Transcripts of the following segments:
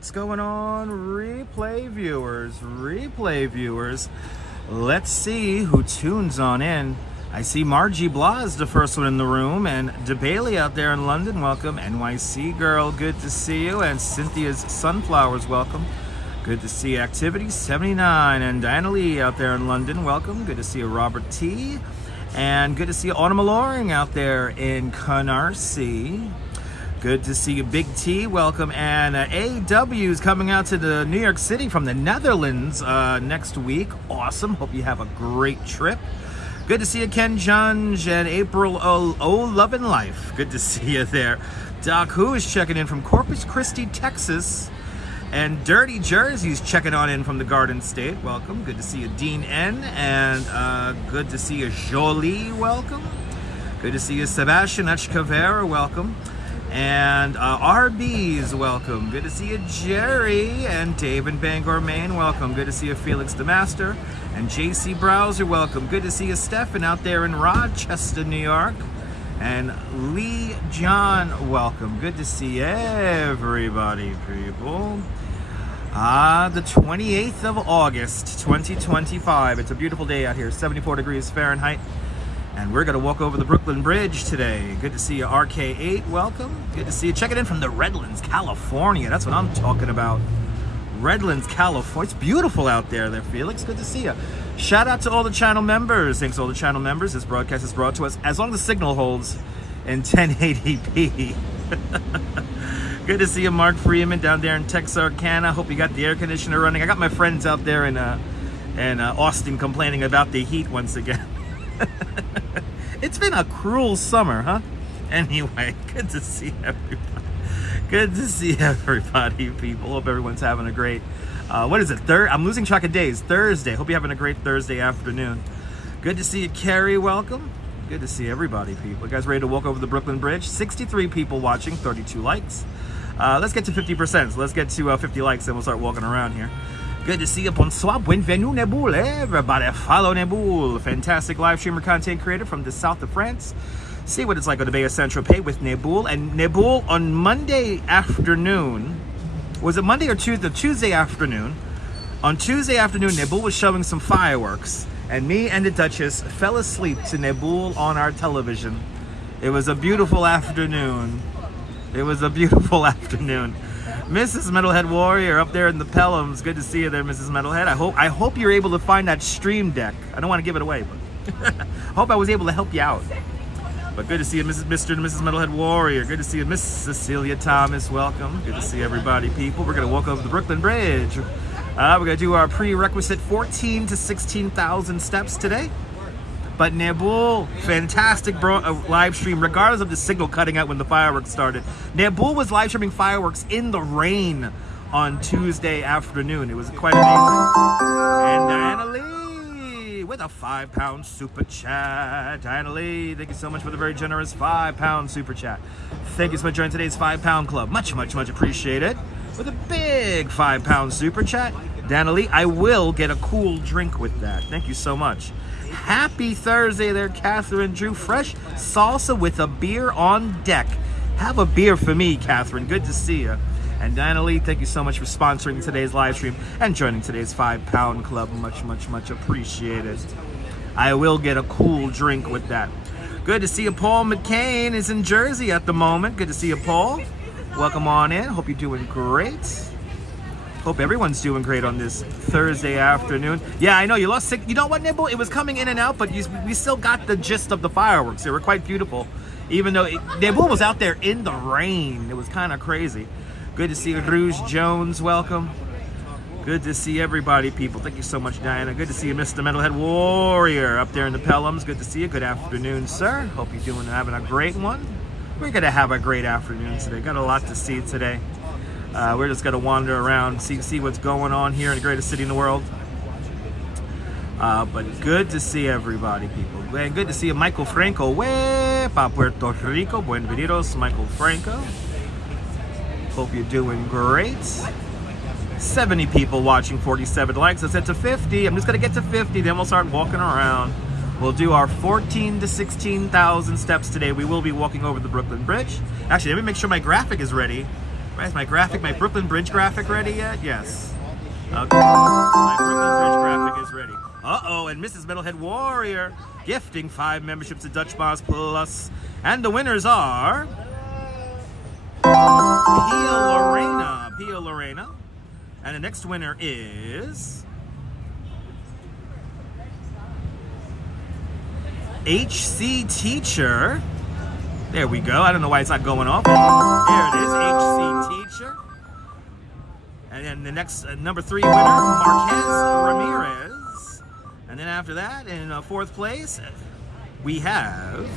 What's going on, replay viewers? Let's see who tunes on in. I see Margie Blah is the first one in the room, and DeBailey out there in London, welcome. NYC girl, good to see you. And Cynthia's Sunflowers, welcome. Good to see Activity 79, and Diana Lee out there in London, welcome. Good to see you, Robert T. And good to see you, Autumn Alluring out there in Canarsie. Good to see you, Big T, welcome. And AW is coming out to the New York City from the Netherlands next week. Awesome, hope you have a great trip. Good to see you, Ken Junge and April Love and Life. Good to see you there. Doc Who is checking in from Corpus Christi, Texas. And Dirty Jersey's checking on in from the Garden State. Welcome. Good to see you, Dean N. And good to see you, Jolie. Welcome. Good to see you, Sebastian Echkavera. Welcome. And RB's welcome. Good to see you, Jerry. And Dave in Bangor, Maine. Welcome. Good to see you, Felix the Master. And JC Browser. Welcome. Good to see you, Stefan, out there in Rochester, New York. And Lee John, welcome. Good to see everybody, people. The 28th of August, 2025. It's a beautiful day out here, 74 degrees Fahrenheit. And we're going to walk over the Brooklyn Bridge today. Good to see you, RK8, welcome. Good to see you. Checking in from the Redlands, California. That's what I'm talking about. Redlands, California. It's beautiful out there, Felix. Good to see you. Shout out to all the channel members. Thanks to all the channel members. This broadcast is brought to us as long as the signal holds in 1080p. Good to see you, Mark Freeman, down there in Texarkana. Hope you got the air conditioner running. I got my friends out there in Austin complaining about the heat once again. It's been a cruel summer, huh? Anyway, good to see everybody. Good to see everybody, people. Hope everyone's having a great, what is it, I'm losing track of days. Thursday. Hope you're having a great Thursday afternoon. Good to see you, Carrie. Welcome. Good to see everybody, people. You guys ready to walk over the Brooklyn Bridge? 63 people watching, 32 likes. Let's get to 50%. So let's get to 50 likes, and we'll start walking around here. Good to see you. Bonsoir. Bienvenue, Neboul. Everybody follow Neboul. Fantastic live streamer, content creator from the south of France. See what it's like on the Bay of Saint-Tropez with Neboul. And Neboul on Monday afternoon, was it Monday or Tuesday? Tuesday afternoon. On Tuesday afternoon, Neboul was showing some fireworks. And me and the Duchess fell asleep to Neboul on our television. It was a beautiful afternoon. It was a beautiful afternoon. Mrs. Metalhead Warrior up there in the Pelhams. Good to see you there, Mrs. Metalhead. I hope you're able to find that stream deck. I don't want to give it away, but I hope I was able to help you out. But good to see you, Mr. and Mrs. Metalhead Warrior. Good to see you, Miss Cecilia Thomas. Welcome. Good to see everybody, people. We're going to walk over the Brooklyn Bridge. We're going to do our prerequisite 14 to 16,000 steps today. But Neboul, fantastic live stream, regardless of the signal cutting out when the fireworks started. Neboul was live streaming fireworks in the rain on Tuesday afternoon. It was quite amazing. And Diana Lee with a £5 super chat. Diana Lee, thank you so much for the very generous £5 super chat. Thank you so much for joining today's £5 club. Much, much, much appreciated. With a big £5 super chat. Diana Lee, I will get a cool drink with that. Thank you so much. Happy Thursday there, Catherine Drew. Fresh salsa with a beer on deck. Have a beer for me, Catherine. Good to see you. And Diana Lee, thank you so much for sponsoring today's live stream and joining today's £5 club. Much, much, much appreciated. I will get a cool drink with that. Good to see you. Paul McCain is in Jersey at the moment. Good to see you, Paul. Welcome on in. Hope you're doing great. Hope everyone's doing great on this Thursday afternoon. Yeah, I know you lost sick. You know what, Nibble? It was coming in and out, but we still got the gist of the fireworks. They were quite beautiful, even though Nibble was out there in the rain. It was kind of crazy. Good to see you, Rouge Jones. Welcome. Good to see everybody, people. Thank you so much, Diana. Good to see you, Mr. Metalhead Warrior, up there in the Pelhams. Good to see you. Good afternoon, sir. Hope you're having a great one. We're gonna have a great afternoon today. Got a lot to see today. We're just going to wander around, see what's going on here in the greatest city in the world. But good to see everybody, people. And good to see you, Michael Franco. Wepa, Puerto Rico. Buenvenidos, Michael Franco. Hope you're doing great. 70 people watching, 47 likes. Let's get to 50. I'm just going to get to 50, then we'll start walking around. We'll do our 14 to 16,000 steps today. We will be walking over the Brooklyn Bridge. Actually, let me make sure my graphic is ready. Is my Brooklyn Bridge graphic ready yet? Yes. Okay. My Brooklyn Bridge graphic is ready. Uh-oh, and Mrs. Metalhead Warrior gifting 5 memberships to Dutch Moz Plus. And the winners are Pia Lorena. And the next winner is HC Teacher. There we go. I don't know why it's not going off. There it is, HC Teacher. And then the next number 3 winner, Marquez Ramirez. And then after that, in 4th place, we have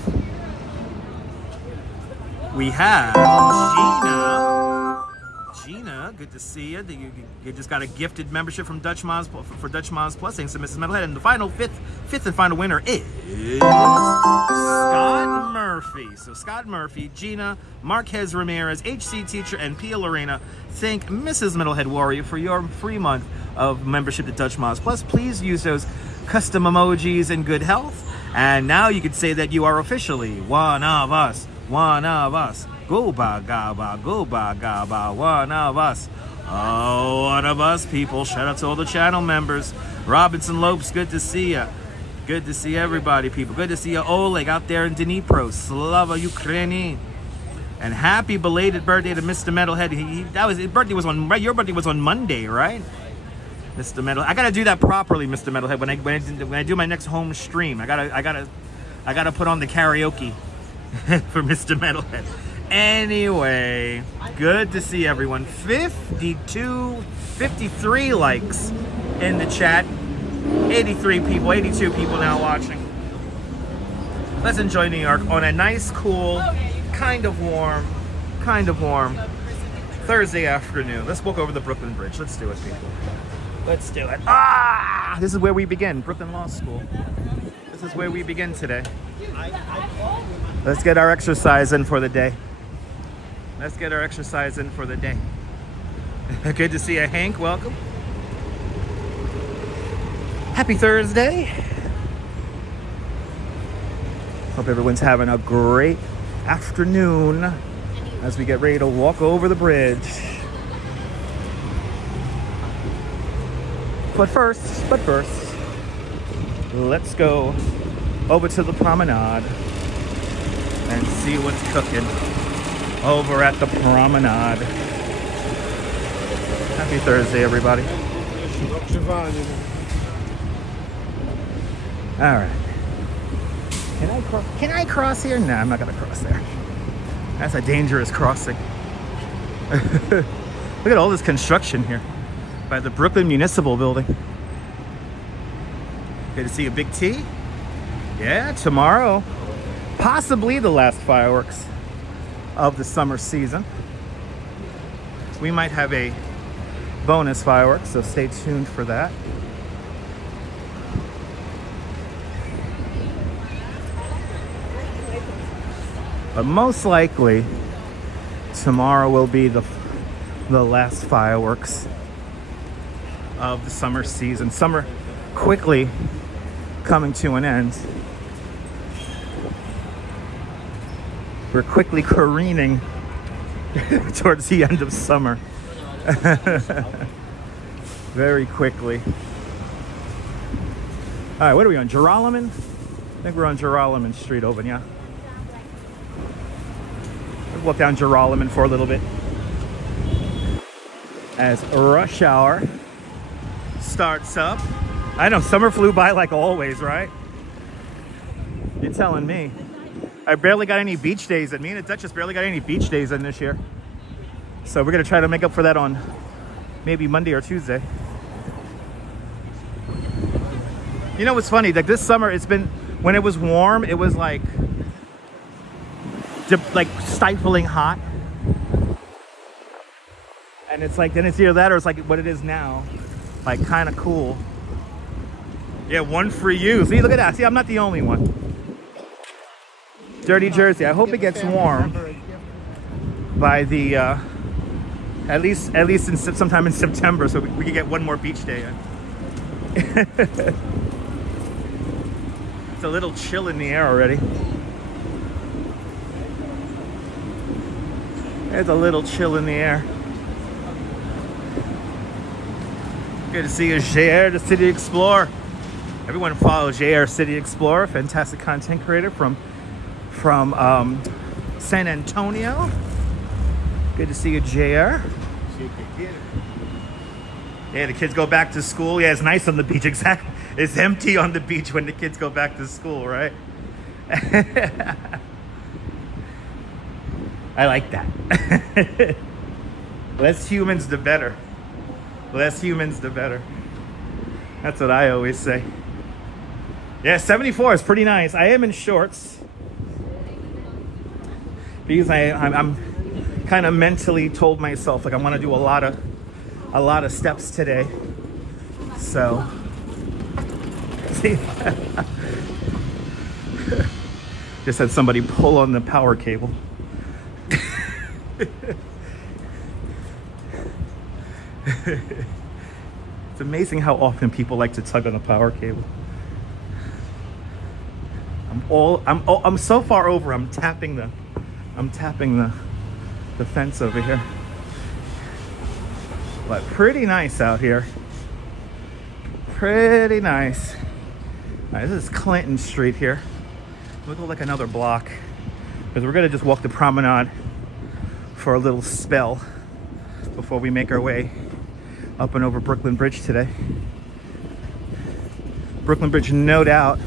Gina, good to see you. You just got a gifted membership from Dutch Moz for Dutch Moz Plus. Thanks to Mrs. Metalhead. And the final fifth and final winner is Scott Murphy. So Scott Murphy, Gina, Marquez Ramirez, HC Teacher, and Pia Lorena. Thank Mrs. Metalhead Warrior for your free month of membership to Dutch Moz Plus. Please use those custom emojis in good health. And now you can say that you are officially one of us. One of us. Gooba gaba, gooba gaba, one of us. Oh, one of us, people. Shout out to all the channel members. Robinson Lopes, good to see ya. Good to see everybody, people. Good to see you, Oleg, out there in Dnipro. Slava Ukraini. And happy belated birthday to Mr. Metalhead. His birthday was on, right? Your birthday was on Monday, right? Mr. Metalhead. I gotta do that properly, Mr. Metalhead. When I do my next home stream, I gotta put on the karaoke for Mr. Metalhead. Anyway, good to see everyone. 53 likes in the chat. 82 people now watching. Let's enjoy New York on a nice, cool, kind of warm Thursday afternoon. Let's walk over the Brooklyn Bridge. Let's do it, people. Let's do it. Ah! This is where we begin, Brooklyn Law School. This is where we begin today. Let's get our exercise in for the day. Let's get our exercise in for the day. Good to see you, Hank. Welcome. Happy Thursday. Hope everyone's having a great afternoon as we get ready to walk over the bridge. But first, let's go over to the Promenade and see what's cooking over at the Promenade. Happy Thursday, everybody. All right. Can I cross here? No, I'm not gonna cross there. That's a dangerous crossing. Look at all this construction here by the Brooklyn Municipal Building. Good to see you, Big T. Yeah, tomorrow, possibly the last fireworks of the summer season. We might have a bonus fireworks, so stay tuned for that. But most likely, tomorrow will be the last fireworks of the summer season. Summer quickly coming to an end. We're quickly careening towards the end of summer. Very quickly. All right, what are we on? Gerolman? I think we're on Gerolman Street, Open, yeah? We'll walk down Gerolman for a little bit as rush hour starts up. I know, summer flew by like always, right? You're telling me. I barely got any beach days in. Me and the Duchess barely got any beach days in this year. So we're gonna try to make up for that on maybe Monday or Tuesday. You know what's funny? Like this summer, it's been, when it was warm, it was like stifling hot. And it's like, then it's either that or it's like what it is now. Like kind of cool. Yeah, one for you. See, look at that. See, I'm not the only one. Dirty Jersey. I hope it gets warm by the at least sometime in September, so we can get one more beach day in. It's a little chill in the air already. There's a little chill in the air. Good to see you, JR, the City Explorer. Everyone follow JR City Explorer, fantastic content creator from San Antonio. Good to see you, JR. Yeah, the kids go back to school. Yeah, it's nice on the beach. Exactly. It's empty on the beach when the kids go back to school, right? I like that. Less humans, the better. Less humans, the better. That's what I always say. Yeah, 74 is pretty nice. I am in shorts because I'm kind of mentally told myself like I want to do a lot of steps today. So, see, just had somebody pull on the power cable. It's amazing how often people like to tug on a power cable. I'm so far over. I'm tapping the fence over here. But pretty nice out here. Pretty nice. All right, this is Clinton Street here. We'll go like another block because we're gonna just walk the promenade for a little spell before we make our way up and over Brooklyn Bridge today. Brooklyn Bridge, no doubt,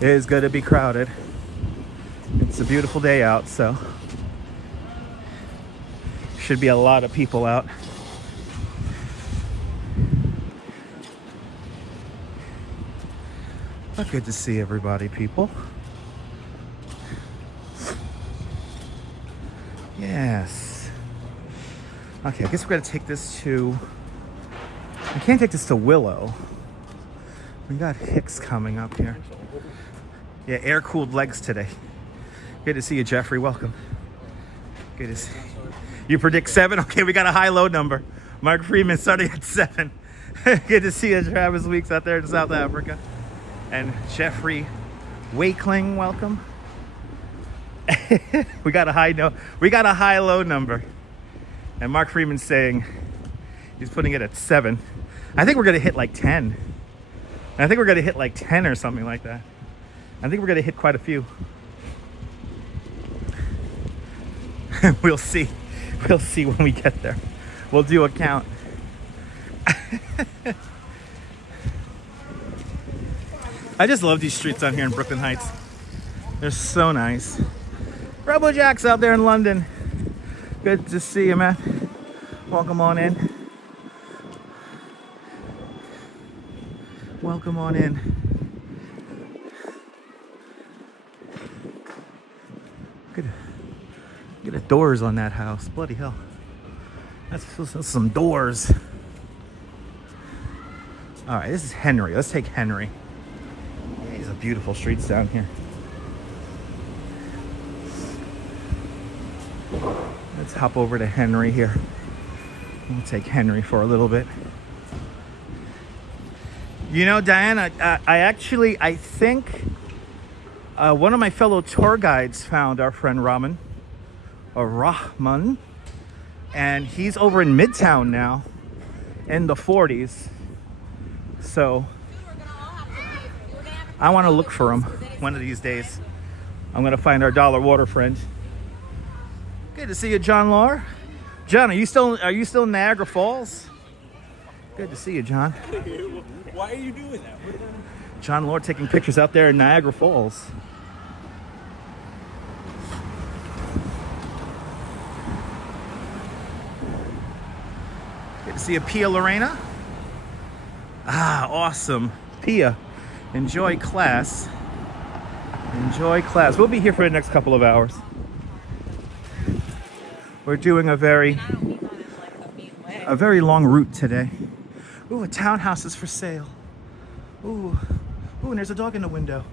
is going to be crowded. It's a beautiful day out, so should be a lot of people out. But good to see everybody, people. Yes. Okay, I guess we're going to take this to... I can't take this to Willow. We got Hicks coming up here. Yeah, air-cooled legs today. Good to see you, Jeffrey. Welcome. Good to see you. You predict 7? Okay, we got a high-low number. Mark Freeman starting at 7. Good to see you, Travis Weeks out there in South Africa. And Jeffrey Wakeling, welcome. We got a high-low number. And Mark Freeman's saying he's putting it at 7. I think we're going to hit like 10. I think we're going to hit like 10 or something like that. I think we're going to hit quite a few. We'll see. We'll see when we get there. We'll do a count. I just love these streets out here in Brooklyn Heights. They're so nice. Robo Jack's out there in London. Good to see you, man. Welcome on in. Welcome on in. Look at the doors on that house. Bloody hell. That's some doors. All right, this is Henry. Let's take Henry. Yeah, these are beautiful streets down here. Let's hop over to Henry here. We'll take Henry for a little bit. You know, Diana, I think one of my fellow tour guides found our friend Rahman, and he's over in Midtown now, in the 40s. So I want to look for him one of these days. I'm going to find our dollar water friend. Good to see you, John Lahr. John, are you still in Niagara Falls? Good to see you, John. Why are you doing that? John Lahr taking pictures out there in Niagara Falls. Good to see you, Pia Lorena. Ah, awesome. Pia, enjoy class. Enjoy class. We'll be here for the next couple of hours. We're doing a very long route today. Ooh, a townhouse is for sale. Ooh, and there's a dog in the window.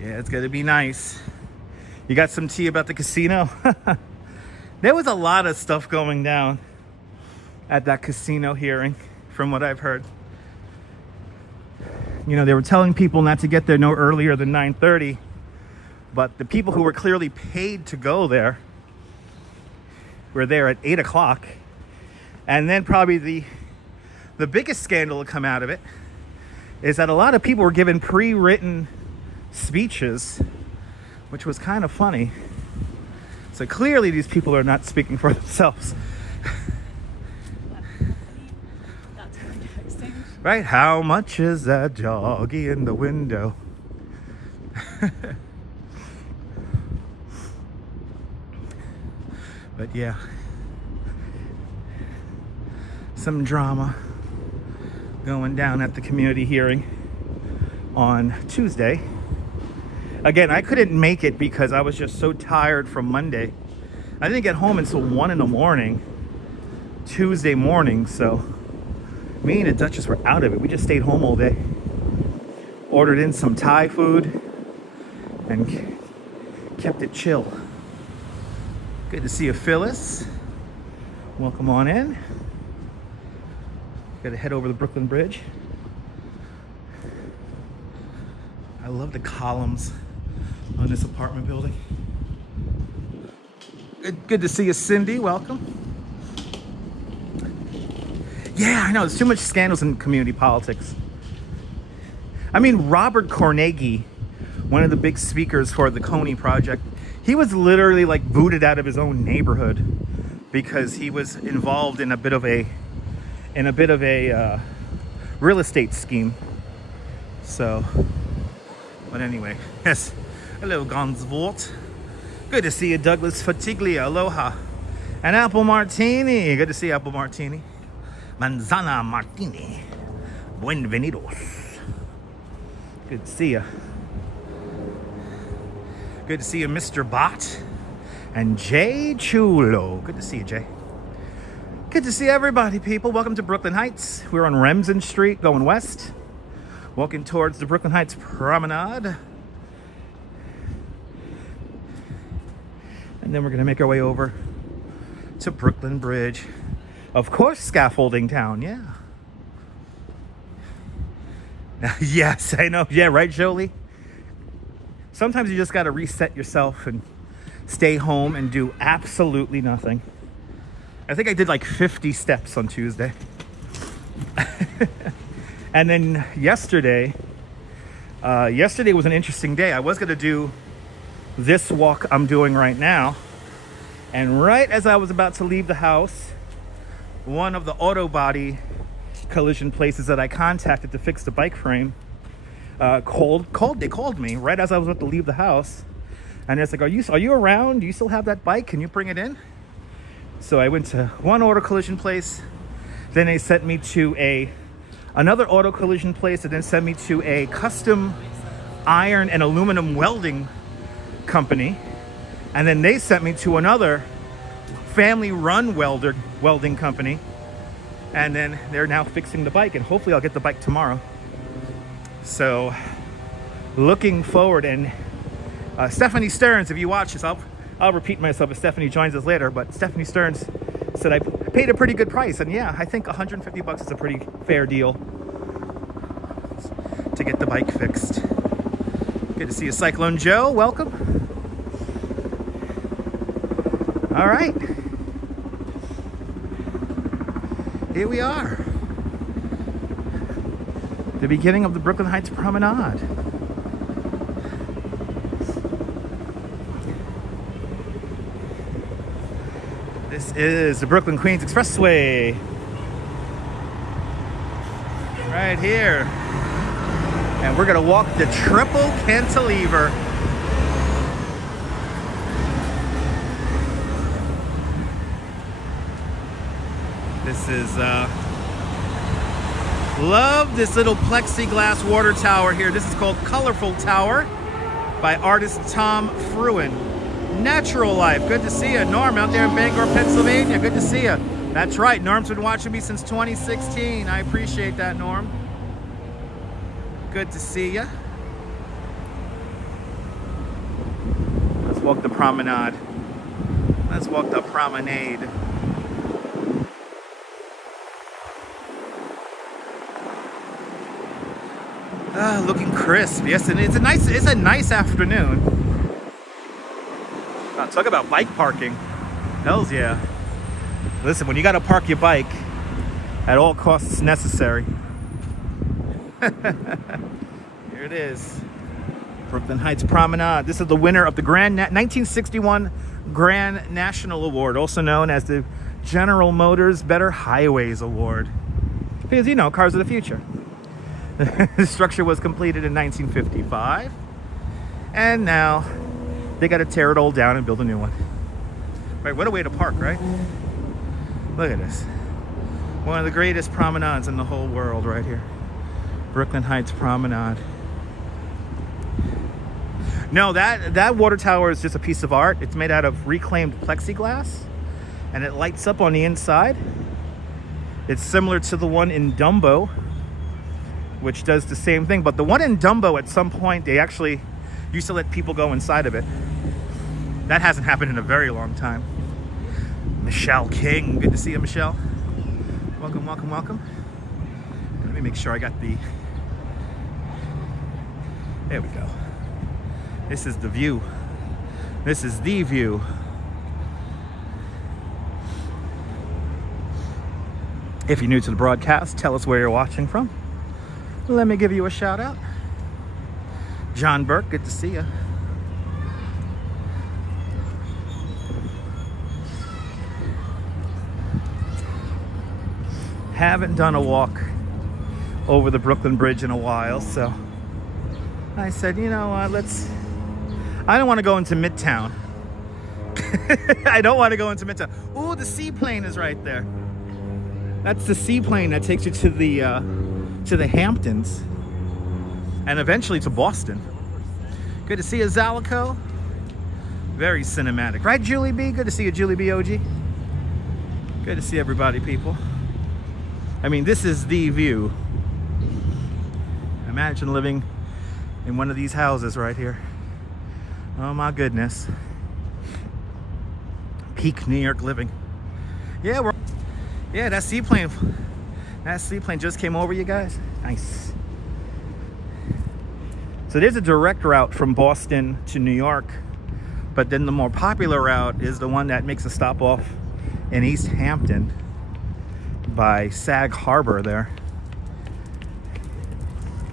Yeah, it's gonna be nice. You got some tea about the casino? There was a lot of stuff going down at that casino hearing, from what I've heard. You know, they were telling people not to get there no earlier than 9:30, but the people who were clearly paid to go there We're there at 8 o'clock. And then probably the biggest scandal to come out of it is that a lot of people were given pre-written speeches, which was kind of funny. So clearly these people are not speaking for themselves. Right? How much is that doggy in the window? But yeah, some drama going down at the community hearing on Tuesday. Again, I couldn't make it because I was just so tired from Monday. I didn't get home until 1 in the morning, Tuesday morning, so me and the Duchess were out of it. We just stayed home all day. Ordered in some Thai food and kept it chill. Good to see you, Phyllis. Welcome on in. Gotta head over the Brooklyn Bridge. I love the columns on this apartment building. Good to see you, Cindy. Welcome. Yeah, I know. There's too much scandals in community politics. I mean, Robert Carnegie, one of the big speakers for the Coney Project, he was literally like booted out of his own neighborhood because he was involved in a bit of a real estate scheme. So, but anyway, yes. Hello, Gonzvort. Good to see you, Douglas Fatiglia. Aloha. And Apple Martini. Good to see you, Apple Martini. Manzana Martini. Buenvenidos. Good to see you. Good to see you, Mr. Bot. And Jay Chulo. Good to see you, Jay. Good to see everybody, people. Welcome to Brooklyn Heights. We're on Remsen Street going west. Walking towards the Brooklyn Heights Promenade. And then we're going to make our way over to Brooklyn Bridge. Of course, scaffolding town, yeah. Yes, I know. Yeah, right, Jolie? Sometimes you just got to reset yourself and stay home and do absolutely nothing. I think I did like 50 steps on Tuesday. And then yesterday was an interesting day. I was going to do this walk I'm doing right now. And right as I was about to leave the house, one of the auto body collision places that I contacted to fix the bike frame called me right as I was about to leave the house. And it's like, are you around? Do you still have that bike? Can you bring it in? So I went to one auto collision place. Then they sent me to another auto collision place, and then sent me to a custom iron and aluminum welding company. And then they sent me to another family-run welding company. And then they're now fixing the bike, and hopefully I'll get the bike tomorrow. So looking forward. And Stephanie Stearns, if you watch this, I'll repeat myself if Stephanie joins us later, but Stephanie Stearns said I paid a pretty good price. And yeah, I think $150 is a pretty fair deal to get the bike fixed. Good to see you, Cyclone Joe. Welcome. All right. Here we are. The beginning of the Brooklyn Heights Promenade. This is the Brooklyn Queens Expressway. Right here. And we're gonna walk the triple cantilever. This is, love this little plexiglass water tower here. This is called Colorful Tower by artist Tom Fruin. Natural Life, good to see you. Norm out there in Bangor, Pennsylvania, good to see you. That's right, Norm's been watching me since 2016. I appreciate that, Norm. Good to see you. Let's walk the promenade. Let's walk the promenade. Looking crisp. Yes, and it's a nice afternoon. Talk about bike parking. Hells yeah. Listen, when you got to park your bike, at all costs necessary. Here it is. Brooklyn Heights Promenade. This is the winner of the 1961 Grand National Award, also known as the General Motors Better Highways Award. Because, you know, cars of the future. The structure was completed in 1955. And now they got to tear it all down and build a new one. Right, what a way to park, right? Look at this. One of the greatest promenades in the whole world right here. Brooklyn Heights Promenade. No, that water tower is just a piece of art. It's made out of reclaimed plexiglass, and it lights up on the inside. It's similar to the one in Dumbo, which does the same thing. But the one in Dumbo, at some point, they actually used to let people go inside of it. That hasn't happened in a very long time. Michelle King, good to see you, Michelle. Welcome, welcome, welcome. Let me make sure I got the... There we go. This is the view. This is the view. If you're new to the broadcast, tell us where you're watching from. Let me give you a shout out. John Burke, good to see you. Haven't done a walk over the Brooklyn Bridge in a while, so I said, you know what, I don't want to go into Midtown. I don't want to go into Midtown. Ooh, the seaplane is right there. That's the seaplane that takes you to the Hamptons and eventually to Boston. Good to see you, Zalico. Very cinematic, right, Julie B? Good to see you, Julie B. OG. Good to see everybody, people. I mean, this is the view. Imagine living in one of these houses right here. Oh my goodness. Peak New York living. Yeah, that seaplane just came over, you guys. Nice. So there's a direct route from Boston to New York, but then the more popular route is the one that makes a stop off in East Hampton by Sag Harbor there.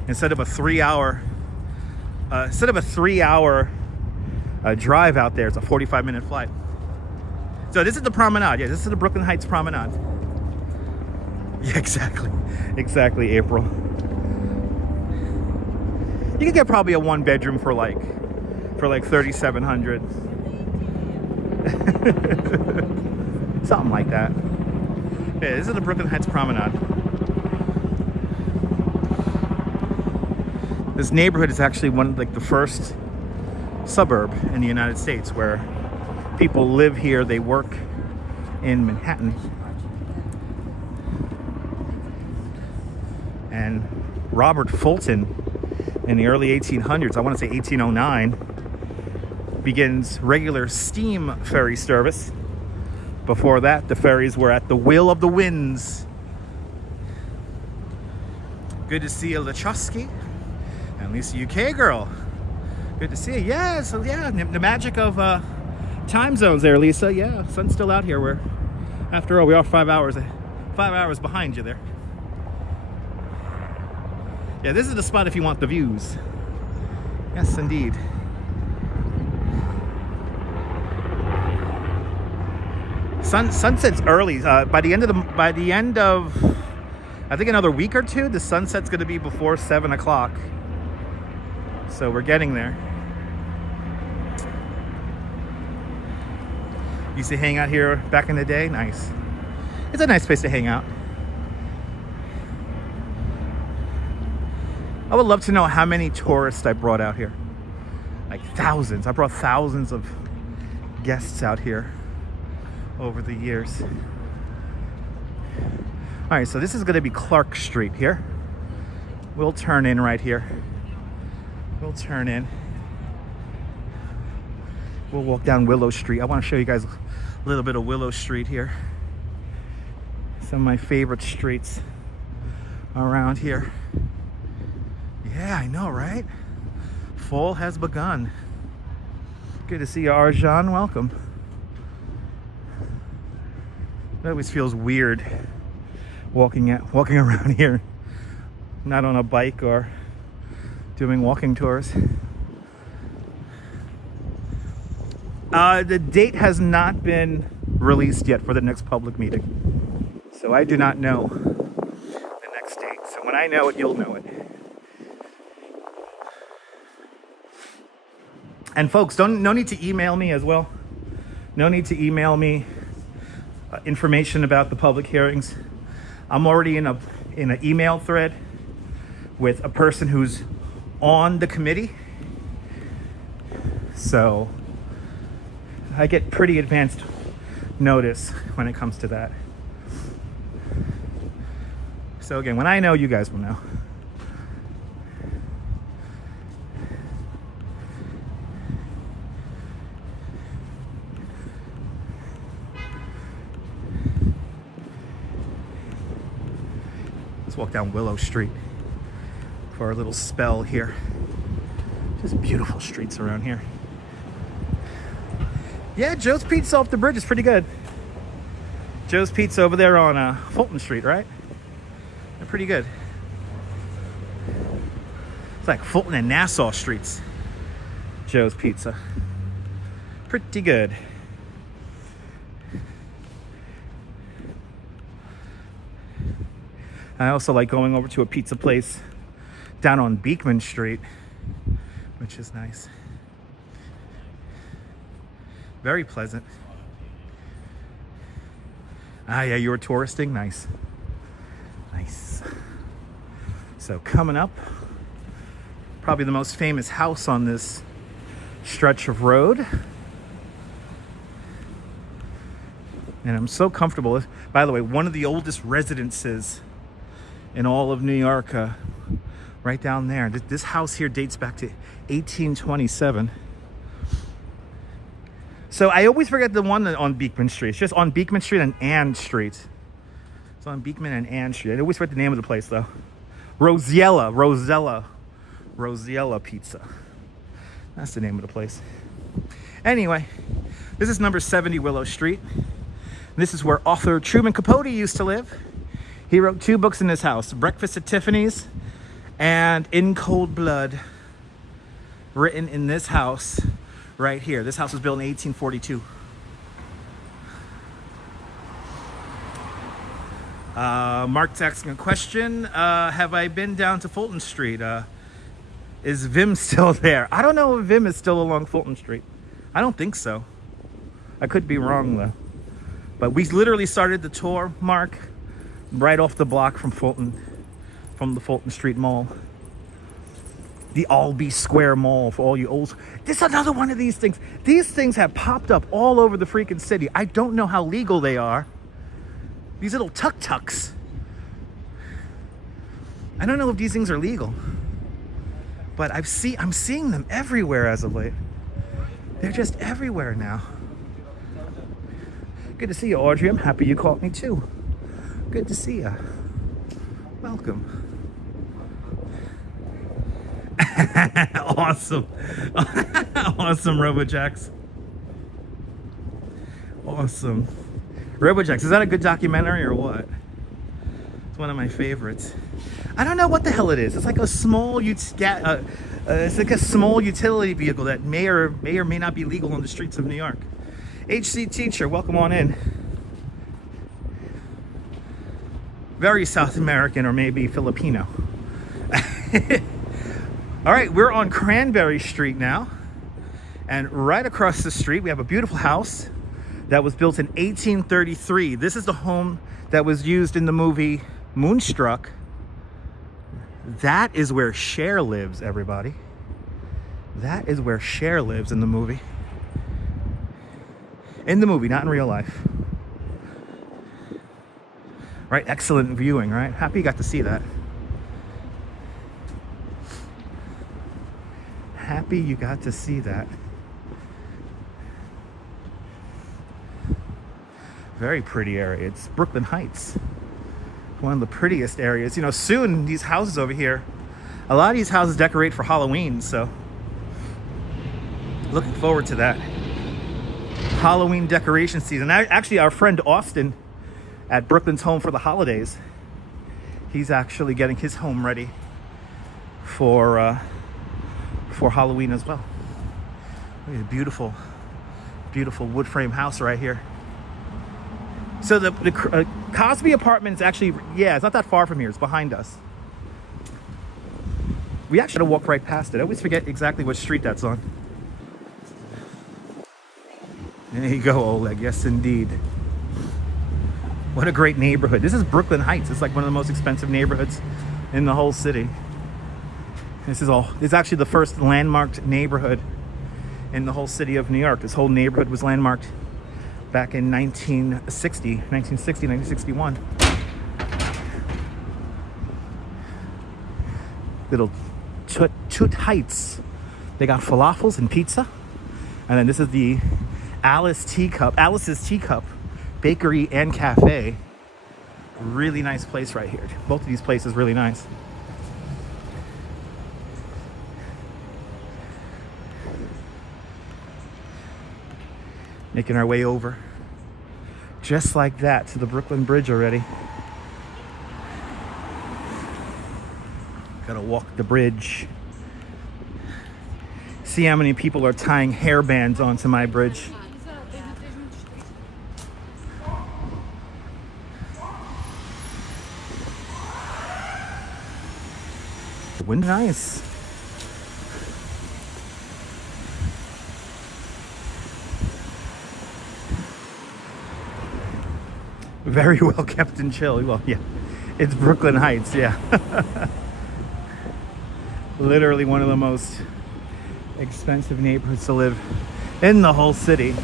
Instead of a 3-hour drive out there, it's a 45-minute flight. So this is the promenade. Yeah, this is the Brooklyn Heights Promenade. Yeah, exactly, April. You could get probably a 1-bedroom for like $3,700. Something like that. Yeah, this is the Brooklyn Heights Promenade. This neighborhood is actually the first suburb in the United States where people live here, they work in Manhattan. And Robert Fulton in the early 1800s, I want to say 1809, begins regular steam ferry service. Before that, the ferries were at the will of the winds. Good to see you, Lachowski. And Lisa UK girl. Good to see you. Yeah, so yeah, the magic of time zones there, Lisa. Yeah, sun's still out here. After all, we are 5 hours behind you there. Yeah, this is the spot if you want the views. Yes, indeed. Sunset's early. By the end of I think another week or two, the sunset's going to be before 7 o'clock. So we're getting there. Used to hang out here back in the day. Nice. It's a nice place to hang out. I would love to know how many tourists I brought out here. Like thousands. I brought thousands of guests out here over the years. All right, so this is going to be Clark Street here. We'll turn in right here. We'll turn in. We'll walk down Willow Street. I want to show you guys a little bit of Willow Street here. Some of my favorite streets around here. Yeah, I know, right? Fall has begun. Good to see you, Arjan. Welcome. It always feels weird walking around here, not on a bike or doing walking tours. The date has not been released yet for the next public meeting, so I do not know the next date. So when I know it, you'll know it. And folks, no need to email me as well. No need to email me information about the public hearings. I'm already in an email thread with a person who's on the committee, so I get pretty advanced notice when it comes to that. So again, when I know, you guys will know. Let's walk down Willow Street for a little spell here. Just beautiful streets around here. Yeah, Joe's Pizza off the bridge is pretty good. Joe's Pizza over there on Fulton Street, right? They're pretty good. It's like Fulton and Nassau streets. Joe's Pizza. Pretty good. I also like going over to a pizza place down on Beekman Street, which is nice. Very pleasant. Ah, yeah, you were touristing? Nice. Nice. So coming up, probably the most famous house on this stretch of road. And I'm so comfortable. By the way, one of the oldest residences in all of New York, right down there. This house here dates back to 1827. So I always forget the one on Beekman Street. It's just on Beekman Street and Ann Street. It's on Beekman and Ann Street. I always forget the name of the place though. Rosella Pizza. That's the name of the place. Anyway, this is number 70 Willow Street. This is where author Truman Capote used to live. He wrote 2 books in this house, Breakfast at Tiffany's and In Cold Blood, written in this house right here. This house was built in 1842. Mark's asking a question. Have I been down to Fulton Street? Is Vim still there? I don't know if Vim is still along Fulton Street. I don't think so. I could be wrong though. But we literally started the tour, Mark, right off the block from the Fulton Street Mall. The Albee Square Mall for all you old. This is another one of these things. These things have popped up all over the freaking city. I don't know how legal they are. These little tuk-tuks. I don't know if these things are legal. But I'm seeing them everywhere as of late. They're just everywhere now. Good to see you, Audrey. I'm happy you caught me too. Good to see you. Welcome. Awesome. Awesome, RoboJax. Awesome. RoboJax, is that a good documentary or what? It's one of my favorites. I don't know what the hell it is. It's like a small utility vehicle that may or may not be legal on the streets of New York. HC Teacher, welcome on in. Very South American or maybe Filipino. All right, we're on Cranberry Street now. And right across the street, we have a beautiful house that was built in 1833. This is the home that was used in the movie Moonstruck. That is where Cher lives, everybody. That is where Cher lives in the movie. In the movie, not in real life. Right, excellent viewing, right? Happy you got to see that. Happy you got to see that. Very pretty area. It's Brooklyn Heights. One of the prettiest areas. You know, soon these houses over here, a lot of these houses decorate for Halloween, so looking forward to that. Halloween decoration season. Actually, our friend Austin at Brooklyn's home for the holidays. He's actually getting his home ready for Halloween as well. Look at a beautiful, beautiful wood frame house right here. So the Cosby Apartments actually, yeah, it's not that far from here. It's behind us. We actually walk right past it. I always forget exactly what street that's on. There you go, Oleg. Yes, indeed. What a great neighborhood. This is Brooklyn Heights. It's like one of the most expensive neighborhoods in the whole city. It's actually the first landmarked neighborhood in the whole city of New York. This whole neighborhood was landmarked back in 1961. Little Toot Heights. They got falafels and pizza. And then this is the Alice's Teacup Bakery and Cafe. Really nice place right here. Both of these places really nice. Making our way over, just like that, to the Brooklyn Bridge already. Gotta walk the bridge. See how many people are tying hairbands onto my bridge. Wind nice. Very well kept and chill. Well, yeah, it's Brooklyn Heights, yeah. Literally one of the most expensive neighborhoods to live in the whole city.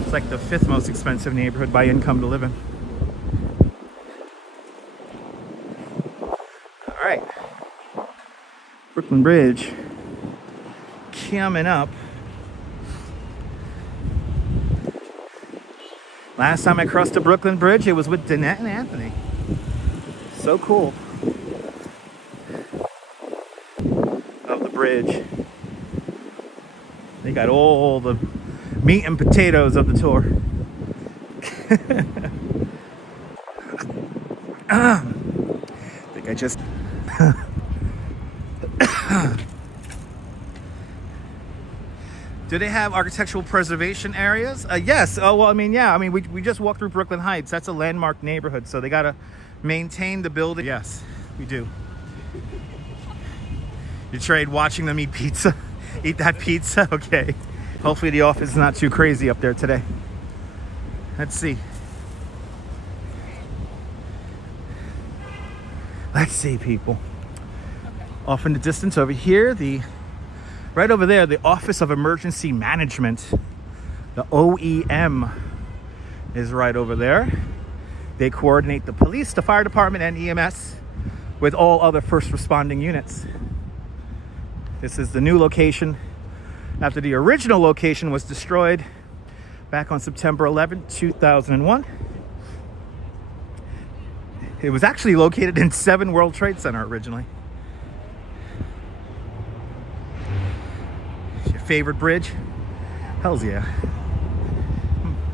It's like the 5th most expensive neighborhood by income to live in. All right, Brooklyn Bridge coming up. Last time I crossed the Brooklyn Bridge, it was with Danette and Anthony. So cool. Of the bridge. They got all the meat and potatoes of the tour. I think I just... Do they have architectural preservation areas? Yes. Oh, well, I mean, yeah. I mean, we just walked through Brooklyn Heights. That's a landmark neighborhood, so they got to maintain the building. Yes, we do. You trade watching them eat pizza? Eat that pizza? Okay. Hopefully the office is not too crazy up there today. Let's see. Let's see, people. Off in the distance over here, right over there, the Office of Emergency Management, the OEM, is right over there. They coordinate the police, the fire department, and EMS with all other first responding units. This is the new location after the original location was destroyed back on September 11, 2001. It was actually located in 7 World Trade Center originally. Favorite bridge? Hells yeah.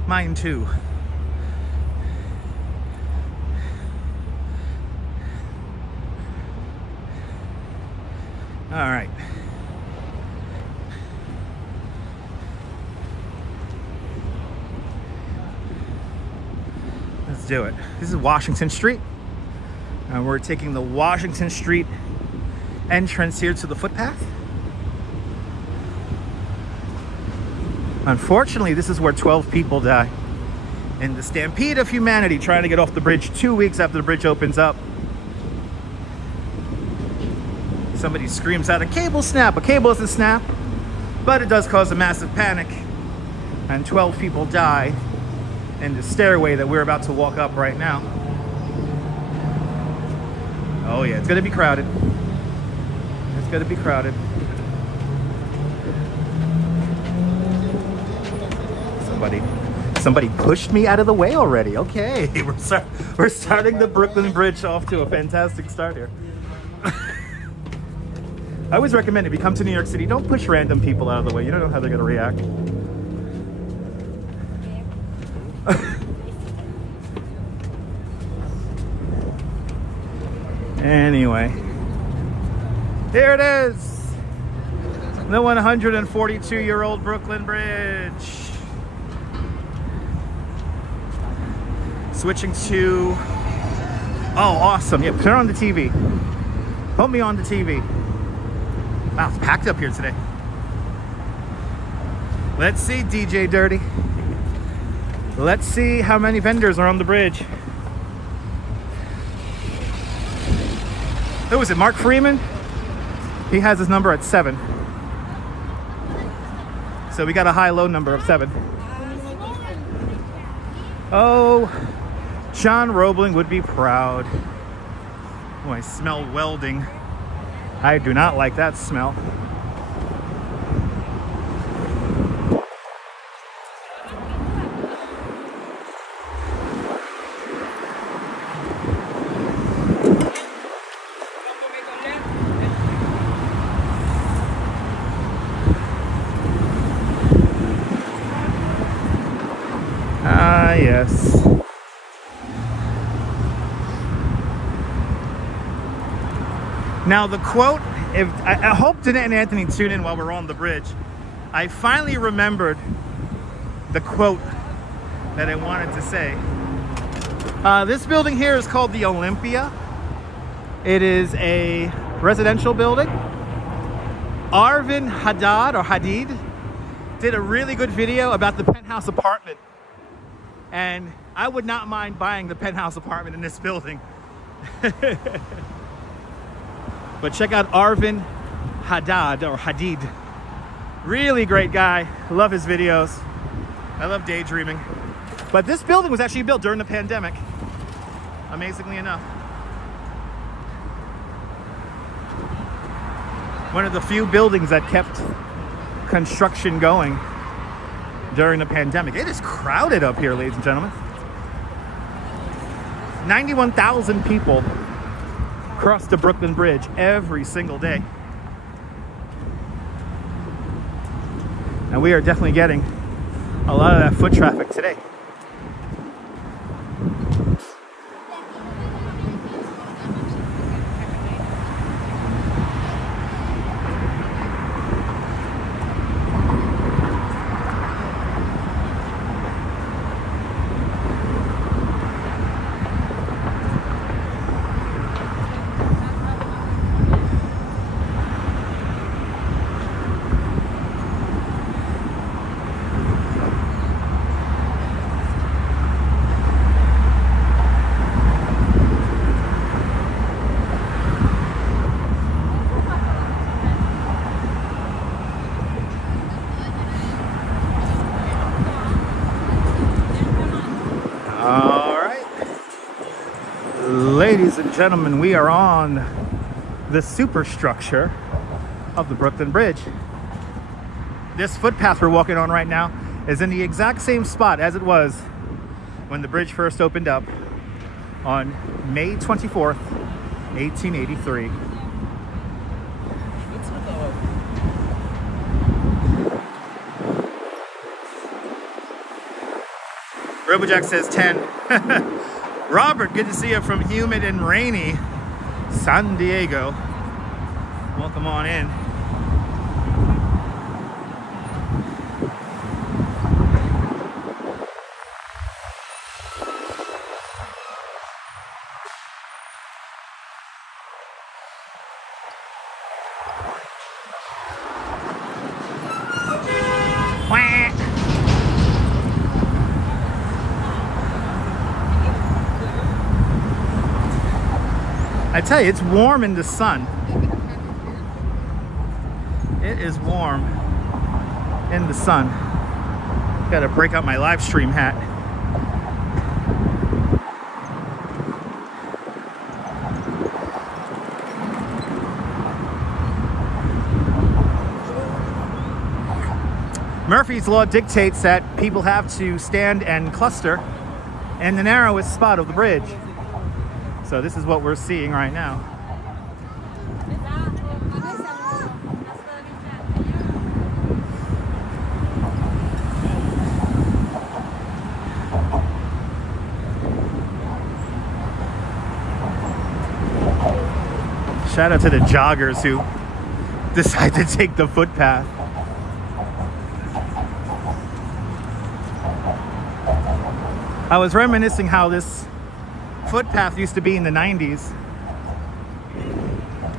Mine too. All right. Let's do it. This is Washington Street. And we're taking the Washington Street entrance here to the footpath. Unfortunately, this is where 12 people die in the stampede of humanity trying to get off the bridge 2 weeks after the bridge opens up. Somebody screams out, a cable snap. A cable doesn't snap, but it does cause a massive panic. And 12 people die in the stairway that we're about to walk up right now. Oh yeah, it's gonna be crowded. It's gonna be crowded. Somebody pushed me out of the way already. Okay, we're starting the Brooklyn Bridge off to a fantastic start here. I always recommend if you come to New York City, don't push random people out of the way. You don't know how they're gonna react. Anyway, here it is, the 142-year-old Brooklyn Bridge. Switching to, oh, awesome. Yeah, turn on the TV. Put me on the TV. Wow, it's packed up here today. Let's see, DJ Dirty. Let's see how many vendors are on the bridge. Who is it, Mark Freeman? He has his number at 7. So we got a high-low number of 7. Oh, John Roebling would be proud. Oh, I smell welding. I do not like that smell. Ah, yes. Now the quote, I hope Danette and Anthony tune in while we're on the bridge. I finally remembered the quote that I wanted to say. This building here is called the Olympia. It is a residential building. Arvin Hadid did a really good video about the penthouse apartment. And I would not mind buying the penthouse apartment in this building. But check out Arvin Hadid. Really great guy. Love his videos. I love daydreaming. But this building was actually built during the pandemic, amazingly enough. One of the few buildings that kept construction going during the pandemic. It is crowded up here, ladies and gentlemen. 91,000 people cross the Brooklyn Bridge every single day. And we are definitely getting a lot of that foot traffic today. Ladies and gentlemen, we are on the superstructure of the Brooklyn Bridge. This footpath we're walking on right now is in the exact same spot as it was when the bridge first opened up on May 24th, 1883. Robojack says 10. Robert, good to see you from humid and rainy San Diego. Welcome on in. I tell you, it's warm in the sun. It is warm in the sun. Gotta break out my live stream hat. Murphy's Law dictates that people have to stand and cluster in the narrowest spot of the bridge. So this is what we're seeing right now. Shout out to the joggers who decide to take the footpath. I was reminiscing how this footpath used to be in the 90s.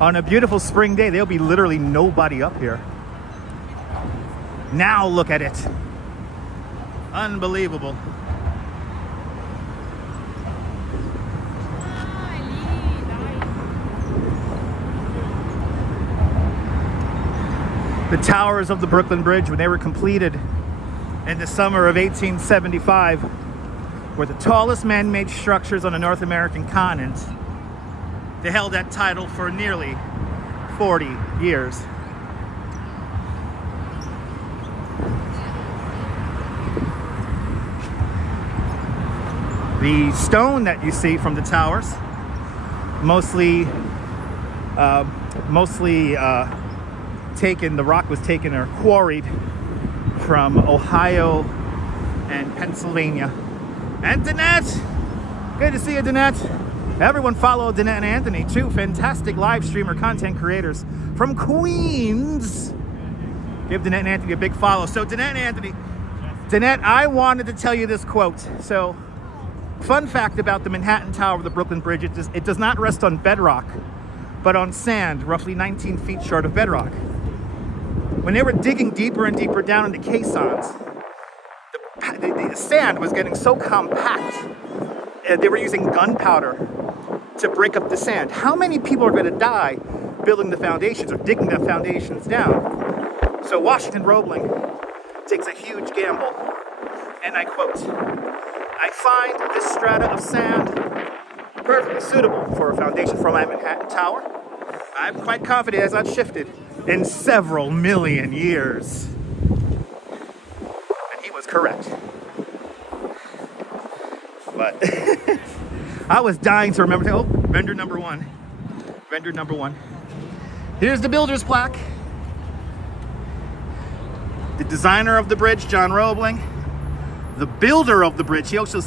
On a beautiful spring day, there'll be literally nobody up here. Now look at it. Unbelievable. The towers of the Brooklyn Bridge, when they were completed in the summer of 1875, were the tallest man-made structures on the North American continent. They held that title for nearly 40 years. The stone that you see from the towers, mostly taken, the rock was taken or quarried from Ohio and Pennsylvania. And Danette! Good to see you, Danette. Everyone follow Danette and Anthony, two fantastic live streamer content creators from Queens. Give Danette and Anthony a big follow. So Danette and Anthony, Danette, I wanted to tell you this quote. So, fun fact about the Manhattan Tower of the Brooklyn Bridge, it does not rest on bedrock, but on sand, roughly 19 feet short of bedrock. When they were digging deeper and deeper down into caissons, the sand was getting so compact, they were using gunpowder to break up the sand. How many people are going to die building the foundations or digging the foundations down? So Washington Roebling takes a huge gamble, and I quote, "I find this strata of sand perfectly suitable for a foundation for my Manhattan Tower. I'm quite confident it has not shifted in several million years." And he was correct. But I was dying to remember. Oh, vendor number one. Vendor number one. Here's the builder's plaque. The designer of the bridge, John Roebling. The builder of the bridge, he also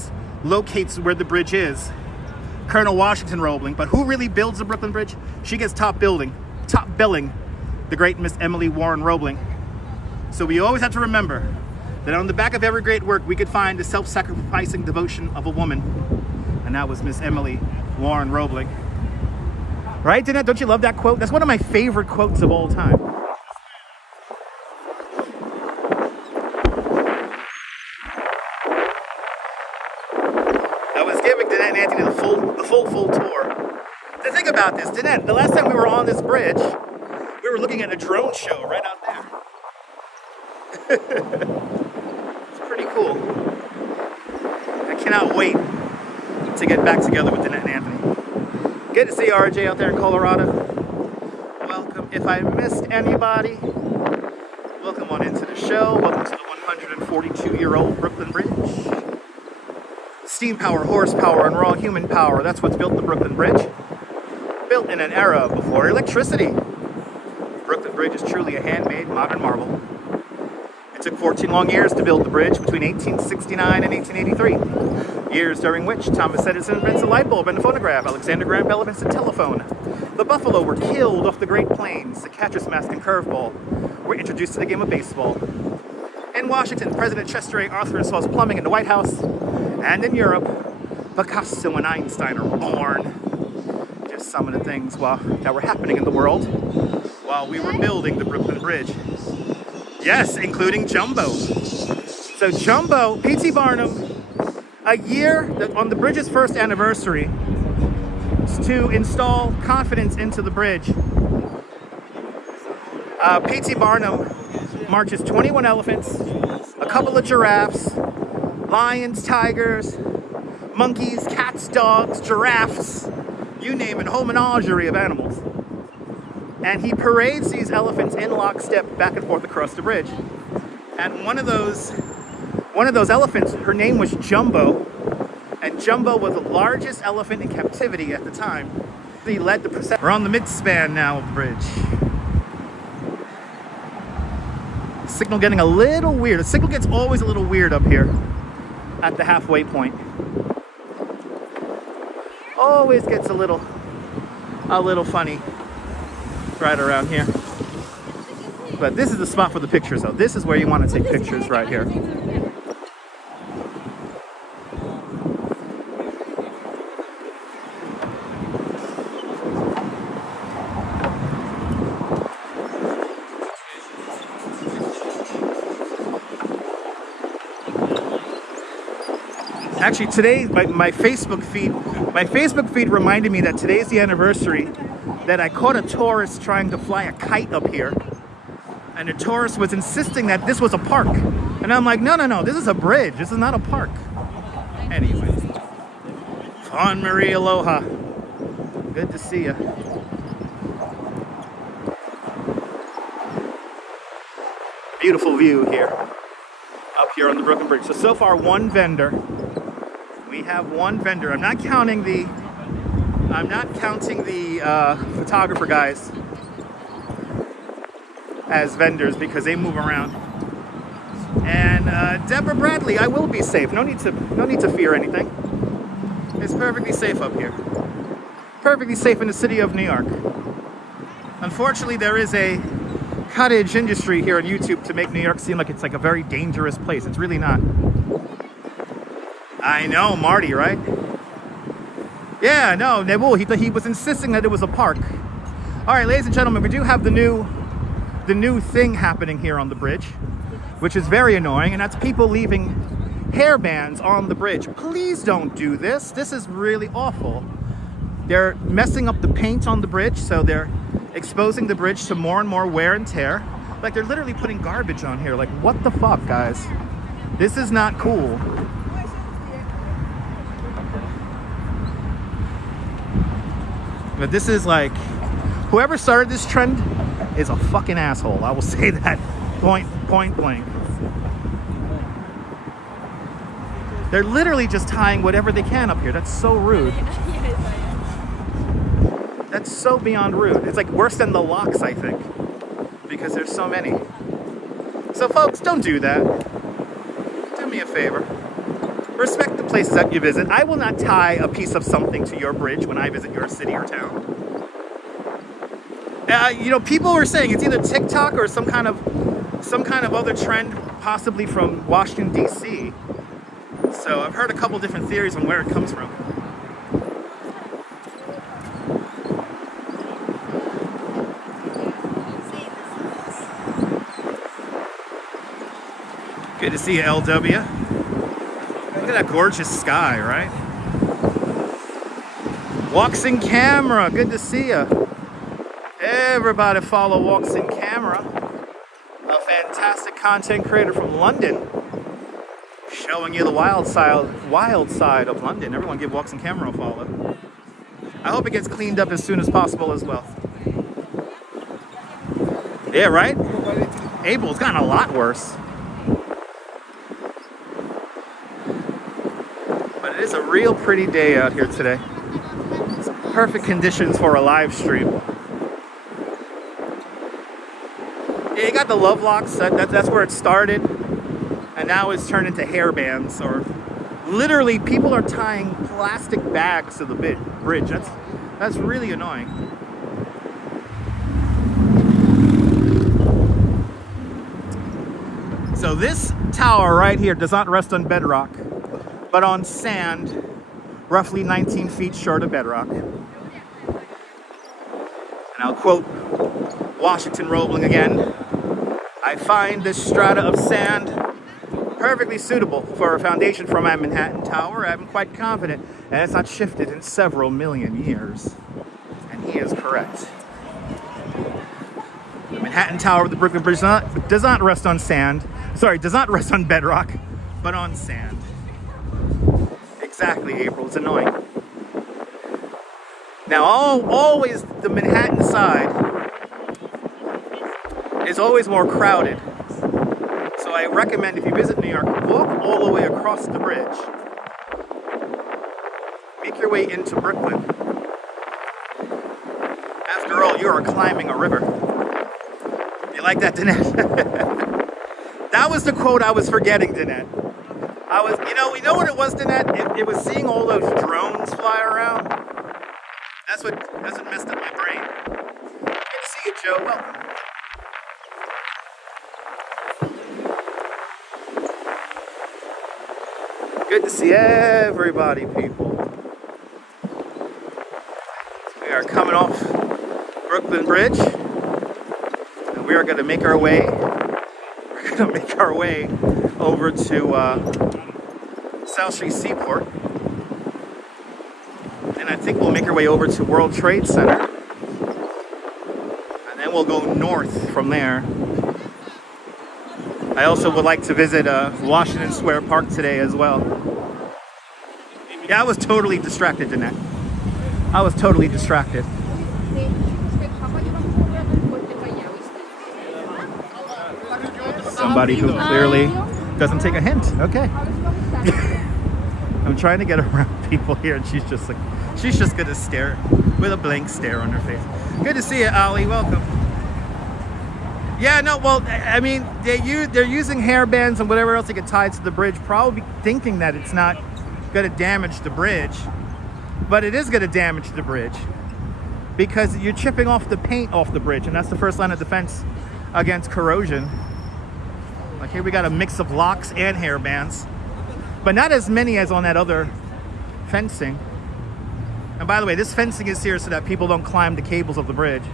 locates where the bridge is, Colonel Washington Roebling. But who really builds the Brooklyn Bridge? She gets top billing, the great Miss Emily Warren Roebling. So we always have to remember that on the back of every great work, we could find the self-sacrificing devotion of a woman. And that was Miss Emily Warren Roebling. Right, Danette? Don't you love that quote? That's one of my favorite quotes of all time. I was giving Danette and Anthony the full tour. The thing about this, Danette, the last time we were on this bridge, we were looking at a drone show right out there. It's pretty cool. I cannot wait to get back together with Danette and Anthony. Good to see RJ out there in Colorado. Welcome. If I missed anybody, welcome on into the show. Welcome to the 142-year-old Brooklyn Bridge. Steam power, horsepower, and raw human power. That's what's built the Brooklyn Bridge. Built in an era before electricity. Brooklyn Bridge is truly a handmade modern marvel. It took 14 long years to build the bridge between 1869 and 1883. Years during which Thomas Edison invents a light bulb and a phonograph. Alexander Graham Bell invents a telephone. The Buffalo were killed off the Great Plains. The catcher's mask and curveball were introduced to the game of baseball. In Washington, President Chester A. Arthur installs plumbing in the White House. And in Europe, Picasso and Einstein are born. Just some of the things that were happening in the world while we were building the Brooklyn Bridge. Yes, including Jumbo. So Jumbo, P.T. Barnum, a year on the bridge's first anniversary, to install confidence into the bridge. P.T. Barnum marches 21 elephants, a couple of giraffes, lions, tigers, monkeys, cats, dogs, giraffes, you name it, a whole menagerie of animals. And he parades these elephants in lockstep back and forth across the bridge. And one of those elephants, her name was Jumbo, and Jumbo was the largest elephant in captivity at the time. He led the procession. We're on the mid-span now of the bridge. Signal getting a little weird. The signal gets always a little weird up here at the halfway point. Always gets a little funny. right around here. But this is the spot for the pictures, though. This is where you want to take pictures, right here. Actually, today, my Facebook feed reminded me that today's the anniversary that I caught a tourist trying to fly a kite up here. And the tourist was insisting that this was a park. And I'm like, no, this is a bridge. This is not a park. Anyway. Fawn Marie, aloha. Good to see you. Beautiful view here. Up here on the Brooklyn Bridge. So far, one vendor. We have one vendor. I'm not counting the photographer guys as vendors because they move around. And Deborah Bradley, I will be safe. No need to fear anything. It's perfectly safe up here. Perfectly safe in the city of New York. Unfortunately, there is a cottage industry here on YouTube to make New York seem like it's like a very dangerous place. It's really not. I know, Marty, right? Yeah, no, Nebul, he was insisting that it was a park. All right, ladies and gentlemen, we do have the new thing happening here on the bridge, which is very annoying, and that's people leaving hairbands on the bridge. Please don't do this. This is really awful. They're messing up the paint on the bridge, so they're exposing the bridge to more and more wear and tear. Like, they're literally putting garbage on here. Like, what the fuck, guys? This is not cool. But this is like, whoever started this trend is a fucking asshole. I will say that point blank. They're literally just tying whatever they can up here. That's so rude. That's so beyond rude. It's like worse than the locks, I think, because there's so many. So folks, don't do that. Do me a favor. Respect the places that you visit. I will not tie a piece of something to your bridge when I visit your city or town. You know, people were saying it's either TikTok or some kind of other trend, possibly from Washington, D.C. So I've heard a couple different theories on where it comes from. Good to see you, LW. Look at that gorgeous sky, right? Walks in Camera, good to see you. Everybody follow Walks in Camera, a fantastic content creator from London, showing you the wild side of London. Everyone give Walks in Camera a follow. I hope it gets cleaned up as soon as possible as well. Yeah, right? April's gotten a lot worse. It is a real pretty day out here today. It's perfect conditions for a live stream. Yeah, you got the love locks. That's where it started, and now it's turned into hairbands. Or literally, people are tying plastic bags to the bridge. That's really annoying. So this tower right here does not rest on bedrock, but on sand, roughly 19 feet short of bedrock. And I'll quote Washington Roebling again. I find this strata of sand perfectly suitable for a foundation for my Manhattan Tower. I'm quite confident, and it's not shifted in several million years. And he is correct. The Manhattan Tower of the Brooklyn Bridge does not rest on sand. Sorry, does not rest on bedrock, but on sand. Exactly, April. It's annoying. Now, always the Manhattan side is always more crowded. So I recommend if you visit New York, walk all the way across the bridge. Make your way into Brooklyn. After all, you are climbing a river. You like that, Danette? That was the quote I was forgetting, Danette. You know what it was, Danette? It was seeing all those drones fly around. That's what messed up my brain. Good to see you, Joe. Welcome. Good to see everybody, people. We are coming off Brooklyn Bridge, and we are going to make our way. We're going to make our way over to South Street Seaport, and I think we'll make our way over to World Trade Center, and then we'll go north from there. I also would like to visit Washington Square Park today as well. Yeah, I was totally distracted, Jeanette. I was totally distracted. Somebody who clearly doesn't take a hint. Okay. I'm trying to get around people here, and she's just gonna stare with a blank stare on her face. Good to see you, Ali. Welcome. Yeah, no, well, I mean, they're using hairbands and whatever else they get tied to the bridge, probably thinking that it's not going to damage the bridge, but it is going to damage the bridge because you're chipping off the paint off the bridge, and that's the first line of defense against corrosion. Like here we got a mix of locks and hairbands, but not as many as on that other fencing. And by the way, this fencing is here so that people don't climb the cables of the bridge.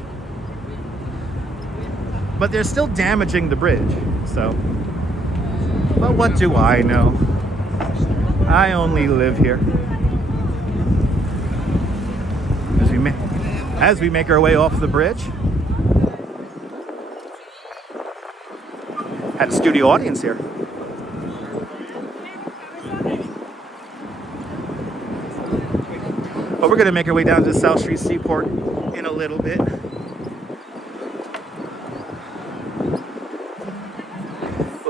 But they're still damaging the bridge, so. But what do I know? I only live here. As we make our way off the bridge. Had a studio audience here. But we're gonna make our way down to the South Street Seaport in a little bit.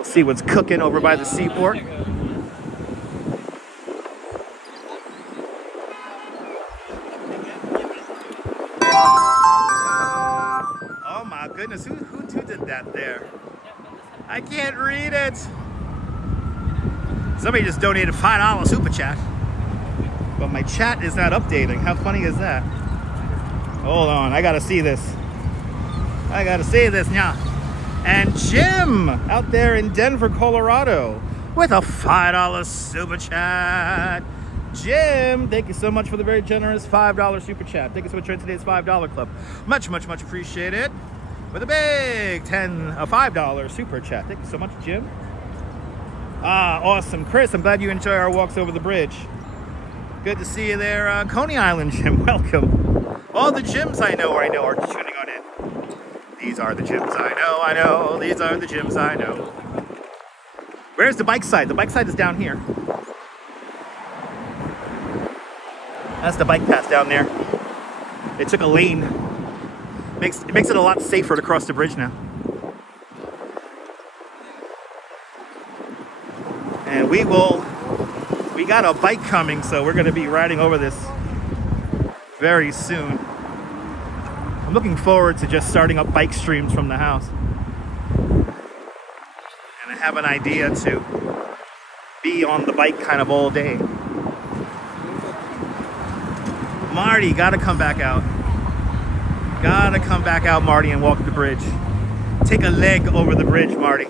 See what's cooking over by the Seaport. Oh my goodness, who did that there? I can't read it. Somebody just donated $5 super chat, but my chat is not updating. How funny is that? Hold on, I gotta see this. I gotta see this now. And Jim out there in Denver, Colorado with a $5 super chat. Jim, thank you so much for the very generous $5 super chat. Thank you so much for today's $5 club. Much, much, much appreciated. With a big $5 super chat. Thank you so much, Jim. Ah, awesome. Chris, I'm glad you enjoy our walks over the bridge. Good to see you there, Coney Island, Jim. Welcome. All the gyms I know are tuning on in. These are the gyms I know, these are the gyms I know. Where's the bike side? The bike side is down here. That's the bike path down there. They took a lane. It makes it a lot safer to cross the bridge now. And we got a bike coming, so we're gonna be riding over this very soon. I'm looking forward to just starting up bike streams from the house. And I have an idea to be on the bike kind of all day. Marty, gotta come back out. Gotta come back out, Marty, and walk the bridge. Take a leg over the bridge, Marty.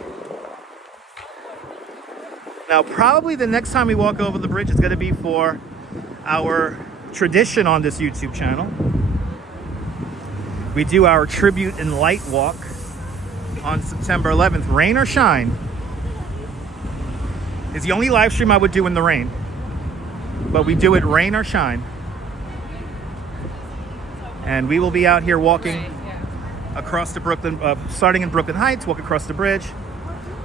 Now, probably the next time we walk over the bridge is gonna be for our tradition on this YouTube channel. We do our tribute and light walk on September 11th, rain or shine. It's the only live stream I would do in the rain, but we do it rain or shine. And we will be out here walking across the Brooklyn, starting in Brooklyn Heights, walk across the bridge,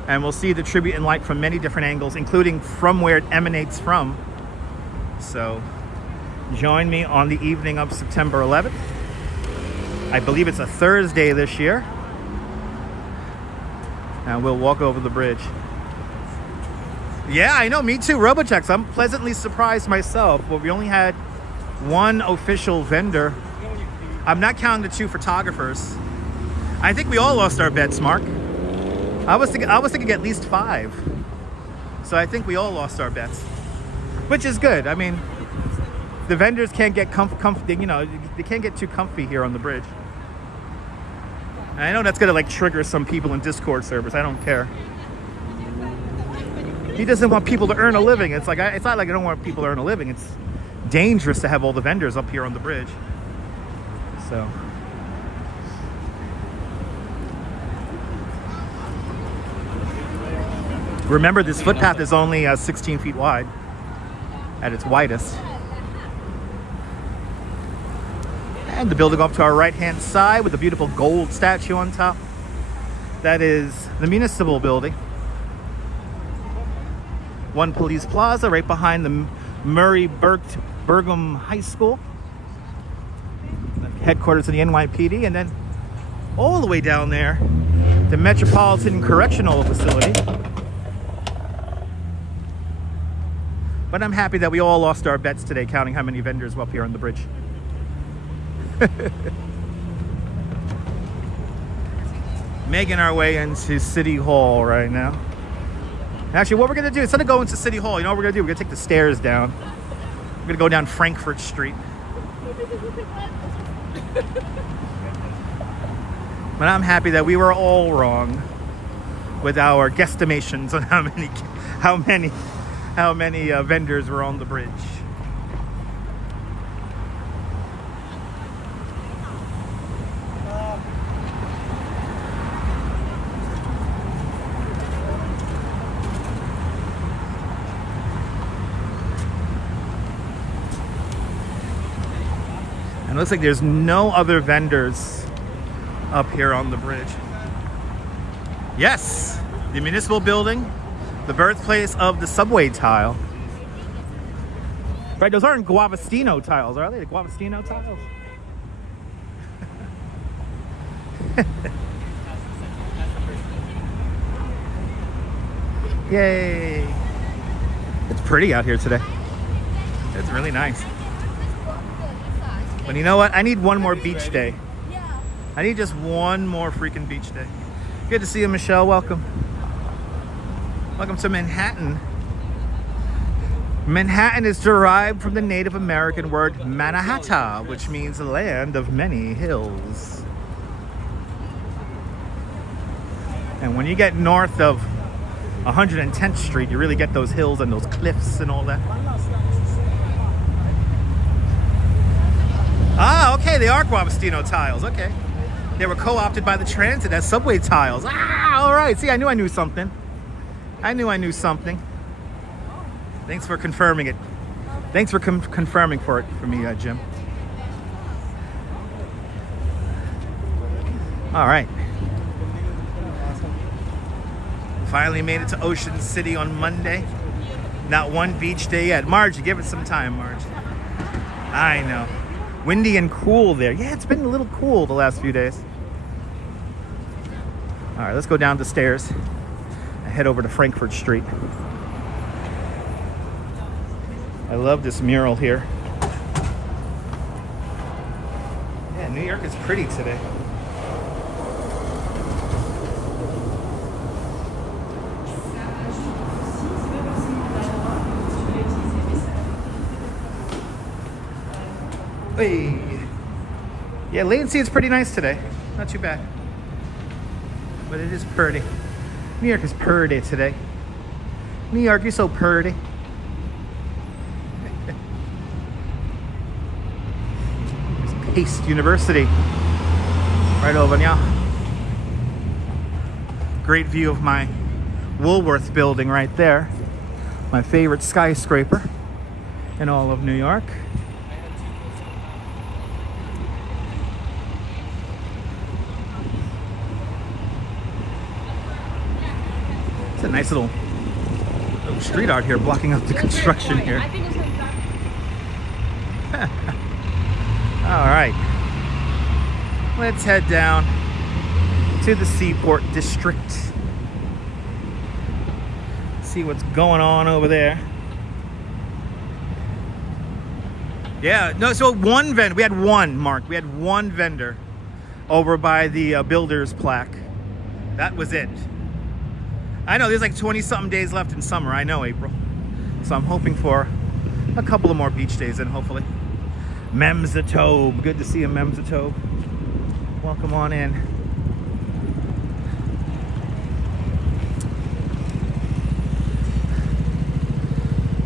and we'll see the tribute and light from many different angles, including from where it emanates from. So join me on the evening of September 11th. I believe it's a Thursday this year. And we'll walk over the bridge. Yeah, I know, me too, Robotex. I'm pleasantly surprised myself. Well, we only had one official vendor. I'm not counting the 2 photographers. I think we all lost our bets, Mark. I was thinking at least 5. So I think we all lost our bets, which is good. I mean, the vendors can't get comfy, you know, they can't get too comfy here on the bridge. And I know that's gonna like trigger some people in Discord servers. I don't care. He doesn't want people to earn a living. It's like it's not like I don't want people to earn a living. It's dangerous to have all the vendors up here on the bridge. So. Remember, this footpath is only 16 feet wide at its widest. And the building off to our right-hand side with a beautiful gold statue on top. That is the municipal building. One Police Plaza right behind the Murray Burgum High School. Headquarters of the NYPD. And then all the way down there, the Metropolitan Correctional Facility. But I'm happy that we all lost our bets today, counting how many vendors were up here on the bridge. Making our way into City Hall right now. Actually, what we're gonna do, instead of going to City Hall, you know what we're gonna do? We're gonna take the stairs down. We're gonna go down Frankfurt Street. But I'm happy that we were all wrong with our guesstimations on how many vendors were on the bridge. And it looks like there's no other vendors up here on the bridge. Yes, the municipal building, the birthplace of the subway tile. Right, those aren't Guavastino tiles, are they? The Guavastino tiles? Yay! It's pretty out here today. It's really nice. But you know what? I need one more beach day. I need just one more freaking beach day. Good to see you, Michelle. Welcome. Welcome to Manhattan. Manhattan is derived from the Native American word Mannahatta, which means the land of many hills. And when you get north of 110th Street, you really get those hills and those cliffs and all that. Ah, okay, they are Guavastino tiles. Okay. They were co-opted by the transit as subway tiles. Ah, all right. See, I knew something. I knew something. Thanks for confirming it. Thanks for confirming for me, Jim. All right. Finally made it to Ocean City on Monday. Not one beach day yet. Margie, give it some time, Margie. I know. Windy and cool there. Yeah, it's been a little cool the last few days. All right, let's go down the stairs and head over to Frankfurt Street. I love this mural here. Yeah, New York is pretty today. Hey. Yeah, latency is pretty nice today. Not too bad. But it is pretty. New York is pretty today. New York, you're so pretty. There's Pace University right over there. Great view of my Woolworth building right there. My favorite skyscraper in all of New York. It's a nice little street art here blocking up the construction here. All right. Let's head down to the Seaport district. See what's going on over there. Yeah, no, so one vendor, we had one, Mark. We had one vendor over by the builder's plaque. That was it. I know there's like 20-something days left in summer. I know, April. So I'm hoping for a couple of more beach days in, hopefully. Memzatobe. Good to see you, Memzatobe. Welcome on in.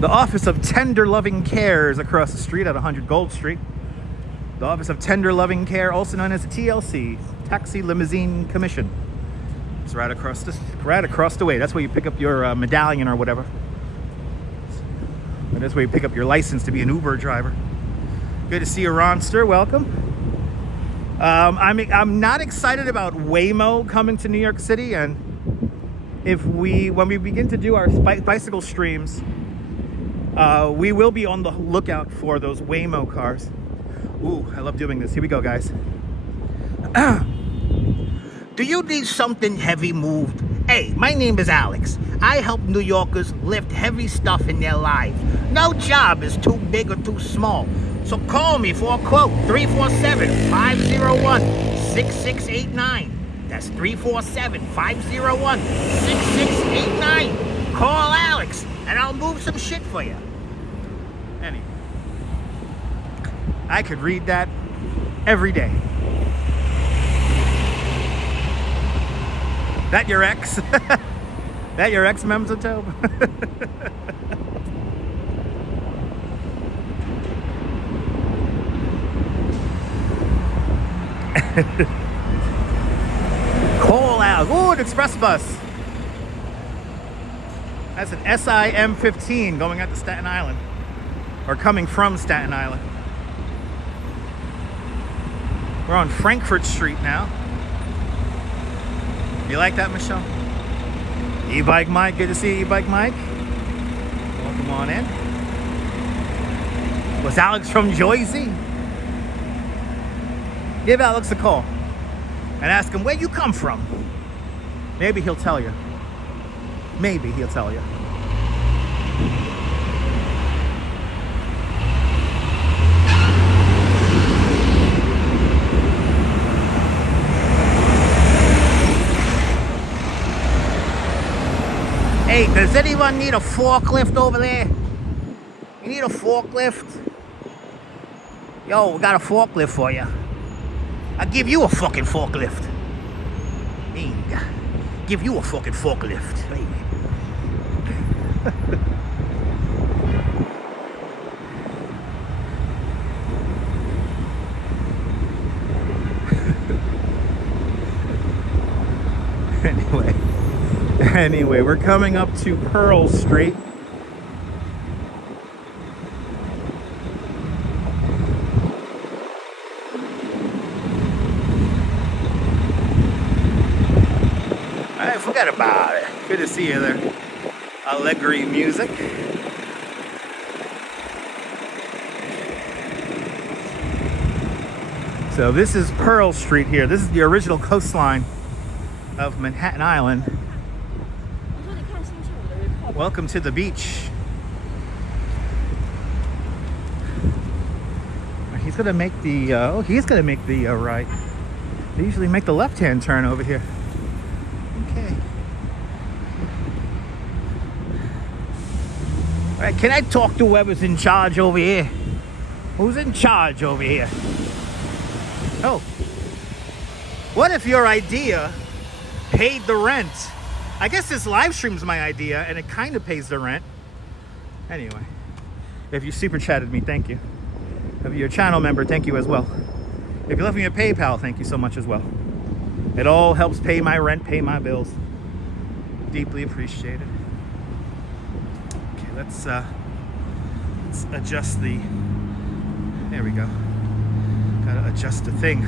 The Office of Tender Loving Care is across the street at 100 Gold Street. The Office of Tender Loving Care, also known as the TLC, Taxi Limousine Commission. It's right across the way. That's where you pick up your medallion or whatever. And that's where you pick up your license to be an Uber driver. Good to see you, Ronster. Welcome. I'm not excited about Waymo coming to New York City, and when we begin to do our bicycle streams, we will be on the lookout for those Waymo cars. Ooh, I love doing this. Here we go, guys. Do you need something heavy moved? Hey, my name is Alex. I help New Yorkers lift heavy stuff in their lives. No job is too big or too small. So call me for a quote, 347-501-6689. That's 347-501-6689. Call Alex and I'll move some shit for you. Anyway, I could read that every day. That your ex? That your ex, Memzatobe? Call out. Ooh, an express bus. That's an SIM-15 going out to Staten Island. Or coming from Staten Island. We're on Frankfurt Street now. You like that, Michelle? E-Bike Mike, good to see you, E-Bike Mike. Welcome on in. Was Alex from Jersey? Give Alex a call and ask him where you come from. Maybe he'll tell you. Maybe he'll tell you. Hey, does anyone need a forklift over there? You need a forklift? Yo, we got a forklift for you. I'll give you a fucking forklift. Hey, give you a fucking forklift. Hey. Anyway, we're coming up to Pearl Street. I forgot about it. Good to see you there. Allegri music. So this is Pearl Street here. This is the original coastline of Manhattan Island. Welcome to the beach. He's gonna make the right. They usually make the left-hand turn over here. Okay. All right, can I talk to whoever's in charge over here? Who's in charge over here? Oh. What if your idea paid the rent? I guess this live stream's my idea, and it kind of pays the rent. Anyway, if you super chatted me, thank you. If you're a channel member, thank you as well. If you left me a PayPal, thank you so much as well. It all helps pay my rent, pay my bills. Deeply appreciated. Okay, let's adjust the. There we go. Gotta adjust the thing.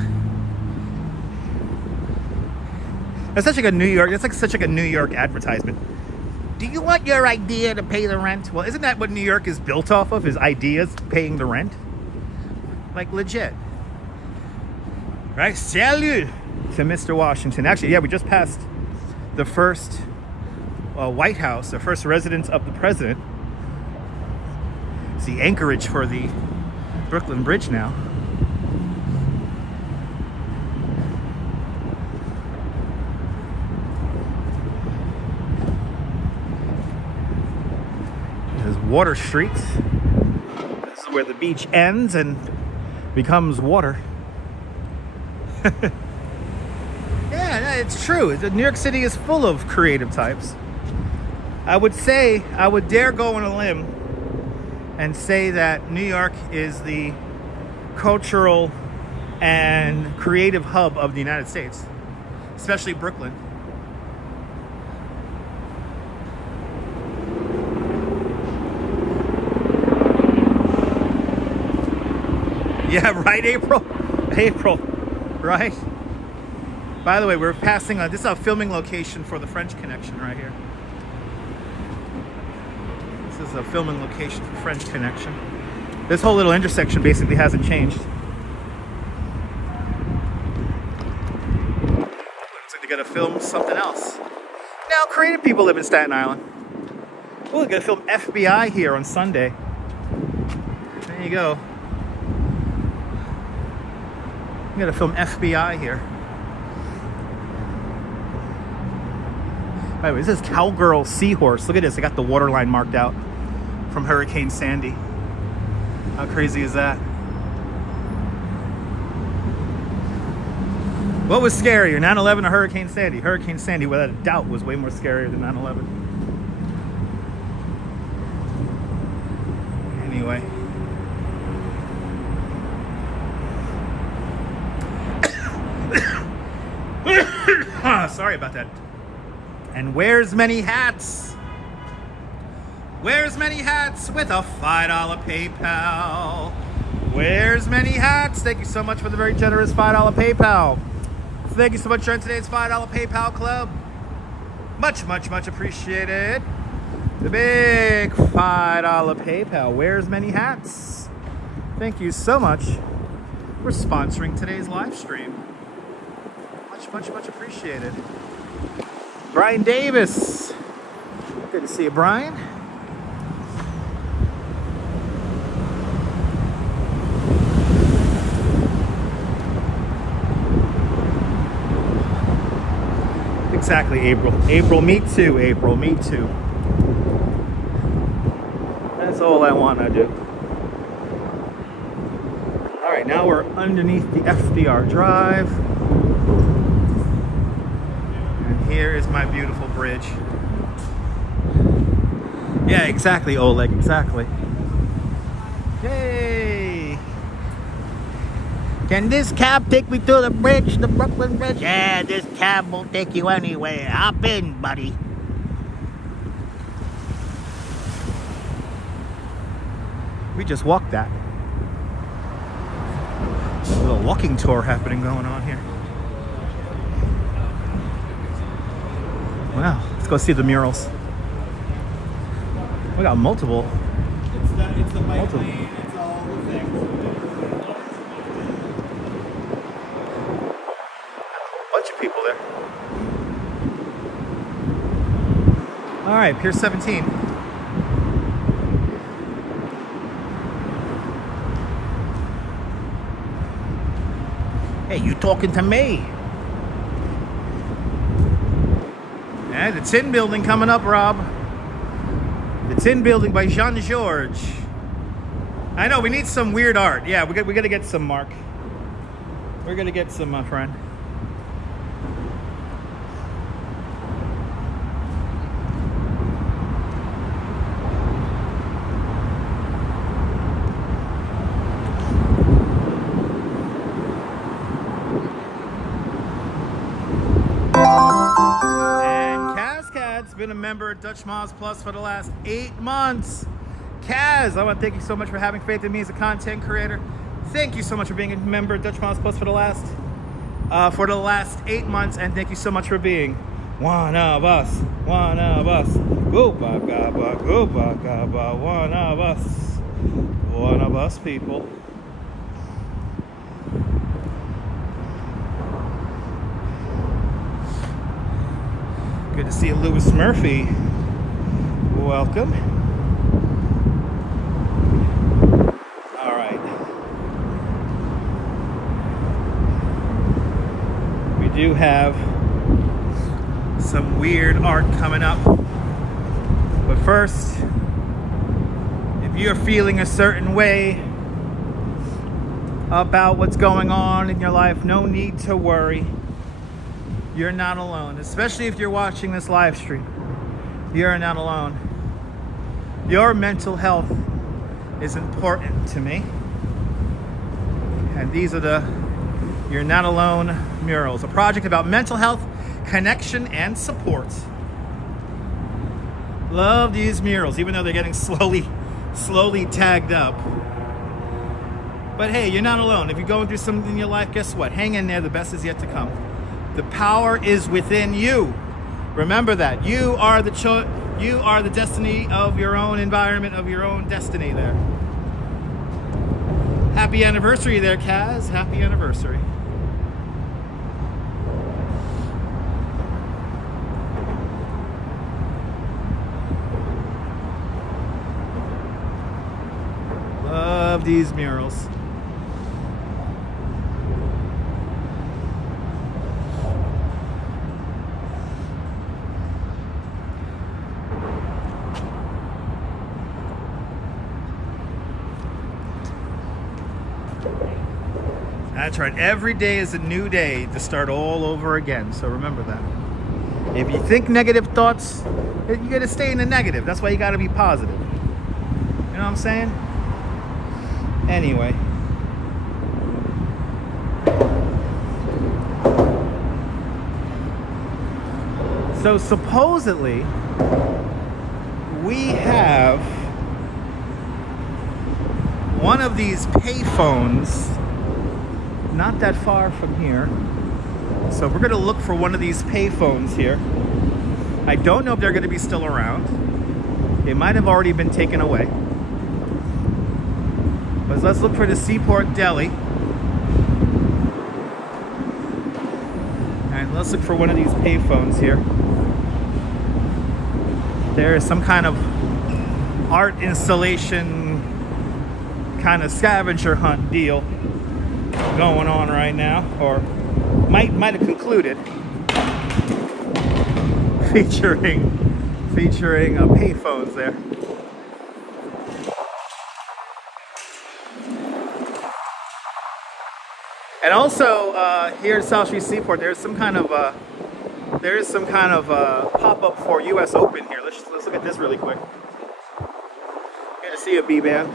That's such like a New York. That's like such like a New York advertisement. Do you want your idea to pay the rent? Well, isn't that what New York is built off of? Is ideas paying the rent? Like legit. Right? Salut to Mr. Washington. Actually, yeah, we just passed the first White House, the first residence of the president. It's the anchorage for the Brooklyn Bridge now. Water Street. This is where the beach ends and becomes water. Yeah, it's true. New York City is full of creative types. I would dare go on a limb and say that New York is the cultural and creative hub of the United States, especially Brooklyn. Yeah, right, April? April, right? By the way, we're passing this is a filming location for the French Connection right here. This is a filming location for French Connection. This whole little intersection basically hasn't changed. Looks like they're gonna film something else. Now, creative people live in Staten Island. Oh, they're gonna film FBI here on Sunday. There you go. We gotta film FBI here. By the way, this is Cowgirl Seahorse. Look at this. I got the waterline marked out from Hurricane Sandy. How crazy is that? What was scarier, 9/11 or Hurricane Sandy? Hurricane Sandy, without a doubt, was way more scarier than 9/11. Anyway. Sorry about that. And wears many hats. Wears many hats with a $5 PayPal. Wears many hats. Thank you so much for the very generous $5 PayPal. Thank you so much for joining today's $5 PayPal club. Much, much, much appreciated. The big $5 PayPal. Wears many hats. Thank you so much for sponsoring today's live stream. Much, much, much appreciated. Brian Davis. Good to see you, Brian. Exactly, April. April, me too, April, me too. That's all I want to do. All right, now we're underneath the FDR Drive. Here is my beautiful bridge. Yeah, exactly, Oleg, exactly. Yay! Can this cab take me to the bridge, the Brooklyn Bridge? Yeah, this cab will take you anywhere. Hop in, buddy. We just walked that. A little walking tour happening going on here. Wow, let's go see the murals. We got multiple. It's the bike lane, it's all the things. Bunch of people there. All right, Pier 17. Hey, you talking to me? Yeah, the Tin Building coming up, Rob. The Tin Building by Jean-Georges. I know, we need some weird art. Yeah, we got to get some, Mark. We're going to get some, my friend. Been a member of Dutch Miles Plus for the last 8 months. Kaz, I want to thank you so much for having faith in me as a content creator. Thank you so much for being a member of Dutch Miles Plus for the last 8 months, and thank you so much for being one of us. One of us. Go ba ga ba, go ba ga ba. One of us. One of us people. Good to see you, Lewis Murphy. Welcome. All right. We do have some weird art coming up. But first, if you're feeling a certain way about what's going on in your life, no need to worry. You're not alone, especially if you're watching this live stream. You're not alone. Your mental health is important to me. And these are the You're Not Alone murals, a project about mental health, connection, and support. Love these murals, even though they're getting slowly tagged up. But hey, you're not alone. If you're going through something in your life, guess what? Hang in there, the best is yet to come. The power is within you. Remember that. You are the destiny of your own environment, of your own destiny there. Happy anniversary there, Kaz. Happy anniversary. Love these murals. That's right. Every day is a new day to start all over again. So remember that. If you think negative thoughts, you got to stay in the negative. That's why you got to be positive. You know what I'm saying? Anyway. So supposedly, we have one of these payphones not that far from here. So we're gonna look for one of these payphones here. I don't know if they're gonna be still around. They might have already been taken away. But let's look for the Seaport Deli. And let's look for one of these payphones here. There is some kind of art installation kind of scavenger hunt deal going on right now, or might have concluded, featuring payphones there. And also here at South Street Seaport, there's some kind of pop-up for U.S. Open here. Let's look at this really quick. Good to see you, B-Man.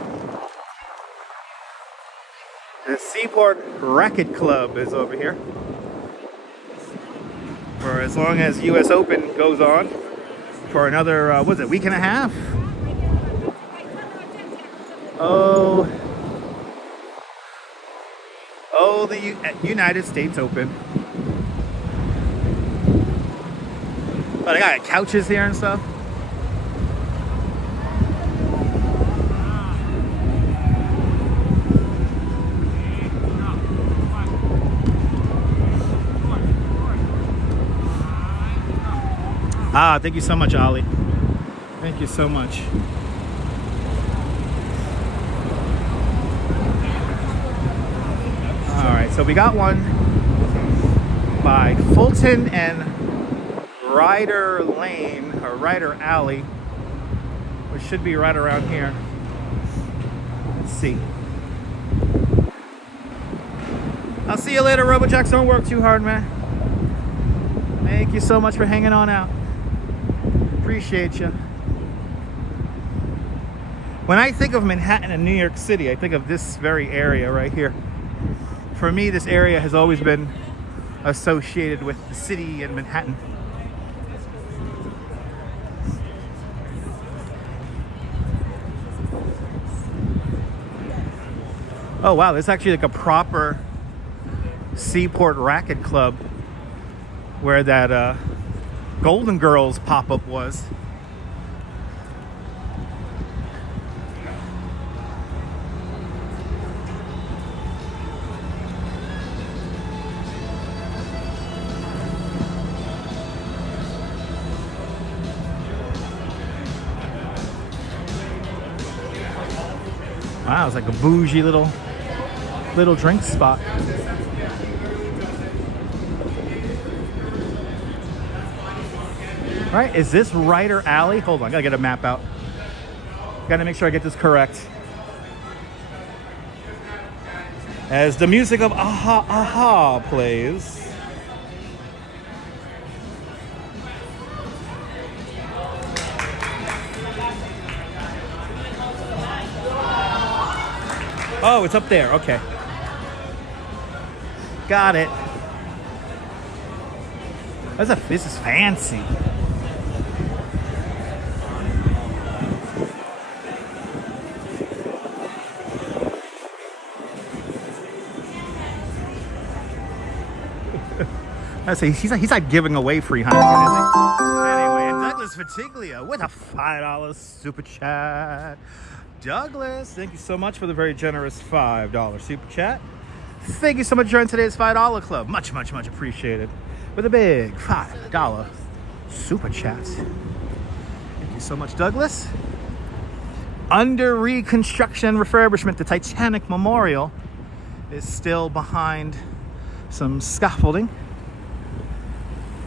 The Seaport Racket Club is over here for as long as U.S. Open goes on for another, week and a half? Oh, the United States Open. Oh, they got couches here and stuff. Ah, thank you so much, Ali. Thank you so much. All right, so we got one by Fulton and Ryder Lane, or Ryder Alley, which should be right around here. Let's see. I'll see you later, RoboJax. Don't work too hard, man. Thank you so much for hanging on out. Appreciate you. When I think of Manhattan and New York City, I think of this very area right here. For me, this area has always been associated with the city and Manhattan. Oh wow, this is actually like a proper Seaport Racket Club where that Golden Girls pop-up was. Wow, it's like a bougie little drink spot. Right, is this Ryder Alley? Hold on, I gotta get a map out. Gotta make sure I get this correct. As the music of Aha Aha plays. Oh, it's up there. Okay. Got it. This is fancy. I say he's like giving away free Heineken, isn't he? Anyway, and Douglas Fatiglia with a $5 super chat. Douglas, thank you so much for the very generous $5 super chat. Thank you so much for joining today's $5 club. Much, much, much appreciated. With a big $5 super chat. Thank you so much, Douglas. Under reconstruction and refurbishment, the Titanic Memorial is still behind some scaffolding.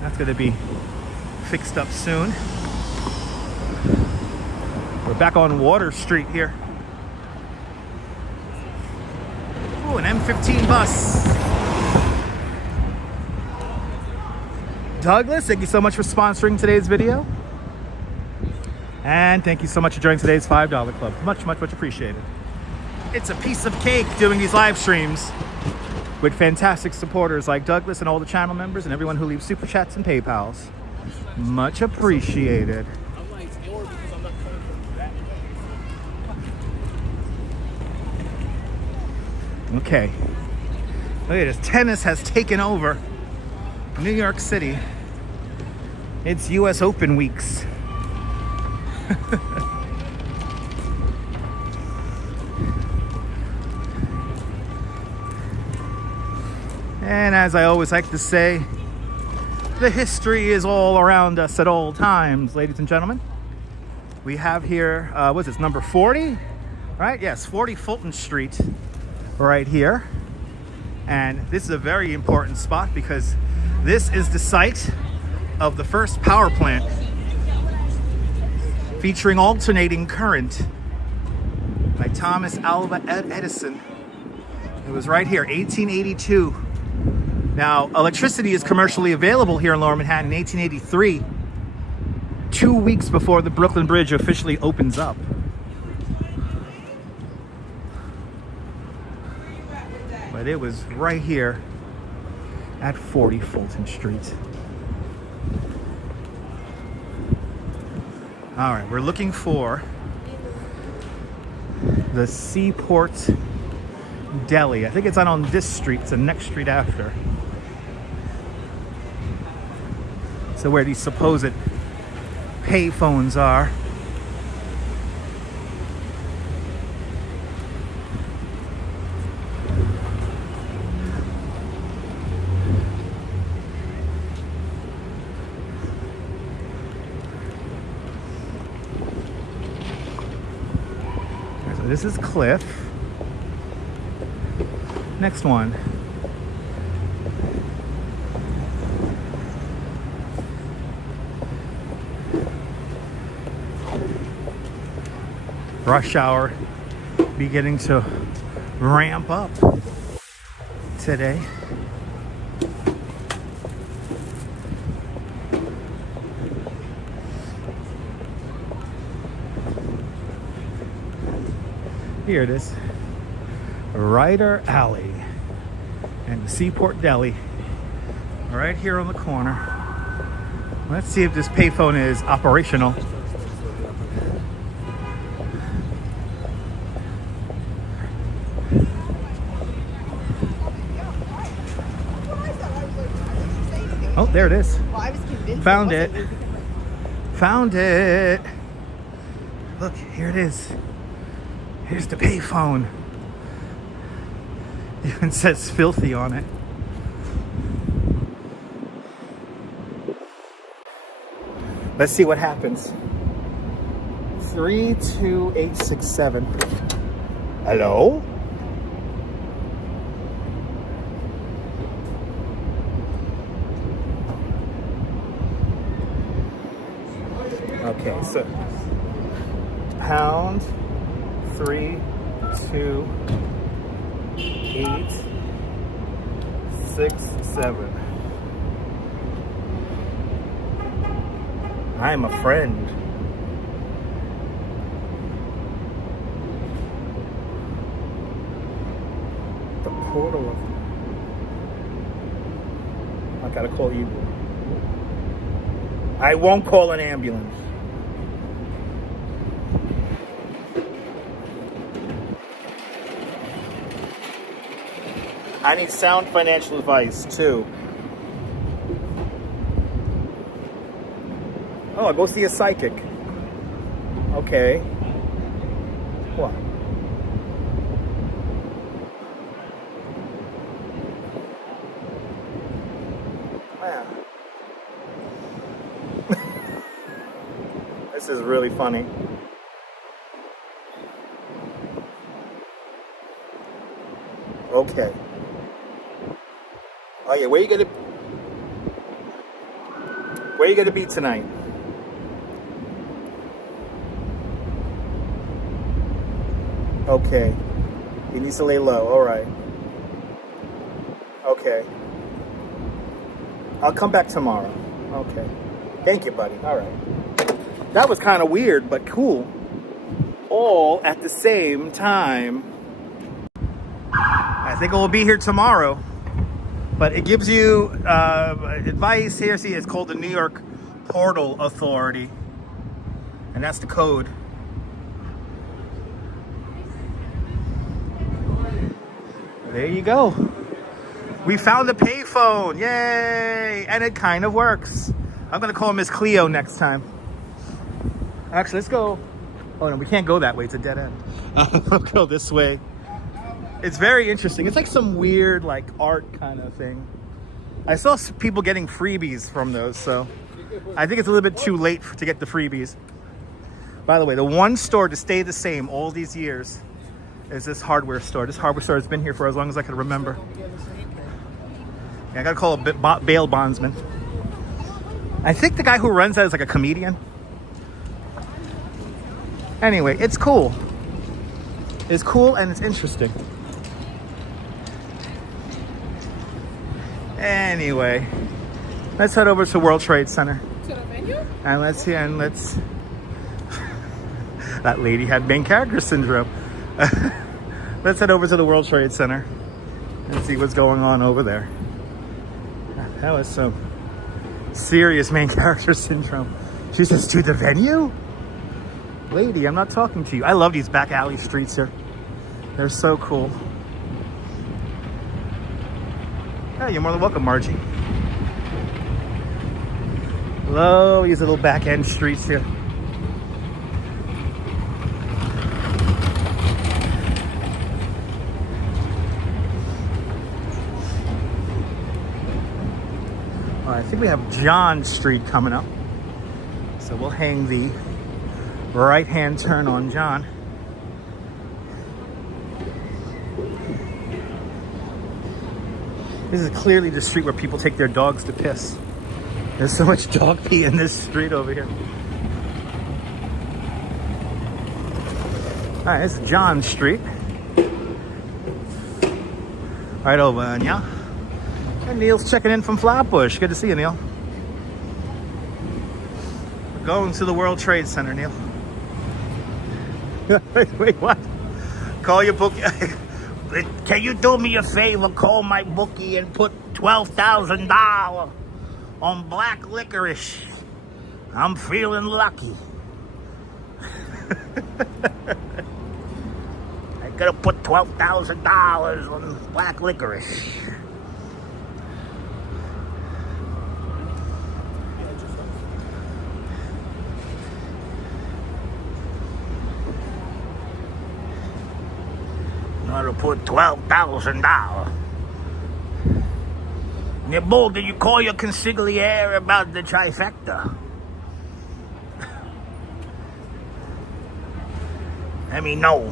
That's going to be fixed up soon. We're back on Water Street here. Ooh, an M15 bus. Douglas, thank you so much for sponsoring today's video. And thank you so much for joining today's $5 club. Much, much, much appreciated. It's a piece of cake doing these live streams with fantastic supporters like Douglas and all the channel members and everyone who leaves super chats and PayPals. Much appreciated. Okay. Look at this. Tennis has taken over New York City. It's US Open weeks. And as I always like to say, the history is all around us at all times, ladies and gentlemen. We have here, what's this, number 40? Right? Yes, 40 Fulton Street right here. And this is a very important spot because this is the site of the first power plant featuring alternating current by Thomas Alva Edison. It was right here, 1882. Now, electricity is commercially available here in Lower Manhattan in 1883, 2 weeks before the Brooklyn Bridge officially opens up. But it was right here at 40 Fulton Street. All right, we're looking for the Seaport Deli. I think it's not on this street, it's the next street after. So where these supposed pay phones are. So this is Cliff. Next one. Rush hour beginning to ramp up today. Here it is. Ryder Alley and the Seaport Deli right here on the corner. Let's see if this payphone is operational. Oh, there it is. Well, I was convinced. Found it. Found it. Look, here it is. Here's the payphone. Even says filthy on it. Let's see what happens. 32867. Hello? Okay, so pound 32867. I'm a friend. portal of... I gotta call you. I won't call an ambulance. I need sound financial advice too. Oh, I go see a psychic. Okay. What? Wow. This is really funny. Okay. Oh yeah, where you gonna be tonight? Okay. He needs to lay low. All right. Okay. I'll come back tomorrow. Okay. Thank you, buddy. All right. That was kind of weird, but cool. All at the same time. I think it will be here tomorrow. But it gives you advice here. See, it's called the New York Portal Authority. And that's the code. There you go. We found a payphone. Yay! And it kind of works. I'm going to call Miss Cleo next time. Actually, let's go. Oh, no, we can't go that way. It's a dead end. We'll go this way. It's very interesting. It's like some weird, like, art kind of thing. I saw people getting freebies from those, so I think it's a little bit too late to get the freebies. By the way, the one store to stay the same all these years is this hardware store. This hardware store has been here for as long as I can remember. Yeah, I gotta call a bail bondsman. I think the guy who runs that is like a comedian. Anyway, it's cool. It's cool and it's interesting. Anyway, let's head over to World Trade Center. To the venue? And let's that lady had main character syndrome. Let's head over to the World Trade Center and see what's going on over there. That was some serious main character syndrome. She says, to the venue? Lady, I'm not talking to you. I love these back alley streets here. They're so cool. Yeah, you're more than welcome, Margie. Hello, these little back end streets here. All right, I think we have John Street coming up. So we'll hang the right-hand turn on John. This is clearly the street where people take their dogs to piss. There's so much dog pee in this street over here. All right, this is John Street. Right over, yeah. And Neil's checking in from Flatbush. Good to see you, Neil. We're going to the World Trade Center, Neil. Wait, what? Call your bookie. Can you do me a favor? Call my bookie and put $12,000 on black licorice. I'm feeling lucky. I gotta put $12,000 on black licorice. To put $12,000. Nibble, did you call your consigliere about the trifecta? Let me know.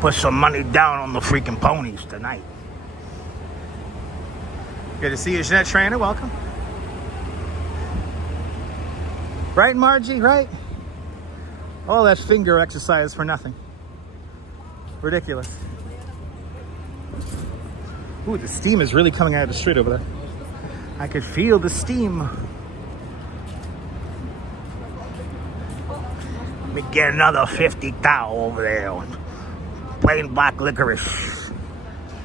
Put some money down on the freaking ponies tonight. Good to see you, Jeanette Trainer. Welcome. Right, Margie? Right? All that finger exercise for nothing. Ridiculous. Ooh, the steam is really coming out of the street over there. I could feel the steam. Let me get another 50 thou over there. Plain black licorice.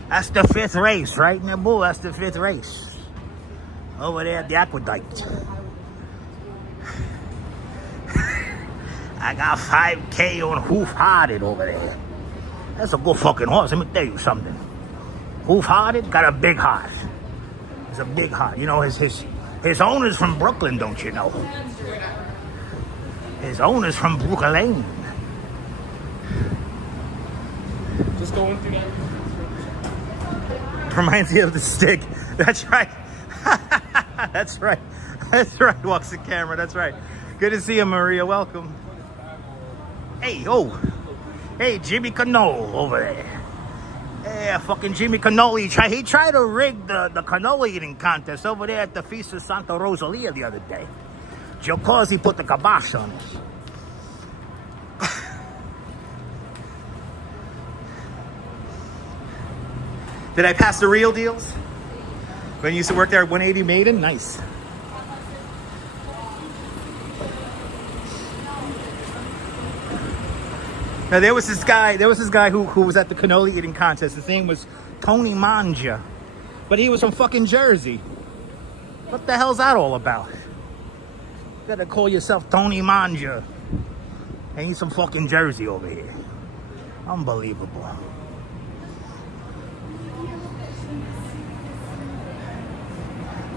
That's the 5th race, right, Nabu? That's the 5th race. Over there at the aqueduct. I got 5K on Hoof-Hearted over there. That's a good fucking horse. Let me tell you something. Hoof-Hearted got a big heart. It's a big heart. You know, his owner's from Brooklyn, don't you know? His owner's from Brooklyn. Just going through. Reminds you of the stick. That's right. That's right. That's right. Walks the camera. That's right. Good to see you, Maria. Welcome. Hey, oh. Hey, Jimmy Cannoli over there. Yeah, fucking Jimmy Cannoli. He tried to rig the cannoli eating contest over there at the Feast of Santa Rosalia the other day. Jocosi put the kibosh on it. Did I pass the real deals? When you used to work there at 180 Maiden? Nice. Now there was this guy who was at the cannoli eating contest. His name was Tony Manja. But he was from fucking Jersey. What the hell's that all about? You gotta call yourself Tony Manja. And he's from fucking Jersey over here. Unbelievable.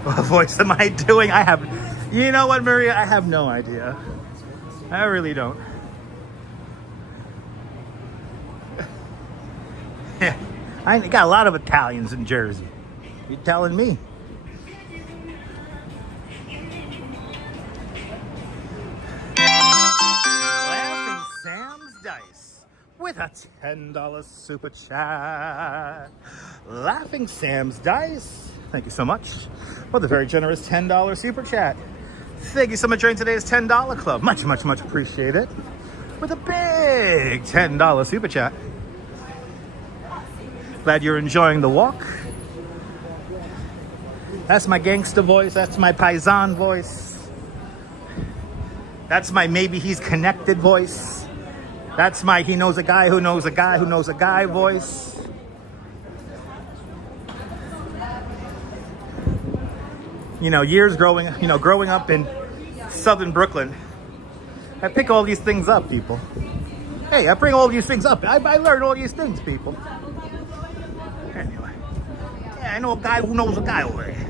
What voice am I doing? You know what, Maria? I have no idea. I really don't. Yeah, I got a lot of Italians in Jersey. You're telling me. Laughing Sam's Dice with a $10 super chat. Laughing Sam's Dice. Thank you so much for the very generous $10 super chat. Thank you so much for joining today's $10 club. Much, much, much appreciated. With a big $10 super chat. Glad you're enjoying the walk. That's my gangster voice. That's my paisan voice. That's my maybe he's connected voice. That's my he knows a guy who knows a guy who knows a guy voice. You know, years growing up in southern Brooklyn, I pick all these things up, people. Hey, I bring all these things up. I learn all these things, people. Anyway, yeah, I know a guy who knows a guy over there.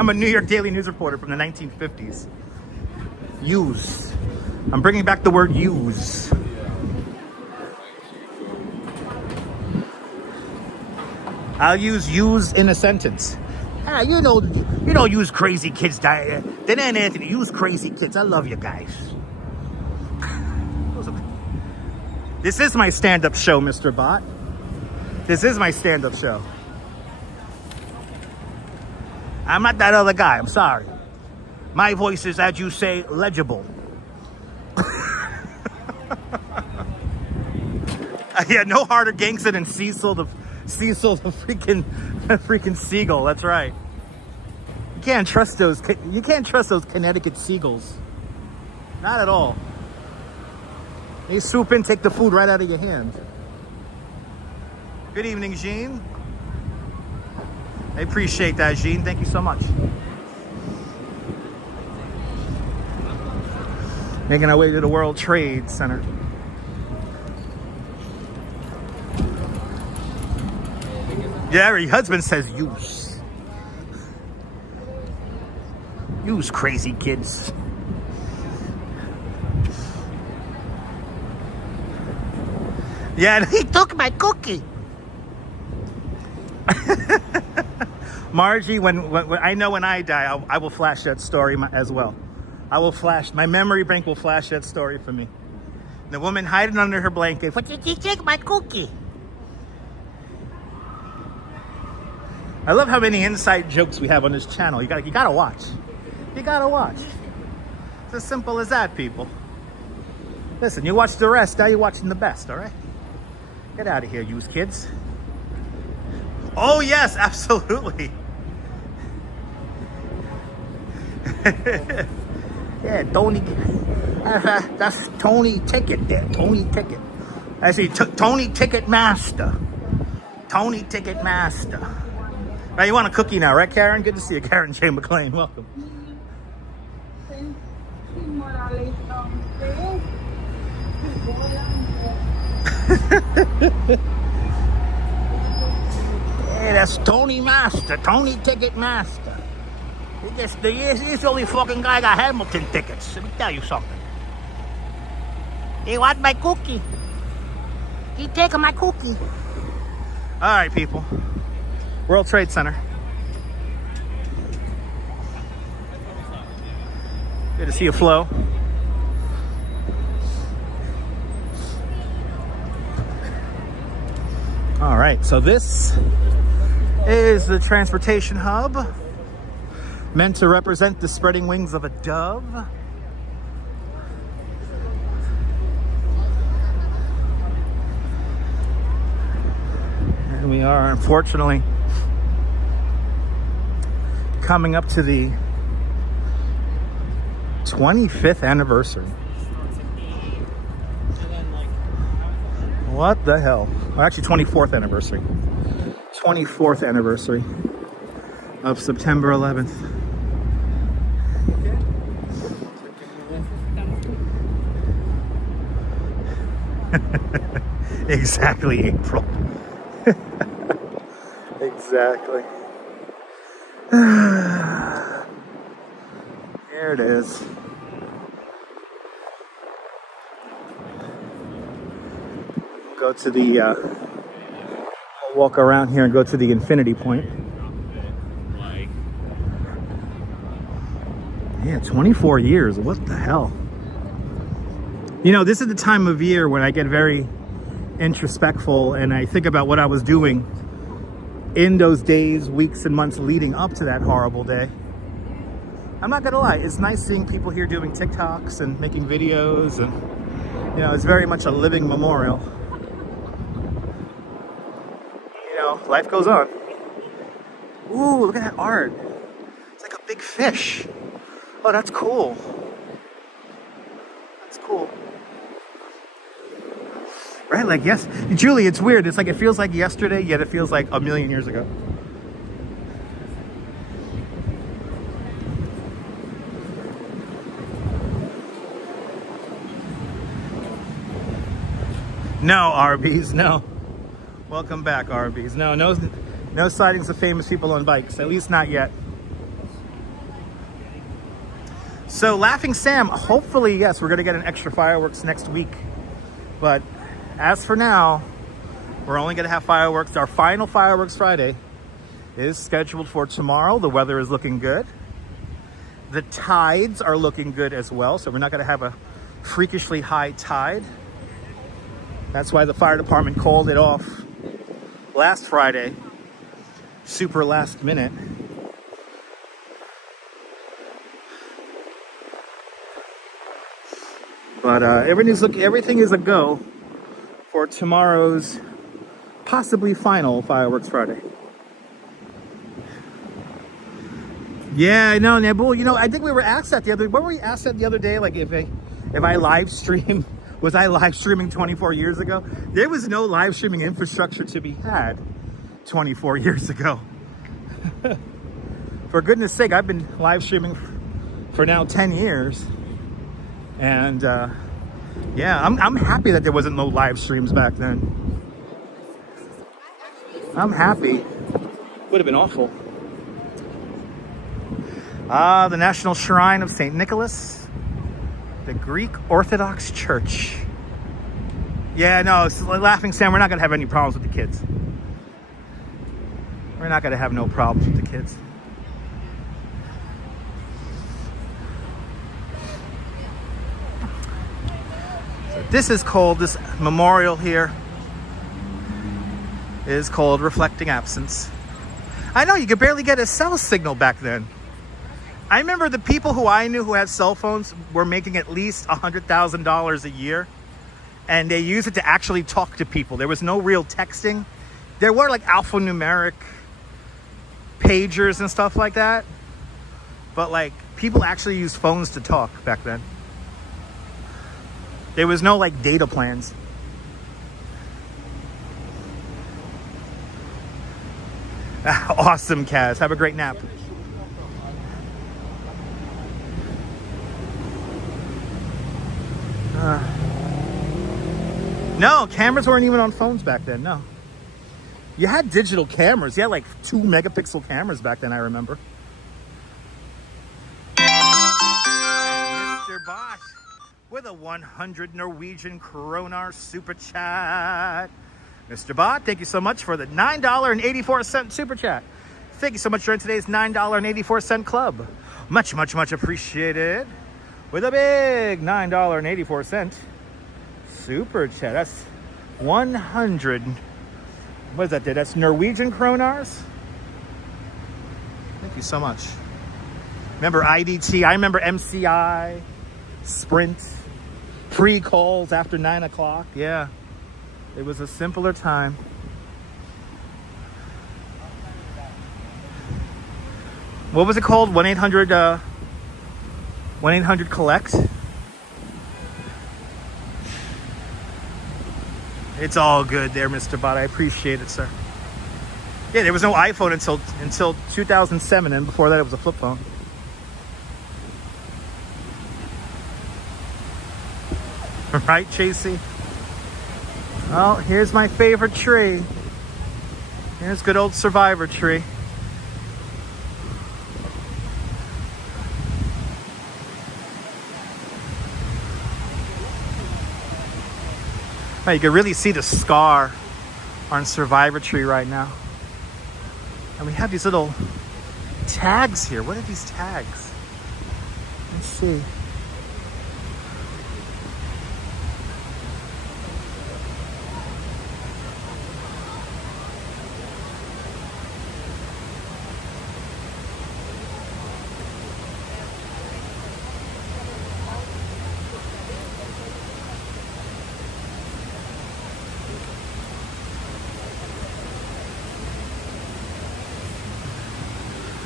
I'm a New York Daily News reporter from the 1950s. Use. I'm bringing back the word use. I'll use in a sentence. Ah, you know, use crazy kids. Dan and Anthony, use crazy kids. I love you guys. This is my stand-up show, Mr. Bot. This is my stand-up show. I'm not that other guy. I'm sorry. My voice is, as you say, legible. Yeah, no harder gangster than Cecil the freaking seagull. That's right. You can't trust those Connecticut seagulls. Not at all. They swoop in, take the food right out of your hand. Good evening, Jean. I appreciate that, Jean. Thank you so much. Making our way to the World Trade Center. Yeah, your husband says use. Use, crazy kids. Yeah, he took my cookie. Margie, when I know when I die, I will flash that story as well. I will flash, my memory bank will flash that story for me. The woman hiding under her blanket. What did you take my cookie? I love how many inside jokes we have on this channel. You gotta watch. You gotta watch. It's as simple as that, people. Listen, you watch the rest, now you're watching the best, all right? Get out of here, you kids. Oh yes, absolutely. Yeah, That's Tony Ticket there. Tony Ticket. I see Tony Ticket Master. Tony Ticket Master. Now you want a cookie now, right, Karen? Good to see you, Karen J. McLean. Welcome. Yeah, that's Tony Master. Tony Ticket Master. He's the only fucking guy got Hamilton tickets. Let me tell you something. He want my cookie. He taking my cookie. All right, people. World Trade Center. Good to see you, Flo. All right, so this is the transportation hub, meant to represent the spreading wings of a dove. And we are, unfortunately, coming up to the 25th anniversary. What the hell? Well, actually, 24th anniversary. 24th anniversary of September 11th. Exactly, April. Exactly. There it is. Go to the, we'll walk around here and go to the infinity point. Yeah, 24 years. What the hell? You know, this is the time of year when I get very introspectful and I think about what I was doing in those days, weeks, and months leading up to that horrible day. I'm not gonna lie, it's nice seeing people here doing TikToks and making videos, and you know, it's very much a living memorial. You know, life goes on. Ooh, look at that art. It's like a big fish. Oh, that's cool. That's cool. Right, like, yes, Julie, it's weird. It's like, it feels like yesterday, yet it feels like a million years ago. No, Arby's, no. Welcome back, Arby's. No sightings of famous people on bikes, at least not yet. So, Laughing Sam, hopefully, yes, we're gonna get an extra fireworks next week. But as for now, we're only gonna have fireworks. Our final Fireworks Friday is scheduled for tomorrow. The weather is looking good. The tides are looking good as well, so we're not gonna have a freakishly high tide. That's why the fire department called it off last Friday, super last minute. But everything is a go for tomorrow's possibly final Fireworks Friday. Yeah, I know, Nabul. You know, I think we were asked that what were we asked that the other day? Like if I live stream, was I live streaming 24 years ago? There was no live streaming infrastructure to be had 24 years ago. For goodness sake, I've been live streaming for now 10 years. And yeah, I'm happy that there wasn't no live streams back then. I'm happy. Would have been awful. The National Shrine of St. Nicholas. The Greek Orthodox Church. Yeah, no, it's like Laughing Sam, we're not gonna have any problems with the kids. We're not gonna have no problems with the kids. So this memorial here is called Reflecting Absence. I know, you could barely get a cell signal back then. I remember the people who I knew who had cell phones were making at least $100,000 a year, and they used it to actually talk to people. There was no real texting. There were like alphanumeric pagers and stuff like that, but like people actually used phones to talk back then. There was no like data plans. Awesome, Kaz. Have a great nap. No, cameras weren't even on phones back then. No. You had digital cameras. You had like 2 megapixel cameras back then, I remember. Mr. Bosch with a 100 Norwegian kroner super chat. Mr. Bot, thank you so much for the $9.84 super chat. Thank you so much for today's $9.84 club. Much, much, much appreciated. With a big $9.84 super chat. That's 100. What is that? That's Norwegian kronars. Thank you so much. Remember IDT? I remember MCI, Sprint, free calls after 9 o'clock. Yeah, it was a simpler time. What was it called? 1-800-collect? It's all good there, Mr. Bot. I appreciate it, sir. Yeah, there was no iPhone until 2007, and before that it was a flip phone. Right, Chasey? Well, here's my favorite tree. Here's good old Survivor tree. Oh, you can really see the scar on Survivor tree right now. And we have these little tags here. What are these tags? Let's see.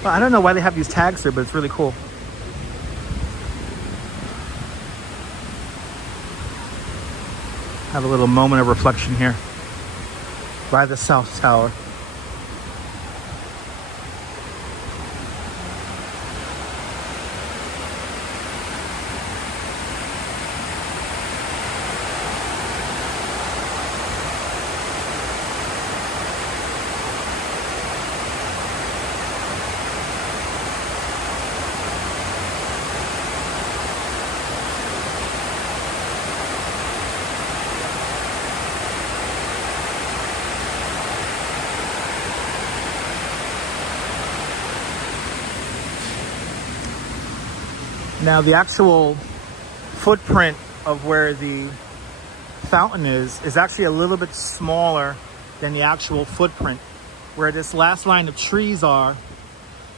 Well, I don't know why they have these tags here, but it's really cool. Have a little moment of reflection here by the South Tower. Now the actual footprint of where the fountain is actually a little bit smaller than the actual footprint. Where this last line of trees are,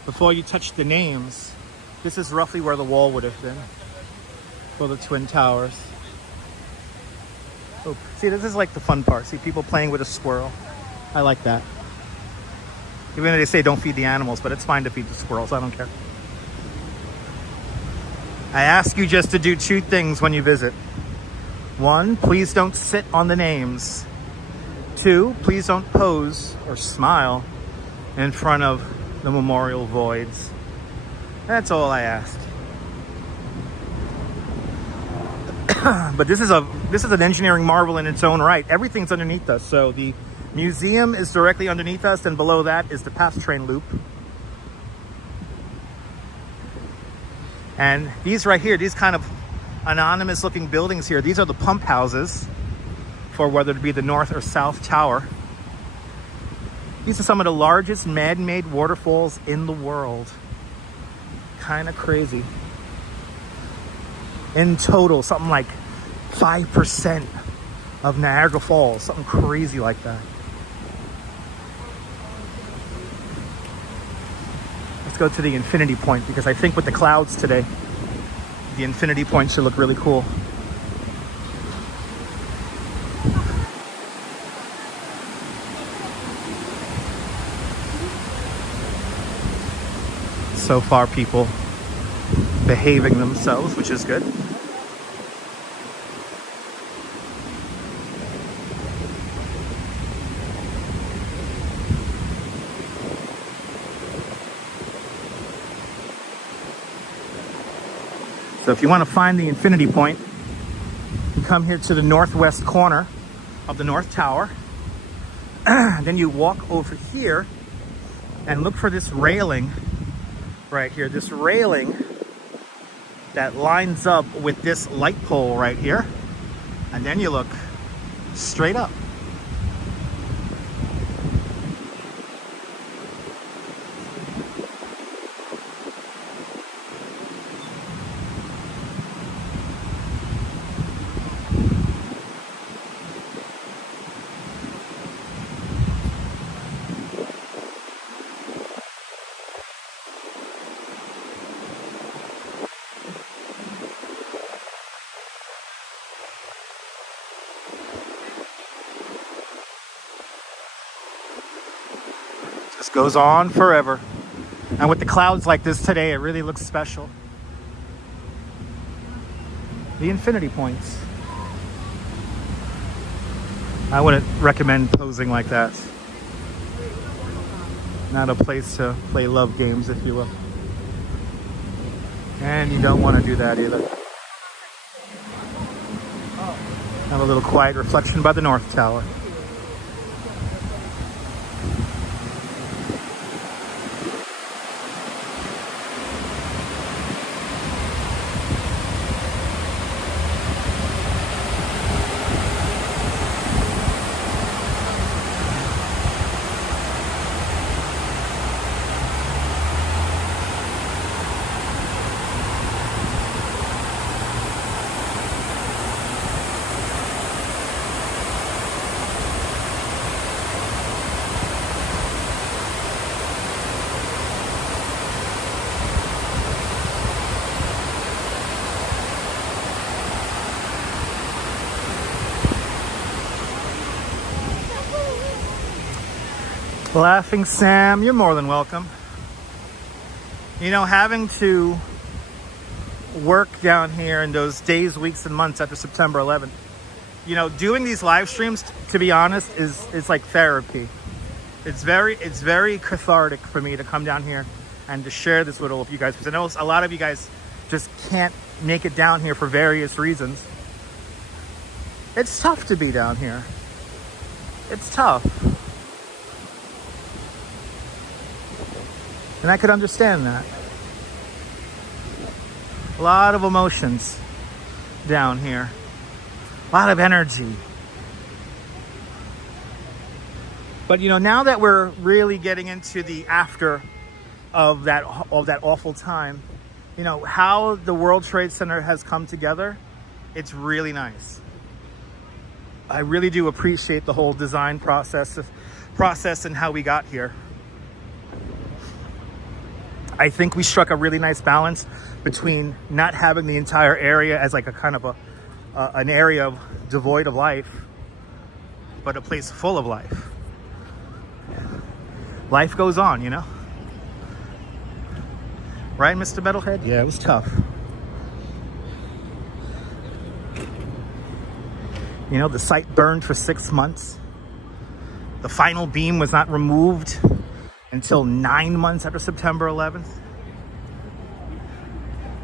before you touch the names, this is roughly where the wall would have been for the Twin Towers. Oh, see, this is like the fun part. See people playing with a squirrel. I like that. Even though they say don't feed the animals, but it's fine to feed the squirrels. I don't care. I ask you just to do 2 things when you visit. 1, please don't sit on the names. 2, please don't pose or smile in front of the memorial voids. That's all I ask. But this is an engineering marvel in its own right. Everything's underneath us. So the museum is directly underneath us, and below that is the PATH train loop. And these right here, these kind of anonymous looking buildings here, these are the pump houses for whether it be the North or South Tower. These are some of the largest man-made waterfalls in the world. Kind of crazy. In total, something like 5% of Niagara Falls, something crazy like that. Let's go to the infinity point, because I think with the clouds today, the infinity point should look really cool. So far, people behaving themselves, which is good. So if you want to find the infinity point, you come here to the northwest corner of the North Tower. Then you walk over here and look for this railing right here. This railing that lines up with this light pole right here. And then you look straight up. Just goes on forever. And with the clouds like this today, it really looks special. The infinity points. I wouldn't recommend posing like that. Not a place to play love games, if you will. And you don't want to do that either. Have a little quiet reflection by the North Tower. Laughing Sam, you're more than welcome. You know, having to work down here in those days, weeks, and months after September 11th, you know, doing these live streams, to be honest, is like therapy. It's very cathartic for me to come down here and to share this with all of you guys, because I know a lot of you guys just can't make it down here for various reasons. It's tough to be down here. It's tough. And I could understand that. A lot of emotions down here. A lot of energy. But you know, now that we're really getting into the after of that awful time, you know, how the World Trade Center has come together, it's really nice. I really do appreciate the whole design process and how we got here. I think we struck a really nice balance between not having the entire area as like a kind of an area devoid of life, but a place full of life. Life goes on, you know? Right, Mr. Metalhead? Yeah, it was tough. You know, the site burned for 6 months. The final beam was not removed until 9 months after September 11th.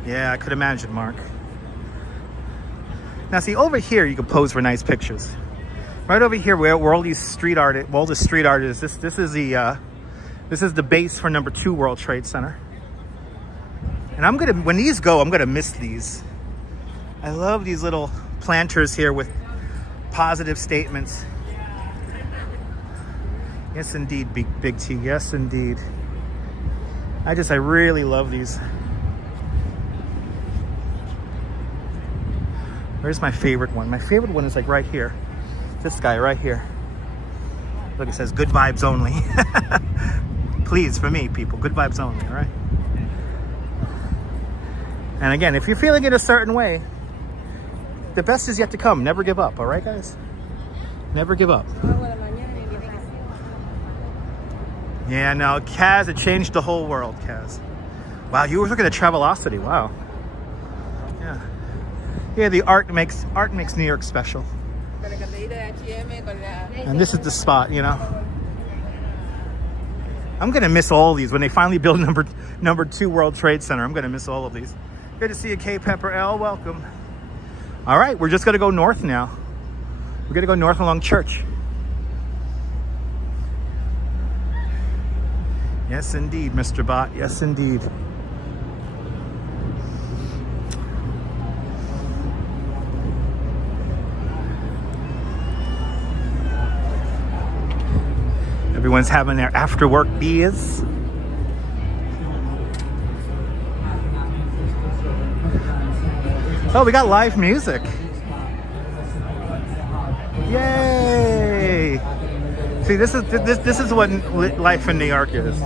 Yeah, I could imagine, Mark. Now, see, over here you can pose for nice pictures. Right over here, where all these street art is. This is the base for number 2 World Trade Center. And when these go, I'm gonna miss these. I love these little planters here with positive statements. Yes, indeed, Big T. Yes, indeed. I really love these. Where's my favorite one? My favorite one is like right here. This guy right here. Look, it says good vibes only. Please, for me, people, good vibes only, all right? And again, if you're feeling it a certain way, the best is yet to come. Never give up, all right, guys? Never give up. Yeah, no, Kaz, it changed the whole world, Kaz. Wow, you were looking at Travelocity. Wow. Yeah. Yeah, the art makes New York special. And this is the spot, you know. I'm gonna miss all these when they finally build number 2 World Trade Center. I'm gonna miss all of these. Good to see you, K Pepper L. Welcome. All right, we're just gonna go north now. We're gonna go north along Church. Yes, indeed, Mr. Bot. Yes, indeed. Everyone's having their after-work beers. Oh, we got live music. Yay! See, this is what life in New York is.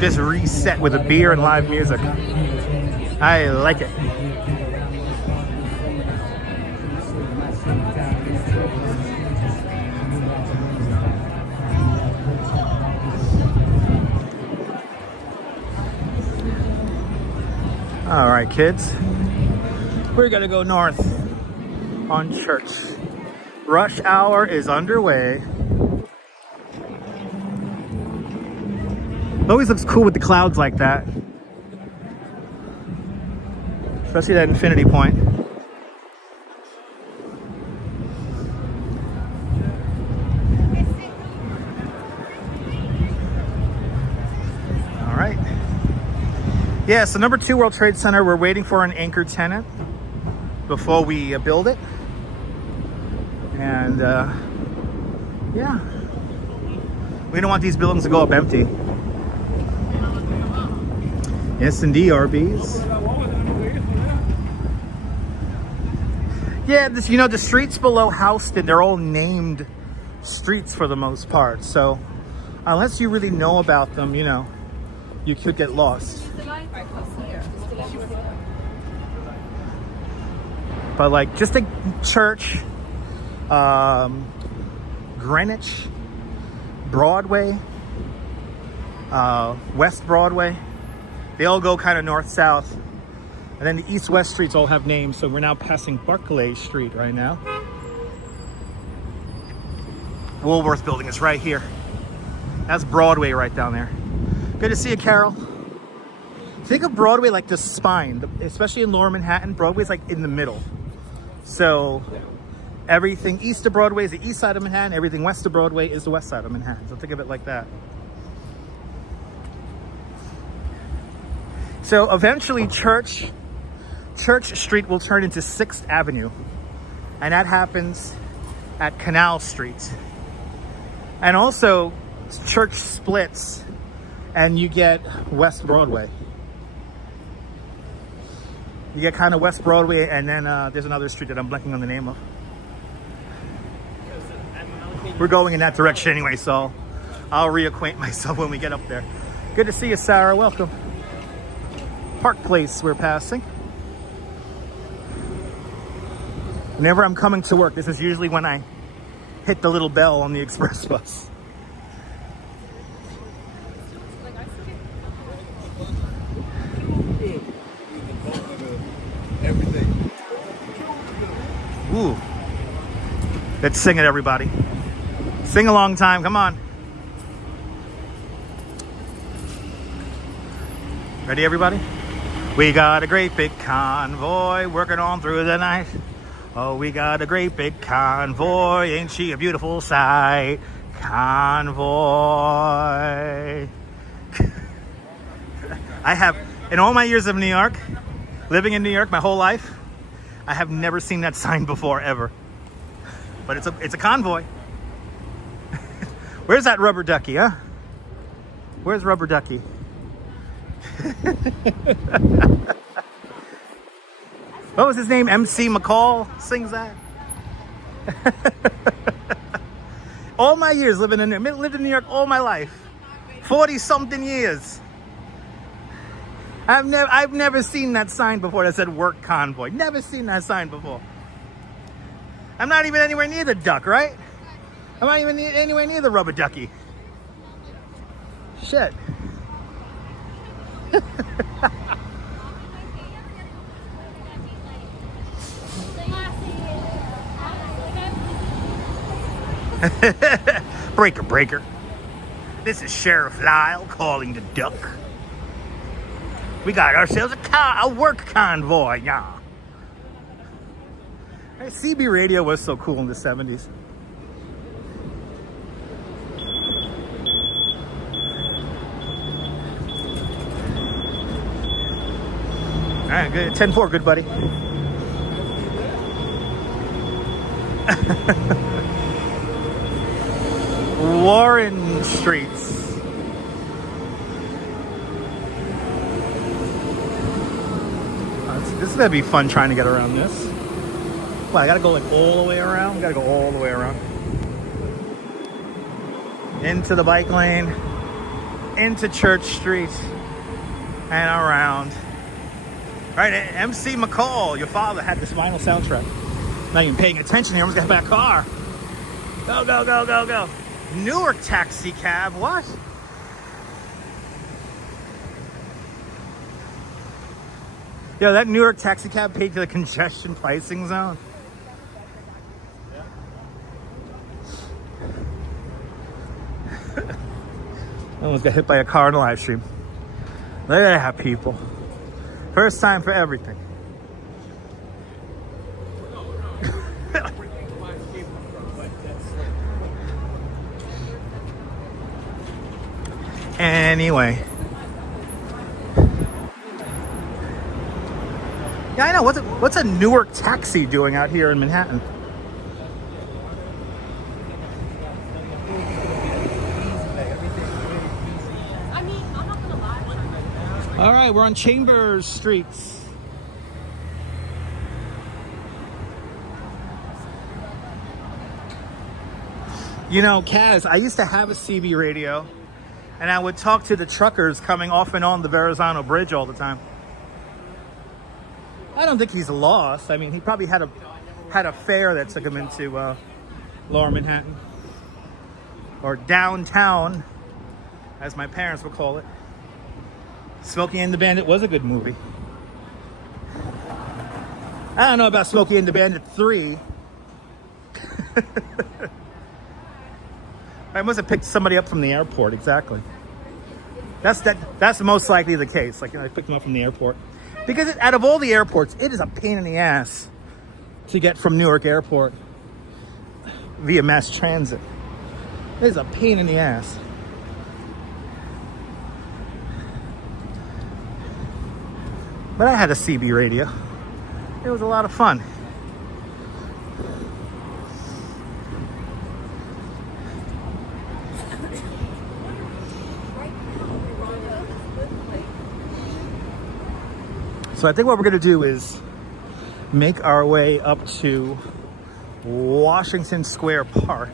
Just reset with a beer and live music. I like it. All right, kids. We're gonna go north on Church. Rush hour is underway. It always looks cool with the clouds like that. Especially that infinity point. All right. Yeah, so number 2 World Trade Center, we're waiting for an anchor tenant before we build it. And yeah, we don't want these buildings to go up empty. Yes, indeed, RBs. Yeah, this, you know, the streets below Houston, they're all named streets for the most part. So unless you really know about them, you know, you could get lost. But like just a Church, Greenwich, Broadway, West Broadway, they all go kind of north-south. And then the east-west streets all have names. So we're now passing Barclay Street right now. Woolworth building is right here. That's Broadway right down there. Good to see you, Carol. Think of Broadway like the spine, especially in Lower Manhattan. Broadway's like in the middle. So everything east of Broadway is the east side of Manhattan. Everything west of Broadway is the west side of Manhattan. So think of it like that. So eventually Church Street will turn into 6th Avenue. And that happens at Canal Street. And also Church splits and you get West Broadway. You get kind of West Broadway, and then there's another street that I'm blanking on the name of. We're going in that direction anyway, so I'll reacquaint myself when we get up there. Good to see you, Sarah. Welcome. Park Place we're passing. Whenever I'm coming to work, this is usually when I hit the little bell on the express bus. Ooh. Let's sing it, everybody. Sing along time, come on. Ready, everybody? We got a great big convoy working on through the night. Oh, we got a great big convoy. Ain't she a beautiful sight? Convoy. I have, in all my years of New York, living in New York my whole life, I have never seen that sign before, ever. But it's a convoy. Where's that rubber ducky, huh? Where's Rubber Ducky? What was his name? MC McCall sings that. All my years lived in New York all my life. 40-something years. I've never seen that sign before that said work convoy. Never seen that sign before. I'm not even anywhere near the duck, right? I'm not even anywhere near the rubber ducky. Shit. Breaker, breaker. This is Sheriff Lyle calling the duck. We got ourselves a work convoy, yeah. Hey, CB radio was so cool in the 70s. All right, good. 10-4, good buddy. Warren Streets. This is gonna be fun trying to get around this. Well, I gotta go like all the way around. Gotta go all the way around. Into the bike lane, into Church Street, and around. Right, MC McCall, your father had this vinyl soundtrack. Not even paying attention here. Everyone's got back car. Go, go, go, go, go. Newark taxi cab, what? Yo, that Newark taxi cab paid to the congestion pricing zone. Almost got hit by a car in the live stream. Look at that, people. First time for everything. Anyway. Yeah, I know. What's a Newark taxi doing out here in Manhattan? I mean, I'm not gonna lie. All right, we're on Chambers Streets. You know, Kaz, I used to have a CB radio, and I would talk to the truckers coming off and on the Verizon Bridge all the time. I don't think he's lost. I mean, he probably had a fare that took him into Lower Manhattan, or downtown, as my parents would call it. Smokey and the Bandit was a good movie. I don't know about Smokey and the Bandit 3. I must have picked somebody up from the airport, exactly. That's most likely the case. Like, you know, I picked them up from the airport. Because out of all the airports, it is a pain in the ass to get from Newark Airport via mass transit. It is a pain in the ass. But I had a CB radio. It was a lot of fun. So I think what we're going to do is make our way up to Washington Square Park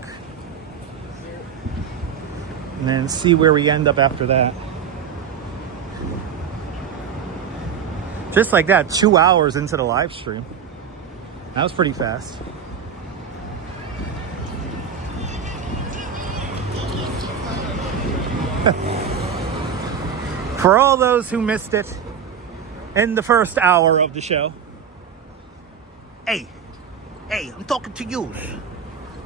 and then see where we end up after that. Just like that, 2 hours into the live stream. That was pretty fast. For all those who missed it in the first hour of the show. Hey, I'm talking to you.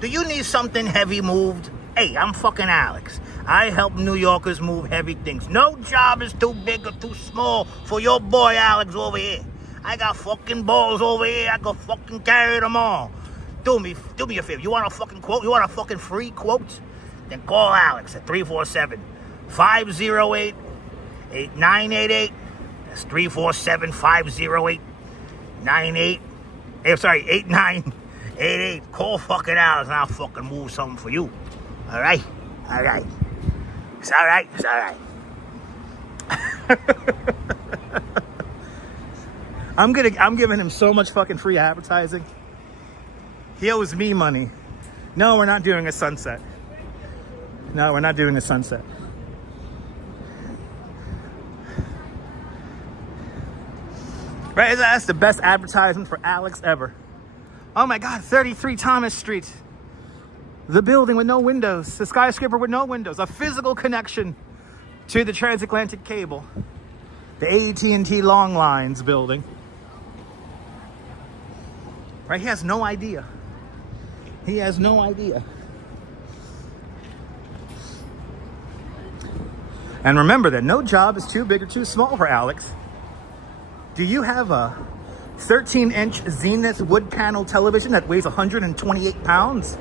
Do you need something heavy moved? Hey, I'm fucking Alex. I help New Yorkers move heavy things. No job is too big or too small for your boy Alex over here. I got fucking balls over here. I can fucking carry them all. Do me a favor. You want a fucking quote? You want a fucking free quote? Then call Alex at 347-508-8988. That's 347-508-8988. Call fucking Alex and I'll fucking move something for you. All right? All right. It's all right. It's all right. I'm giving him so much fucking free advertising. He owes me money. No, we're not doing a sunset. No, we're not doing a sunset. Right, that's the best advertisement for Alex ever. Oh my God, 33 Thomas Street. The building with no windows, the skyscraper with no windows, a physical connection to the transatlantic cable. The AT&T Long Lines building. Right, he has no idea. He has no idea. And remember that no job is too big or too small for Alex. Do you have a 13-inch Zenith wood panel television that weighs 128 pounds?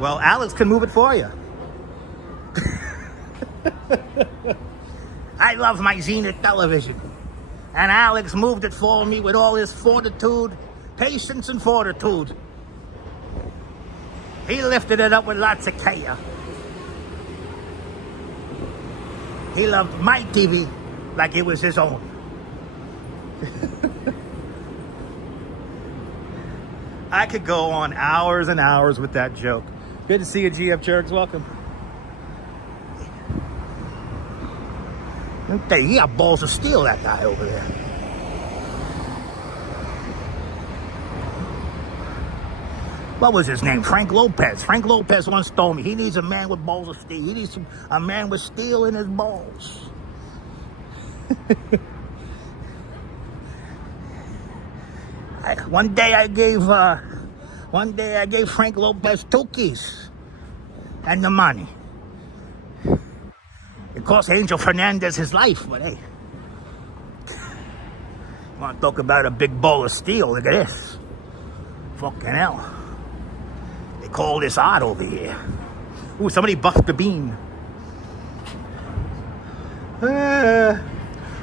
Well, Alex can move it for you. I love my Zenith television. And Alex moved it for me with all his fortitude, patience and fortitude. He lifted it up with lots of care. He loved my TV like it was his own. I could go on hours and hours with that joke. Good to see you, GF Jerks. Welcome. He got balls of steel, that guy over there. What was his name? Frank Lopez. Frank Lopez once told me he needs a man with balls of steel. He needs a man with steel in his balls. One day I gave Frank Lopez 2 keys and the money. It cost Angel Fernandez his life, but hey. You want to talk about a big ball of steel? Look at this. Fucking hell. They call this art over here. Ooh, somebody buffed the beam.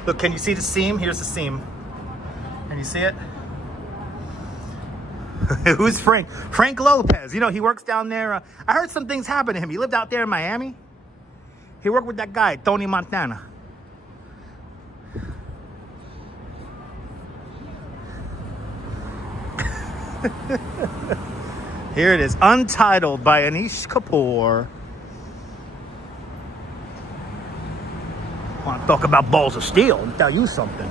Look, can you see the seam? Here's the seam. Can you see it? Who's Frank? Frank Lopez. You know, he works down there. I heard some things happen to him. He lived out there in Miami. He worked with that guy, Tony Montana. Here it is, Untitled by Anish Kapoor. I want to talk about balls of steel and tell you something.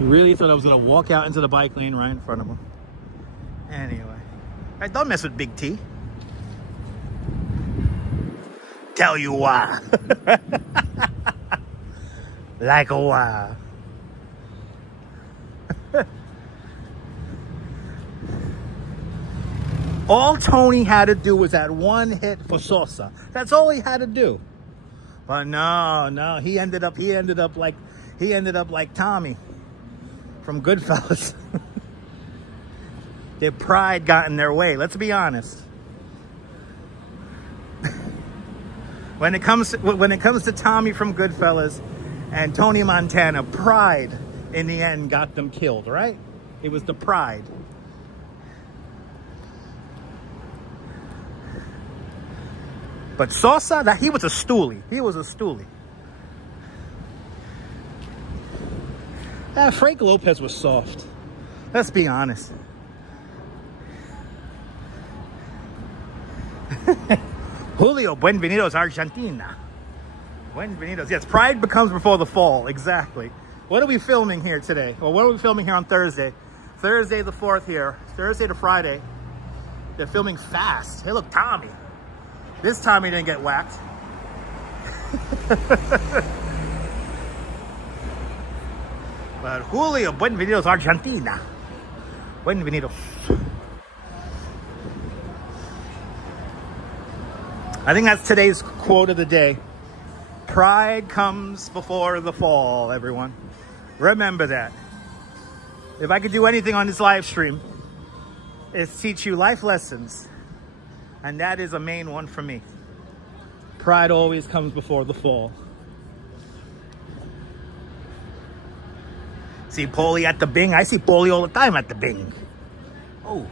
Really thought I was going to walk out into the bike lane right in front of him. Anyway. Right, don't mess with Big T. Tell you why. Like a why. All Tony had to do was that one hit for Sosa. That's all he had to do. But no, he ended up like Tommy from Goodfellas. Their pride got in their way. Let's be honest. When it comes to Tommy from Goodfellas and Tony Montana, pride in the end got them killed, right? It was the pride. But Sosa, he was a stoolie. He was a stoolie. Frank Lopez was soft. Let's be honest. Julio, Buenvenidos, Argentina. Buenvenidos. Yes, pride becomes before the fall. Exactly. What are we filming here today? Well, what are we filming here on Thursday? Thursday the 4th here. Thursday to Friday. They're filming fast. Hey, look, Tommy. This time he didn't get whacked. But Julio, Buenvenidos, Argentina. Buenvenidos. I think that's today's quote of the day. Pride comes before the fall, everyone. Remember that. If I could do anything on this live stream, it's teach you life lessons. And that is a main one for me. Pride always comes before the fall. See Paulie at the Bing? I see Paulie all the time at the Bing. Oh.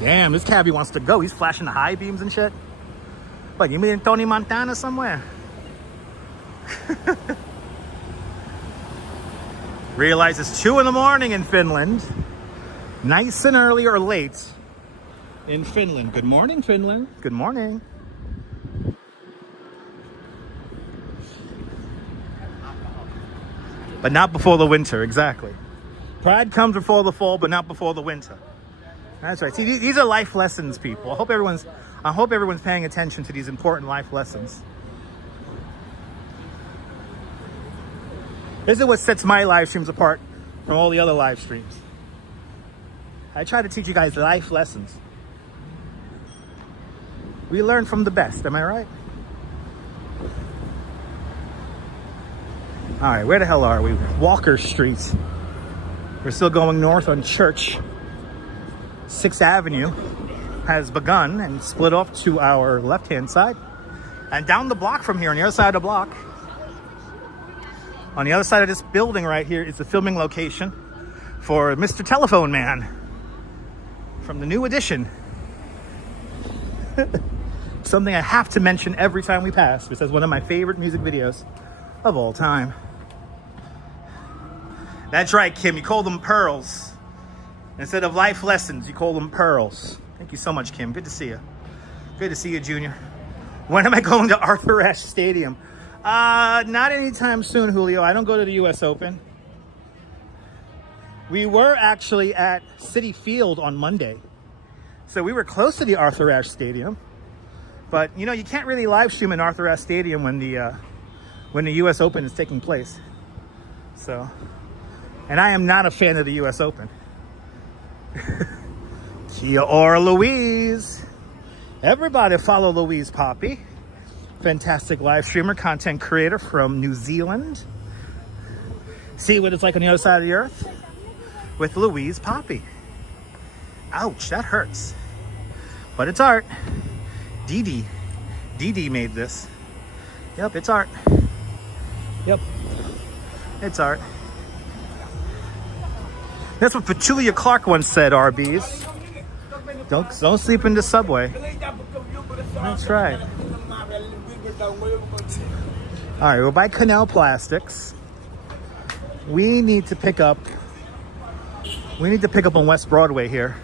Damn, this cabbie wants to go. He's flashing the high beams and shit. What, you meeting Tony Montana somewhere? Realize it's 2 in the morning in Finland. Nice and early or late in Finland. Good morning, Finland. Good morning. But not before the winter, exactly. Pride comes before the fall, but not before the winter. That's right. See, these are life lessons, people. I hope everyone's paying attention to these important life lessons. This is what sets my live streams apart from all the other live streams. I try to teach you guys life lessons. We learn from the best, am I right? All right, where the hell are we? Walker Street. We're still going north on Church. 6th Avenue has begun and split off to our left-hand side. And down the block from here, on the other side of the block, on the other side of this building right here is the filming location for Mr. Telephone Man from the new edition. Something I have to mention every time we pass, because it's one of my favorite music videos of all time. That's right, Kim, you call them pearls. Instead of life lessons, you call them pearls. Thank you so much, Kim. Good to see you. Good to see you, Junior. When am I going to Arthur Ashe Stadium? Not anytime soon, Julio. I don't go to the US Open. We were actually at Citi Field on Monday. So we were close to the Arthur Ashe Stadium. But, you know, you can't really live stream in Arthur Ashe Stadium when the US Open is taking place. So, and I am not a fan of the US Open. Kia ora, Louise. Everybody follow Louise Poppy. Fantastic live streamer, content creator from New Zealand. See what it's like on the other side of the earth? With Louise Poppy. Ouch, that hurts. But it's art. Dee Dee made this. Yep, it's art. Yep, it's art. That's what Petulia Clark once said, RBs. Don't sleep in the subway. That's right. All right, we're by Canal Plastics. We need to pick up on West Broadway here.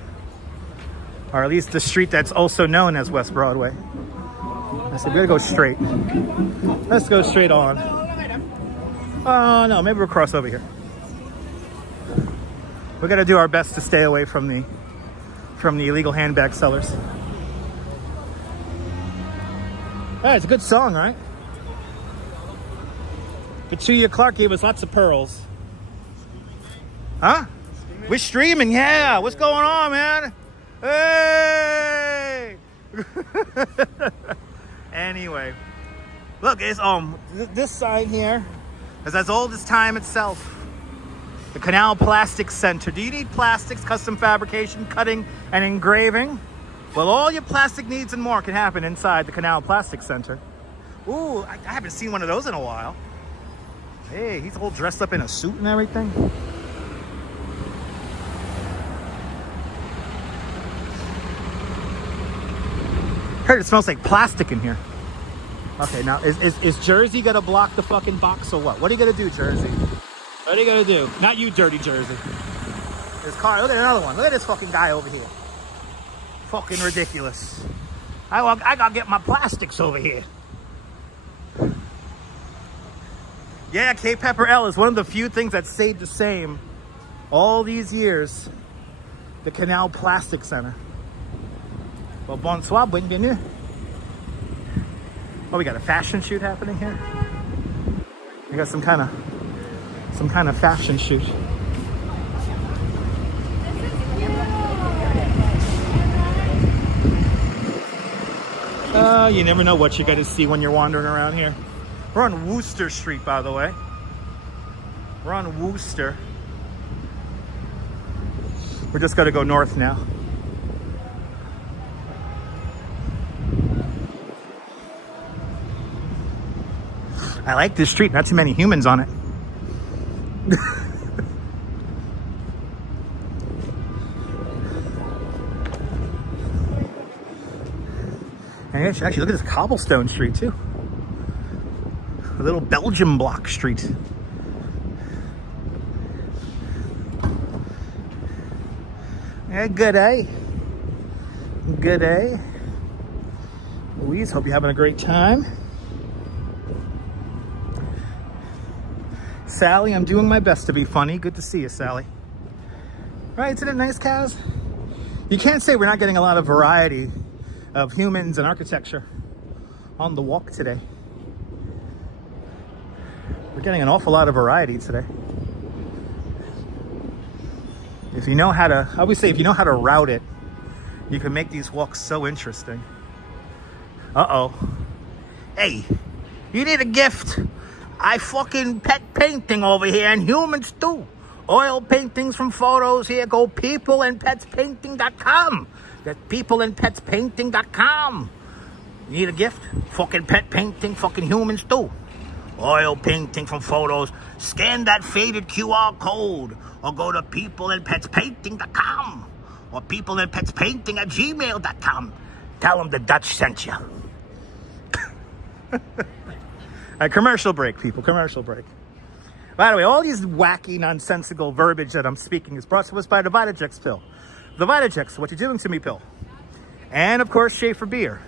Or at least the street that's also known as West Broadway. I said, we gotta go straight. Let's go straight on. Oh, no, maybe we'll cross over here. We gotta do our best to stay away from the illegal handbag sellers. Hey, it's a good song, right? Petulia Clark gave us lots of pearls. Huh? We're streaming, yeah. What's going on, man? Hey! Anyway, look, it's this sign here is as old as time itself. The Canal Plastics Center. Do you need plastics, custom fabrication, cutting, and engraving? Well, all your plastic needs and more can happen inside the Canal Plastics Center. Ooh, I haven't seen one of those in a while. Hey, he's all dressed up in a suit and everything. Heard it smells like plastic in here. Okay, now is Jersey gonna block the fucking box or what? What are you gonna do, Jersey? What are you gonna do? Not you, dirty Jersey. This car, look at another one. Look at this fucking guy over here. Fucking ridiculous. I gotta get my plastics over here. Yeah, K Pepper L is one of the few things that stayed the same all these years. The Canal Plastic Center. Well, bonsoir, bienvenue. Oh, we got a fashion shoot happening here. We got some kind of fashion shoot. You never know what you're gonna see when you're wandering around here. We're on Wooster Street, by the way. We're on Wooster. We're just gonna go north now. I like this street, not too many humans on it. And actually, look at this cobblestone street too. A little Belgium block street. Yeah, good day. Good day. Louise, hope you're having a great time. Sally, I'm doing my best to be funny. Good to see you, Sally. Right, isn't it nice, Kaz? You can't say we're not getting a lot of variety of humans and architecture on the walk today. We're getting an awful lot of variety today. If you know how to, I always say, if you know how to route it, you can make these walks so interesting. Uh-oh. Hey, you need a gift. I fucking pet painting over here, and humans too. Oil paintings from photos here. Go peopleandpetspainting.com. That's peopleandpetspainting.com. You need a gift? Fucking pet painting, fucking humans too. Oil painting from photos. Scan that faded QR code or go to peopleandpetspainting.com or peopleandpetspainting@gmail.com. Tell them the Dutch sent you. A commercial break, people. Commercial break. By the way, all these wacky, nonsensical verbiage that I'm speaking is brought to us by the Vitajex pill. The Vitajex, what you're doing to me pill. And, of course, Schaefer beer.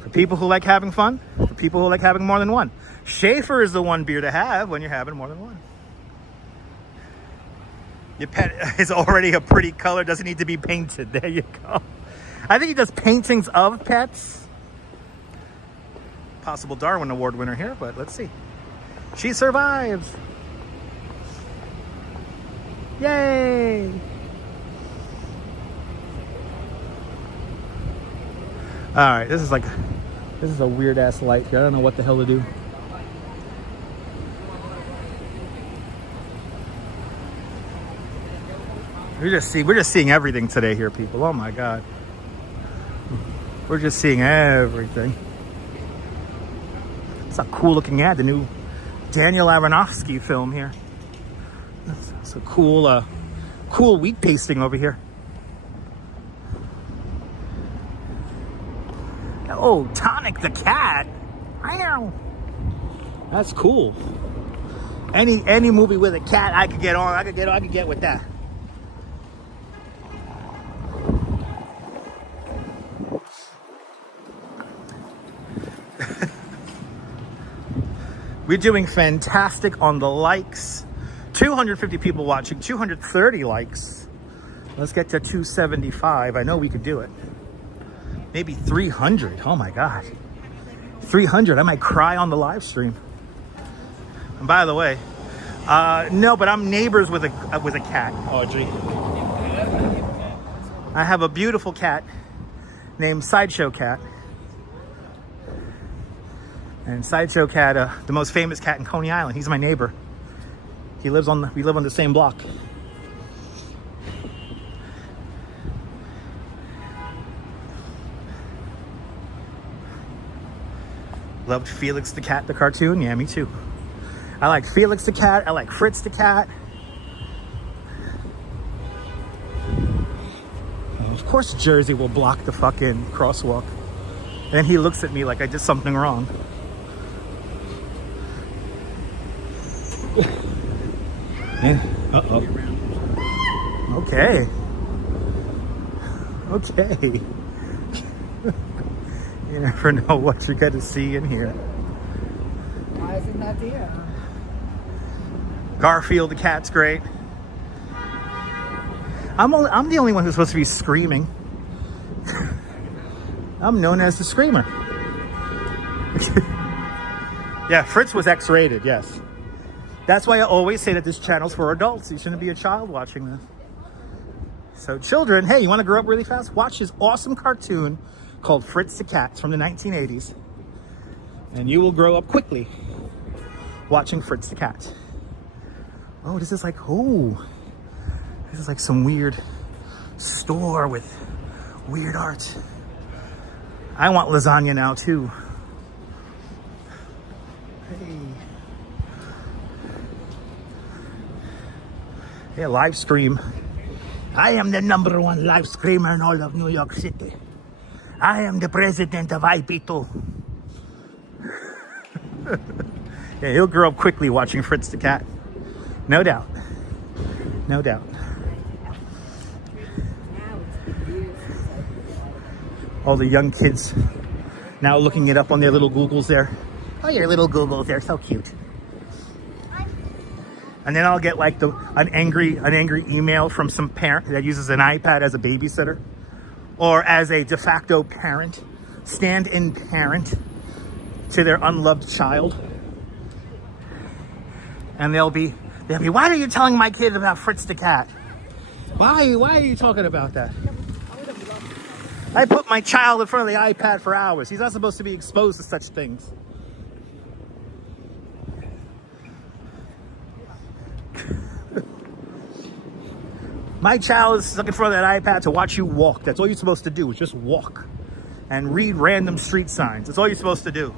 For people who like having fun, for people who like having more than one. Schaefer is the one beer to have when you're having more than one. Your pet is already a pretty color, doesn't need to be painted. There you go. I think he does paintings of pets. Possible Darwin Award winner here, but let's see. She survives. Yay! All right, this is a weird ass light here. I don't know what the hell to do. We're just seeing everything today here, people. Oh my God. We're just seeing everything. It's a cool looking ad, the new Daniel Aronofsky film here. It's a cool wheat pasting over here. Oh, Tonic the cat. I know. That's cool. Any movie with a cat I could get on. I could get with that. We're doing fantastic on the likes. 250 people watching, 230 likes. Let's get to 275. I know we could do it. Maybe 300. Oh my God. 300. I might cry on the live stream. And by the way, no, but I'm neighbors with a cat, Audrey. I have a beautiful cat named Sideshow Cat. And Sideshow Cat, the most famous cat in Coney Island. He's my neighbor. We live on the same block. Loved Felix the Cat, the cartoon. Yeah, me too. I like Felix the Cat. I like Fritz the Cat. Of course Jersey will block the fucking crosswalk. And then he looks at me like I did something wrong. Uh-oh. Okay. Okay. You never know what you're gonna see in here. Why isn't that there? Garfield the cat's great. I'm the only one who's supposed to be screaming. I'm known as the screamer. Yeah, Fritz was X-rated, yes. That's why I always say that this channel's for adults. You shouldn't be a child watching this. So children, hey, you want to grow up really fast? Watch this awesome cartoon called Fritz the Cat. It's from the 1980s. And you will grow up quickly watching Fritz the Cat. Oh, this is like some weird store with weird art. I want lasagna now too. Hey. Yeah, live stream. I am the #1 live streamer in all of New York City. I am the president of IP2. Yeah, he'll grow up quickly watching Fritz the Cat. No doubt. No doubt. All the young kids now looking it up on their little Googles there. Oh, your little Googles, they're so cute. And then I'll get like an angry email from some parent that uses an iPad as a babysitter. or as a de facto parent, stand-in parent to their unloved child. And they'll be, why are you telling my kid about Fritz the cat? Why are you talking about that? I put my child in front of the iPad for hours. He's not supposed to be exposed to such things. My child is stuck in front of that iPad to watch you walk. That's all you're supposed to do, is just walk and read random street signs. That's all you're supposed to do.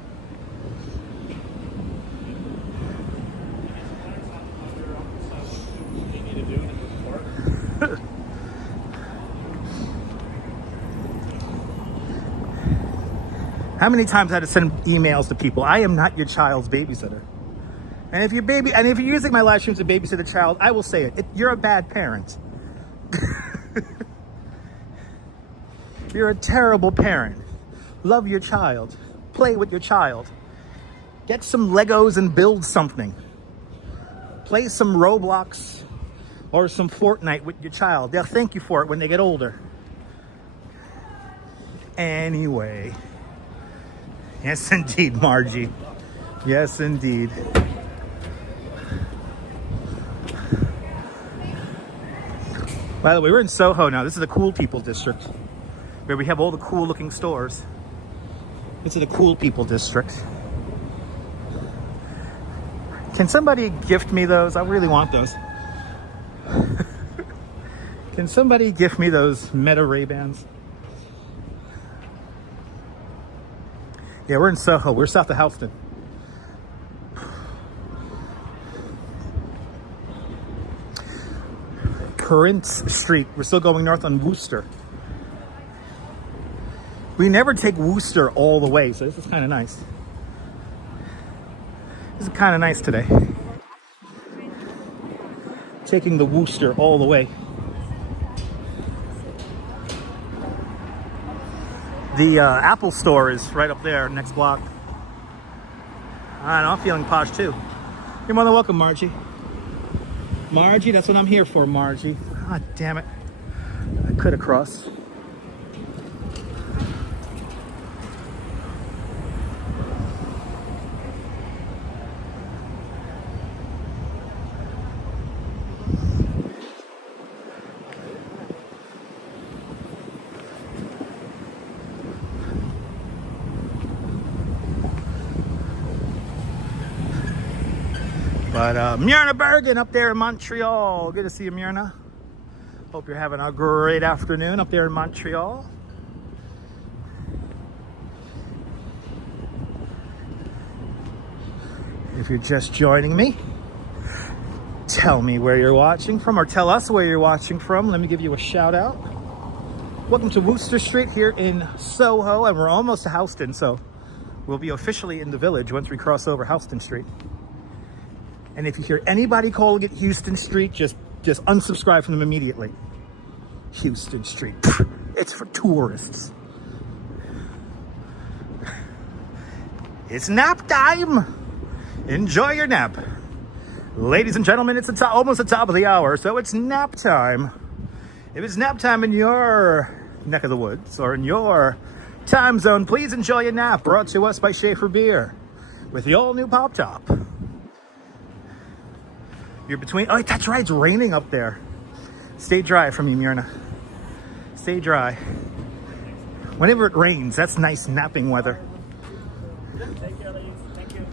How many times I had to send emails to people? I am not your child's babysitter. And if you're using my live streams to babysit a child, I will say it. You're a bad parent. You're a terrible parent. Love your child. Play with your child. Get some Legos and build something. Play some Roblox or some Fortnite with your child. They'll thank you for it when they get older. Anyway. Yes, indeed, Margie. Yes, indeed. By the way, we're in Soho now. This is the cool people district, where we have all the cool looking stores. This is the cool people district. Can somebody gift me those? I really want those. Can somebody gift me those Meta Ray-Bans? Yeah, we're in Soho. We're south of Houston. Prince Street. We're still going north on Worcester. We never take Worcester all the way, so this is kind of nice. This is kind of nice today. Taking the Worcester all the way. The Apple store is right up there, next block. I don't know, I'm feeling posh too. You're more than welcome, Margie. Margie, that's what I'm here for, Margie. Ah, damn it. I could have crossed. But Myrna Bergen up there in Montreal. Good to see you, Myrna. Hope you're having a great afternoon up there in Montreal. If you're just joining me, tell me where you're watching from, or tell us where you're watching from. Let me give you a shout out. Welcome to Worcester Street here in Soho, and we're almost to Houston, so we'll be officially in the village once we cross over Houston Street. And if you hear anybody calling it Houston Street, just unsubscribe from them immediately. Houston Street. It's for tourists. It's nap time. Enjoy your nap. Ladies and gentlemen, it's almost the top of the hour, so it's nap time. If it's nap time in your neck of the woods or in your time zone, please enjoy your nap. Brought to us by Schaefer Beer with the all-new Pop Top. You're between... Oh, that's right. It's raining up there. Stay dry for me, Myrna. Stay dry. Whenever it rains, that's nice napping weather. Take care, ladies. Thank you.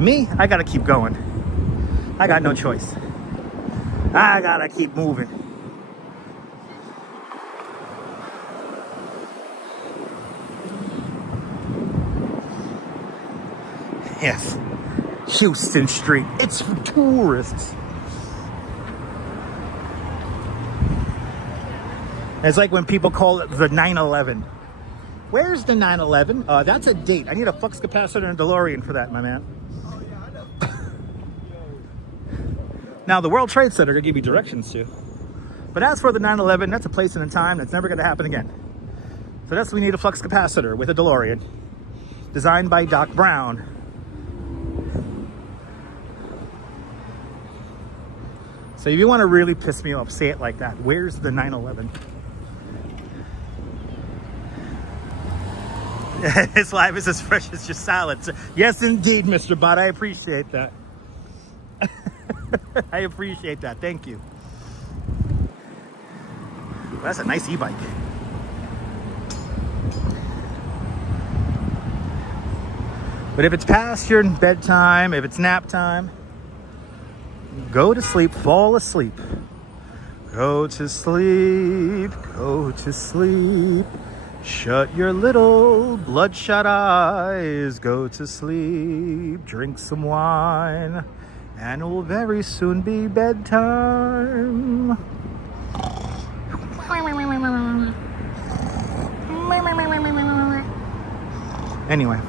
Me, I gotta keep going. I got no choice. I gotta keep moving. Yes, Houston Street. It's for tourists. It's like when people call it the 9/11. Where's the 9/11? That's a date. I need a flux capacitor and DeLorean for that, my man. Now, the World Trade Center could give you directions to. But as for the 9/11, that's a place and a time that's never going to happen again. So that's we need a flux capacitor with a DeLorean. Designed by Doc Brown. So if you want to really piss me off, say it like that. Where's the 911? His life is as fresh as your salad. Yes, indeed, Mr. Bot. I appreciate that. I appreciate that. Thank you. Well, that's a nice e-bike. But if it's past your bedtime, if it's nap time, go to sleep, fall asleep. Go to sleep, go to sleep. Shut your little bloodshot eyes, go to sleep, drink some wine, and it will very soon be bedtime. Anyway,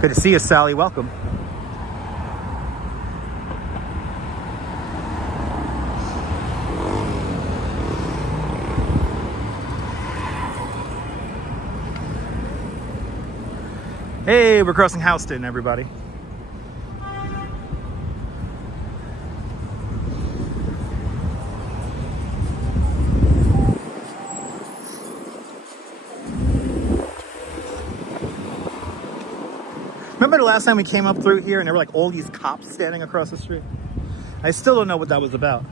good to see you, Sally. Welcome. Hey, we're crossing Houston, everybody. Remember the last time we came up through here and there were like all these cops standing across the street? I still don't know what that was about.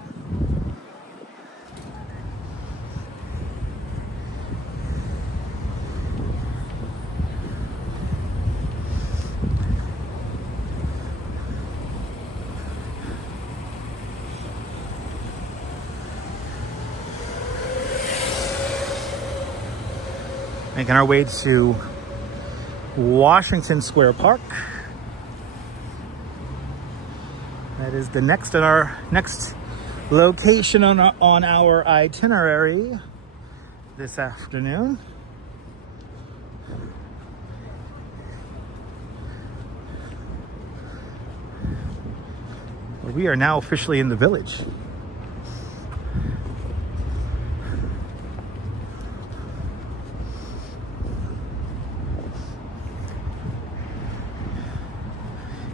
Making our way to Washington Square Park. That is the next location on our itinerary this afternoon. We are now officially in the Village.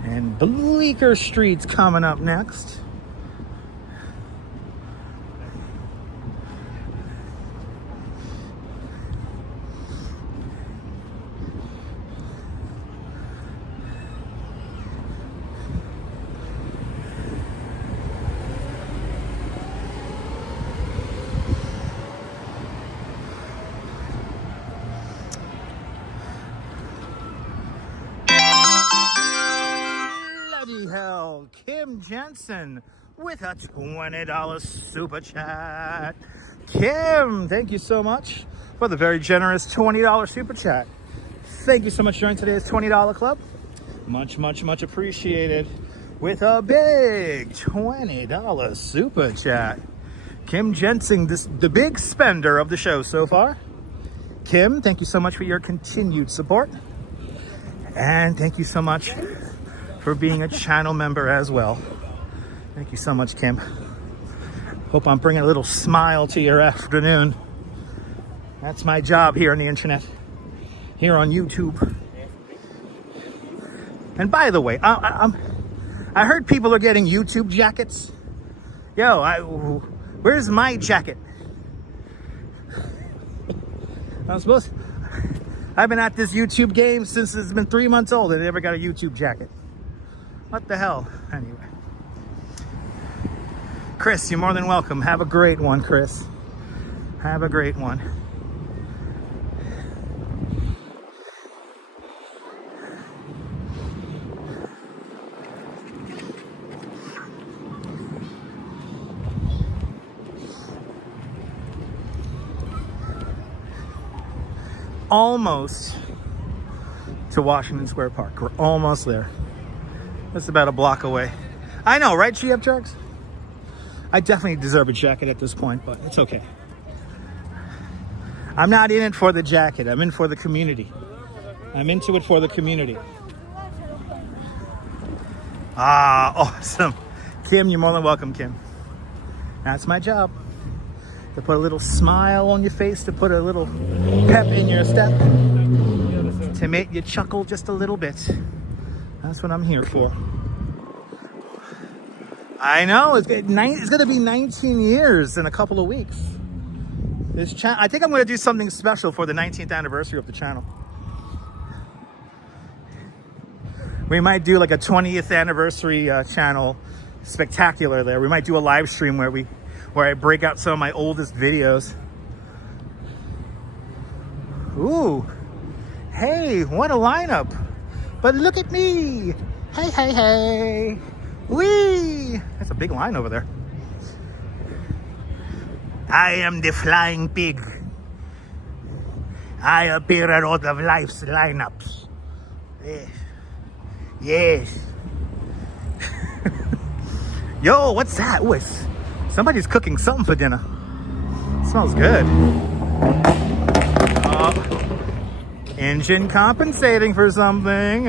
And Bleecker Street's coming up next. Hell, Kim Jensen with a $20 super chat. Kim, thank you so much for the very generous $20 super chat. Thank you so much for joining today's $20 club. Much, much, much appreciated. With a big $20 super chat. Kim Jensen, the big spender of the show so far. Kim, thank you so much for your continued support. And thank you so much for being a channel member as well. Thank you so much, Kim. Hope I'm bringing a little smile to your afternoon. That's my job here on the internet, here on YouTube. And by the way, I heard people are getting YouTube jackets. Yo, where's my jacket? I've been at this YouTube game since it's been 3 months old and I never got a YouTube jacket. What the hell? Anyway. Chris, you're more than welcome. Have a great one, Chris. Have a great one. Almost to Washington Square Park. We're almost there. That's about a block away. I know, right, Chief Jerks? I definitely deserve a jacket at this point, but it's okay. I'm not in it for the jacket. I'm in for the community. I'm into it for the community. Ah, awesome. Kim, you're more than welcome, Kim. That's my job. To put a little smile on your face, to put a little pep in your step, to make you chuckle just a little bit. That's what I'm here for. I know, it's gonna be 19 years in a couple of weeks. This channel, I think I'm gonna do something special for the 19th anniversary of the channel. We might do like a 20th anniversary channel spectacular there. We might do a live stream where I break out some of my oldest videos. Ooh, hey, what a lineup. But look at me. Hey, hey, hey. Whee! That's a big line over there. I am the flying pig. I appear at all of life's lineups. Yes. Yes. Yo, what's that? Ooh, somebody's cooking something for dinner. It smells good. Engine compensating for something.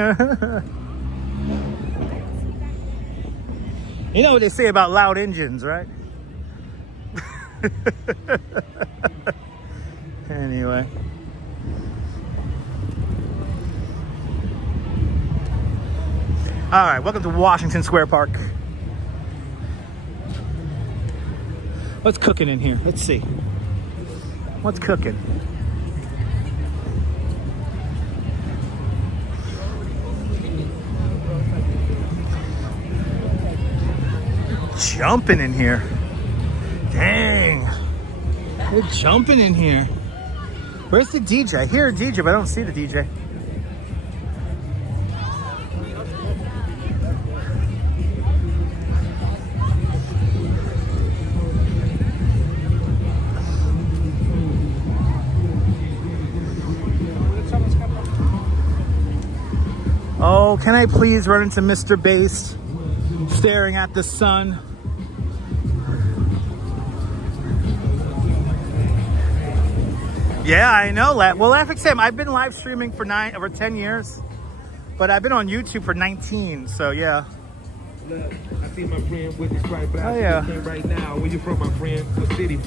You know what they say about loud engines, right? Anyway. All right, welcome to Washington Square Park. What's cooking in here? Let's see. What's cooking? Jumping in here. Dang. They're jumping in here. Where's the DJ? I hear a DJ, but I don't see the DJ. Oh, can I please run into Mr. Bass staring at the sun? Yeah, I know that. Well, like Sam, I've been live streaming for 10 years, but I've been on YouTube for 19, so yeah. Look, I see my friend with the stripe out. Oh, yeah. Right now, where you from, my friend? What city?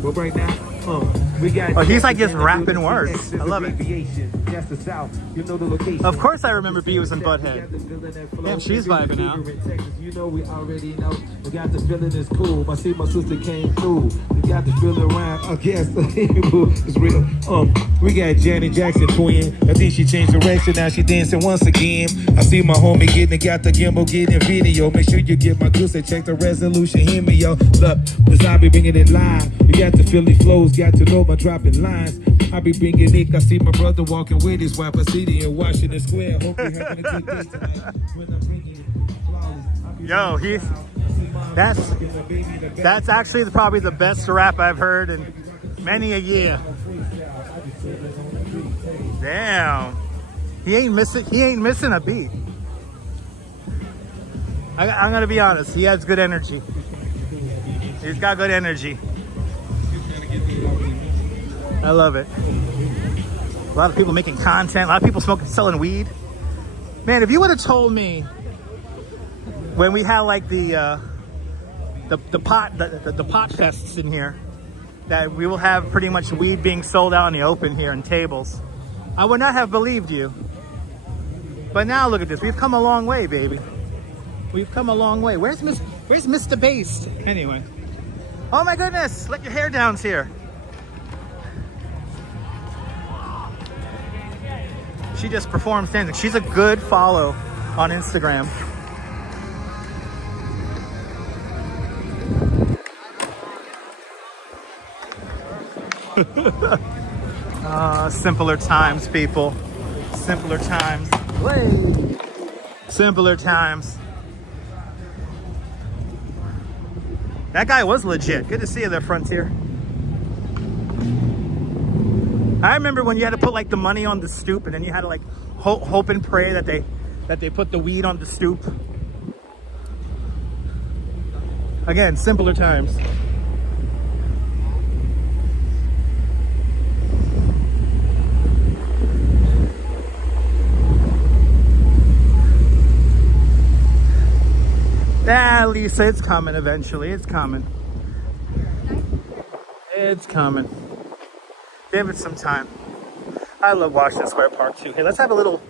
Well, right now, we got. Oh, he's like just rapping words. I love it. That's the South. You know the location. Of course, I remember Beavis and Butthead. Damn, she's vibing out. You know, we already know. We got the feeling is cool. I see my sister came through. We got the feeling around. I guess it's real. We got Janet Jackson twin. I think she changed direction. Now she dancing once again. I see my homie got the Gimble getting video. Make sure you get my pussy. Check the resolution. Hear me, yo. Look, cause I be bringing it live. We got the Philly flows. Got to know my dropping lines. I be bringing it. I see my brother walking with his wife. I see the in Washington Square. Hope you're having a good day tonight. When I'm bringing it flawless. Yo, that's actually probably the best rap I've heard in many a year. Damn, he ain't missing a beat. I'm gonna be honest, he has good energy. He's got good energy. I love it. A lot of people making content, a lot of people selling weed. Man, if you would have told me when we had like the pot fests in here that we will have pretty much weed being sold out in the open here in tables, I would not have believed you. But now look at this. We've come a long way, baby. We've come a long way. Where's Mr. Bass? Anyway. Oh my goodness, let your hair down's here. She just performs dancing. She's a good follow on Instagram. Simpler times, people. Simpler times. Way. Simpler times. That guy was legit. Good to see you there, Frontier. I remember when you had to put like the money on the stoop, and then you had to like hope and pray that they put the weed on the stoop. Again, simpler times. Ah, Lisa, it's coming eventually. It's coming. It's coming. Give it some time. I love Washington Square Park too. Hey, let's have a little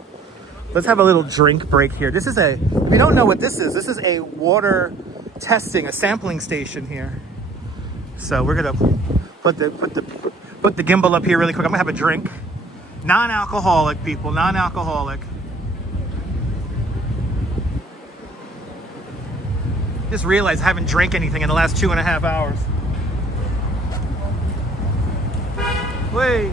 drink break here. This is if you don't know what this is a water testing a sampling station here. So we're gonna put the gimbal up here really quick. I'm gonna have a drink. Non-alcoholic, people, non-alcoholic. Just realized I haven't drank anything in the last 2.5 hours. Wait.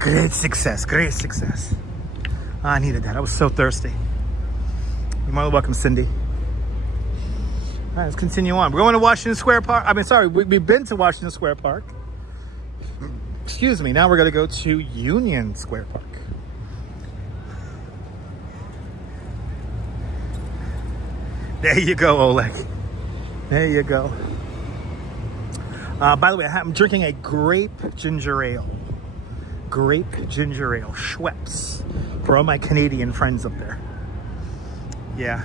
Great success, great success. I needed that. I was so thirsty. You're more than welcome, Cindy. All right, let's continue on. We're going to Washington Square Park. I mean, sorry, we've been to Washington Square Park. Excuse me. Now we're going to go to Union Square Park. There you go, Oleg. There you go. By the way, I'm drinking a grape ginger ale. Grape ginger ale, Schweppes, for all my Canadian friends up there. Yeah.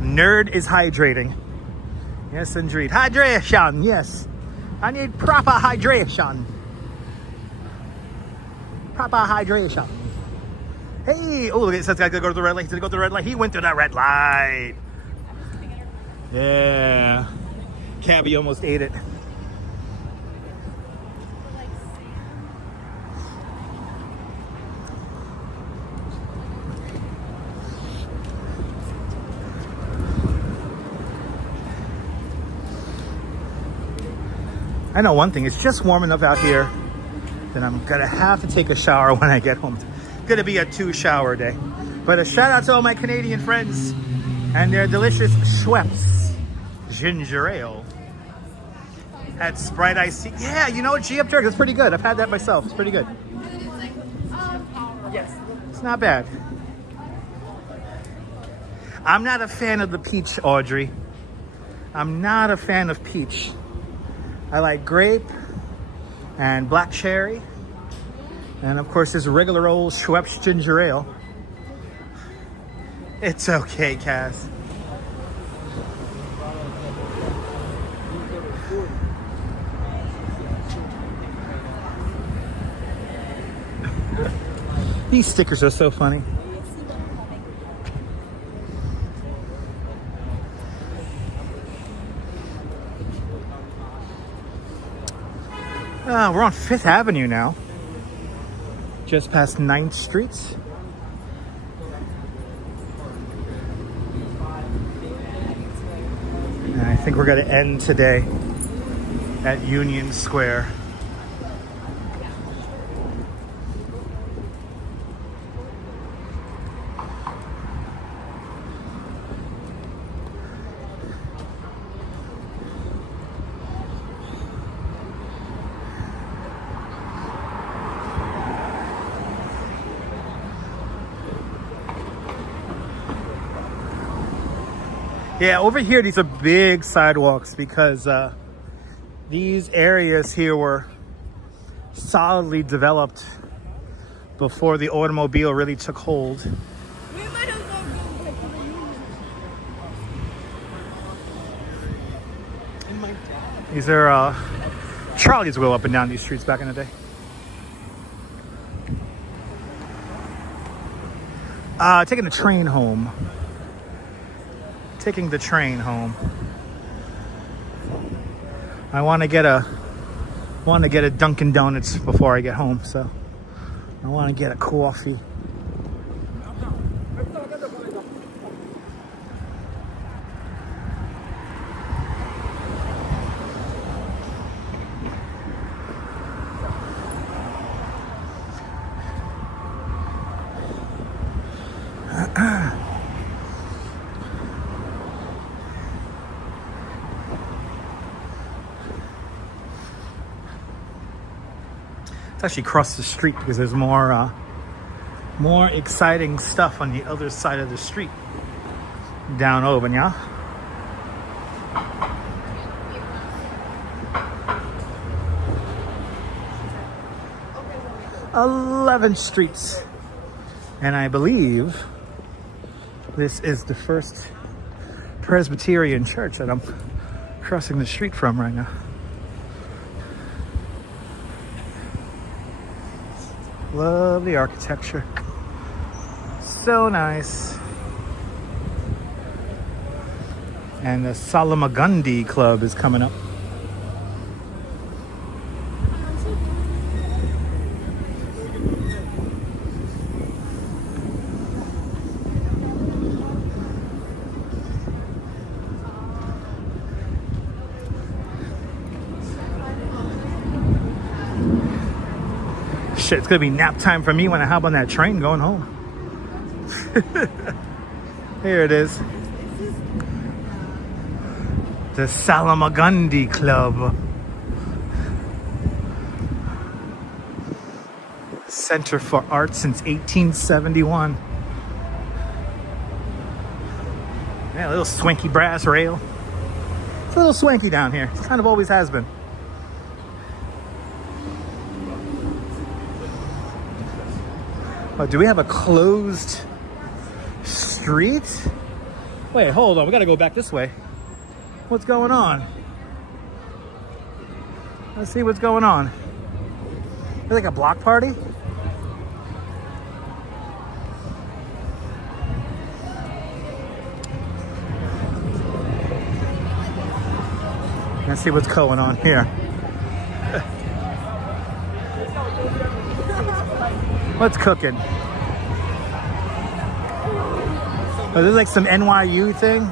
Nerd is hydrating. Yes, indeed. Hydration, yes. I need proper hydration. Proper hydration. Hey, oh, look, it says I gotta go to the red light. He's gonna go to the red light. He went to that red light. Yeah. Cabby almost ate it. I know one thing, it's just warm enough out here that I'm gonna have to take a shower when I get home. It's gonna be a 2-shower day. But a shout out to all my Canadian friends and their delicious Schweppes ginger ale. Had Sprite iced tea. Yeah, you know what, G up jerk, it's pretty good. I've had that myself, it's pretty good. Yes, it's not bad. I'm not a fan of the peach, Audrey. I'm not a fan of peach. I like grape and black cherry. And of course, this regular old Schweppes ginger ale. It's okay, Cass. These stickers are so funny. We're on 5th Avenue now, just past 9th Street. And I think we're going to end today at Union Square. Yeah, over here, these are big sidewalks because these areas here were solidly developed before the automobile really took hold. These are trolleys go up and down these streets back in the day. Taking the train home. Taking the train home. I want to get a Dunkin' Donuts before I get home, so I want to get a coffee. Actually cross the street because there's more exciting stuff on the other side of the street down over, yeah. 11th Street. And I believe this is the First Presbyterian Church that I'm crossing the street from right now. Lovely architecture. So nice. And the Salamagundi Club is coming up. Shit, it's gonna be nap time for me when I hop on that train going home. Here it is. The Salamagundi Club. Center for Art since 1871. Yeah, a little swanky brass rail. It's a little swanky down here. It kind of always has been. Oh, do we have a closed street? Wait, hold on. We gotta go back this way. What's going on? Let's see what's going on. Is it like a block party? Let's see what's going on here. What's cooking? Oh, this is like some NYU thing.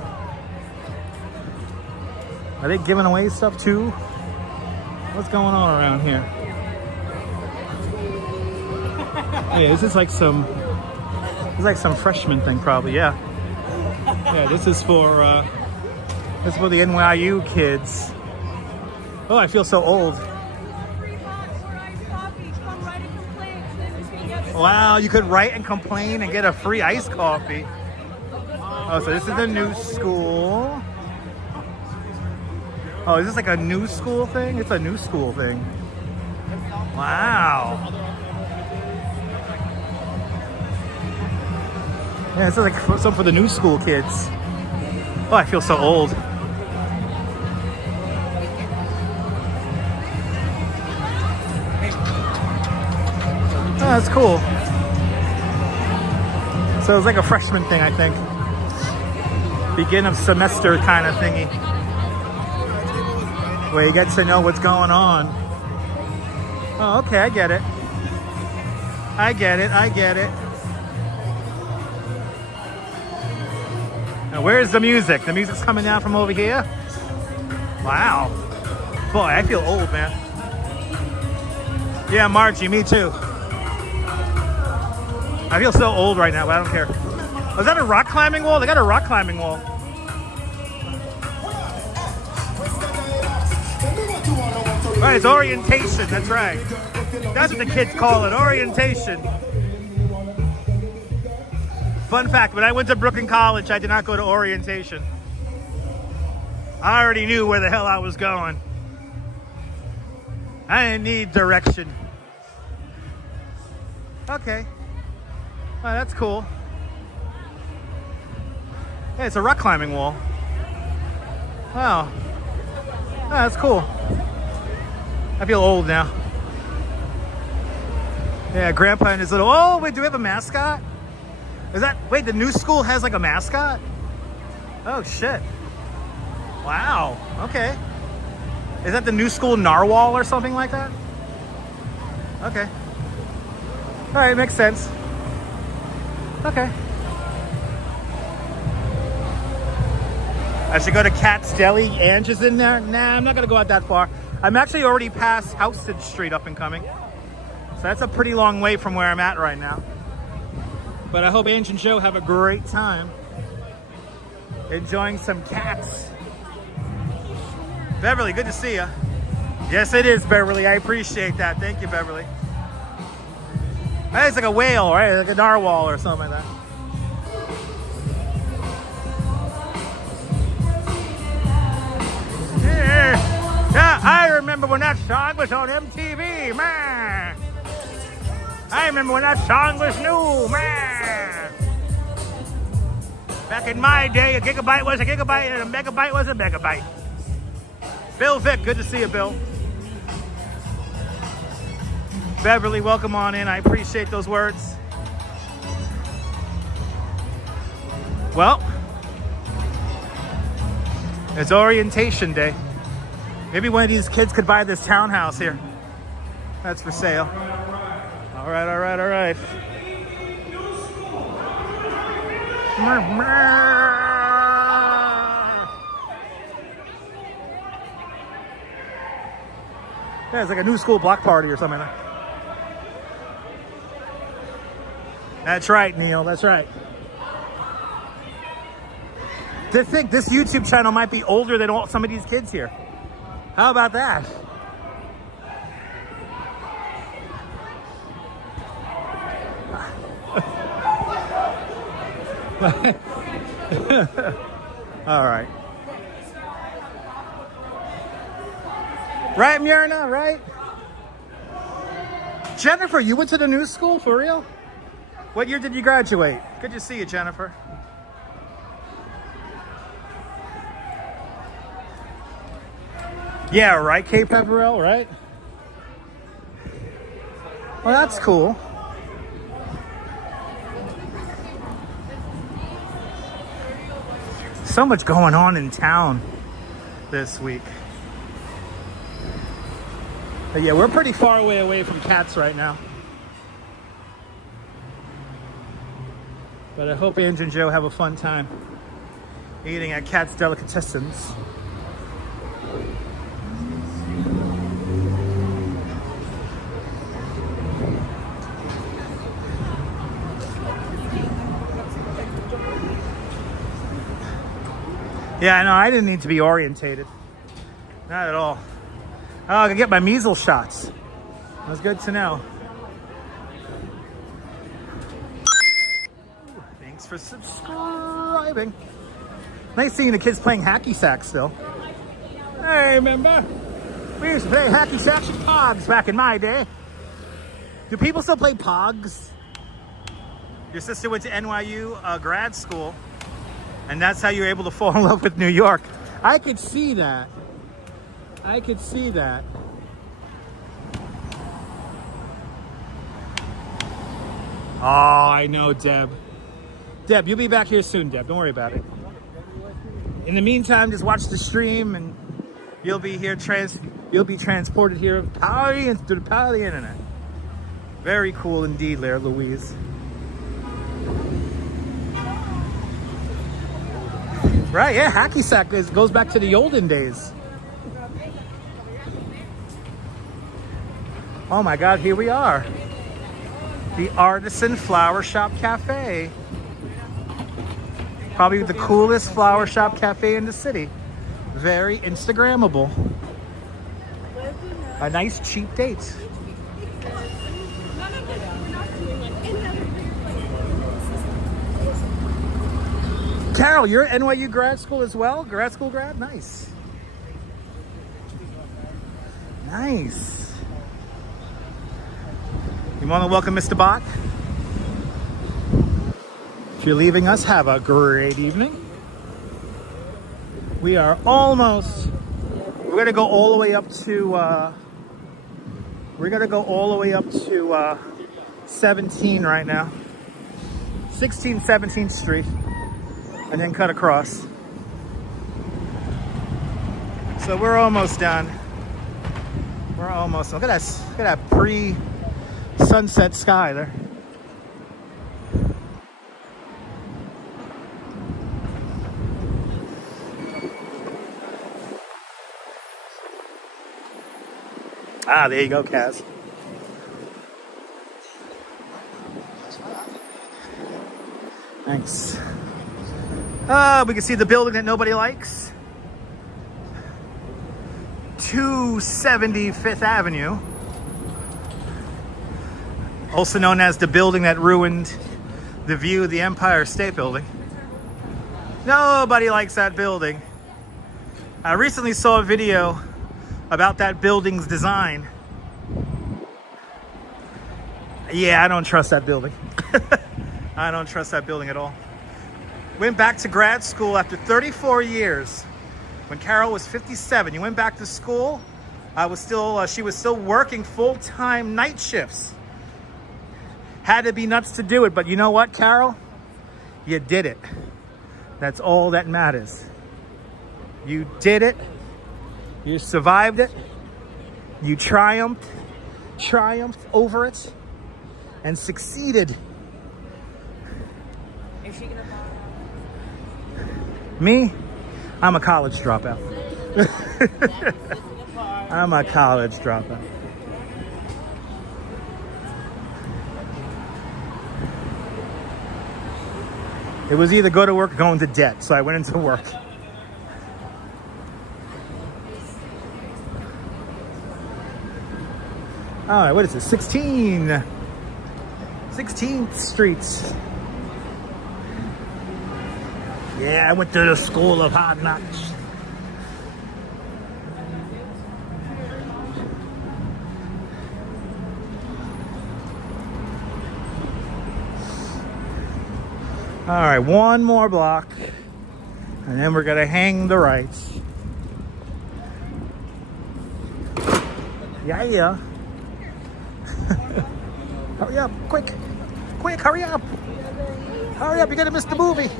Are they giving away stuff too? What's going on around here? Hey, this is like some freshman thing probably, yeah. Yeah, this is for the NYU kids. Oh, I feel so old. Wow, you could write and complain and get a free iced coffee. Oh, so this is a new school. Oh, is this like a new school thing? It's a new school thing. Wow. Yeah, this is like something for the new school kids. Oh, I feel so old. Oh, that's cool. So it's like a freshman thing, I think. Begin of semester kind of thingy. Where you get to know what's going on. Oh, okay, I get it. I get it. Now, where's the music? The music's coming down from over here? Wow. Boy, I feel old, man. Yeah, Margie, me too. I feel so old right now, but I don't care. Was that a rock climbing wall? They got a rock climbing wall. All right, it's orientation, that's right. That's what the kids call it, orientation. Fun fact, when I went to Brooklyn College, I did not go to orientation. I already knew where the hell I was going. I didn't need direction. Okay. Oh, that's cool. Hey, it's a rock climbing wall. Wow. Oh, that's cool. I feel old now. Yeah, Grandpa and his little... Oh, wait, do we have a mascot? Is that... Wait, the new school has like a mascot? Oh, shit. Wow. Okay. Is that the new school narwhal or something like that? Okay. All right, makes sense. Okay. I should go to Cat's Deli. Ange is in there? Nah, I'm not gonna go out that far. I'm actually already past Houston Street up and coming. So that's a pretty long way from where I'm at right now. But I hope Ange and Joe have a great time enjoying some cats. Beverly, good to see you. Yes, it is, Beverly. I appreciate that. Thank you, Beverly. Hey, it's like a whale, right? Like a narwhal or something like that. Yeah, I remember when that song was on MTV, man. I remember when that song was new, man. Back in my day, a gigabyte was a gigabyte and a megabyte was a megabyte. Bill Vick, good to see you, Bill. Beverly, welcome on in. I appreciate those words. Well, it's orientation day. Maybe one of these kids could buy this townhouse here. That's for sale. All right, all right, all right. Yeah, it's like a new school block party or something like that. That's right, Neil, that's right. To think this YouTube channel might be older than some of these kids here. How about that? All right. Right, Myrna, right? Jennifer, you went to the new school for real? What year did you graduate? Good to see you, Jennifer. Yeah, right, Cape Peverell, right? Well, that's cool. So much going on in town this week. But yeah, we're pretty far away from cats right now. But I hope Ange and Joe have a fun time eating at Cat's Delicatessens. Yeah, I know, I didn't need to be orientated. Not at all. Oh, I can get my measles shots. That was good to know. Thanks for subscribing. Nice seeing the kids playing hacky sack still. I remember. We used to play hacky sacks and pogs back in my day. Do people still play pogs? Your sister went to NYU grad school, and that's how you were able to fall in love with New York. I could see that. I could see that. Oh, I know, Deb. Deb, you'll be back here soon, Deb. Don't worry about it. In the meantime, just watch the stream, and you'll be here. You'll be transported here through the power of the internet. Very cool indeed, there, Louise. Right? Yeah, hacky sack goes back to the olden days. Oh my God, here we are. The Artisan Flower Shop Cafe. Probably the coolest flower shop cafe in the city. Very Instagrammable. A nice cheap date. Carol, you're at NYU grad school as well? Grad school grad? Nice. Nice. You want to welcome Mr. Bot? If you're leaving us, have a great evening. We are almost, we're going to go all the way up to, 17 right now. 16th, 17th Street. And then cut across. So we're almost done. We're almost, look at that pre-sunset sky there. Ah, there you go, Kaz. Thanks. We can see the building that nobody likes. 270 Fifth Avenue. Also known as the building that ruined the view of the Empire State Building. Nobody likes that building. I recently saw a video about that building's design. Yeah, I don't trust that building. I don't trust that building at all. Went back to grad school after 34 years. When Carol was 57, you went back to school. She was still working full-time night shifts. Had to be nuts to do it, but you know what, Carol? You did it. That's all that matters. You did it. You survived it. You triumphed over it, and succeeded. Is she gonna buy Me? I'm a college dropout. I'm a college dropout. It was either go to work or go into debt, so I went into work. All right, what is it? 16th Street. Yeah, I went to the school of hard knocks. All right, one more block, and then we're gonna hang the rights. Yeah. Hurry up, quick, hurry up. Hurry up, you're gonna miss the movie.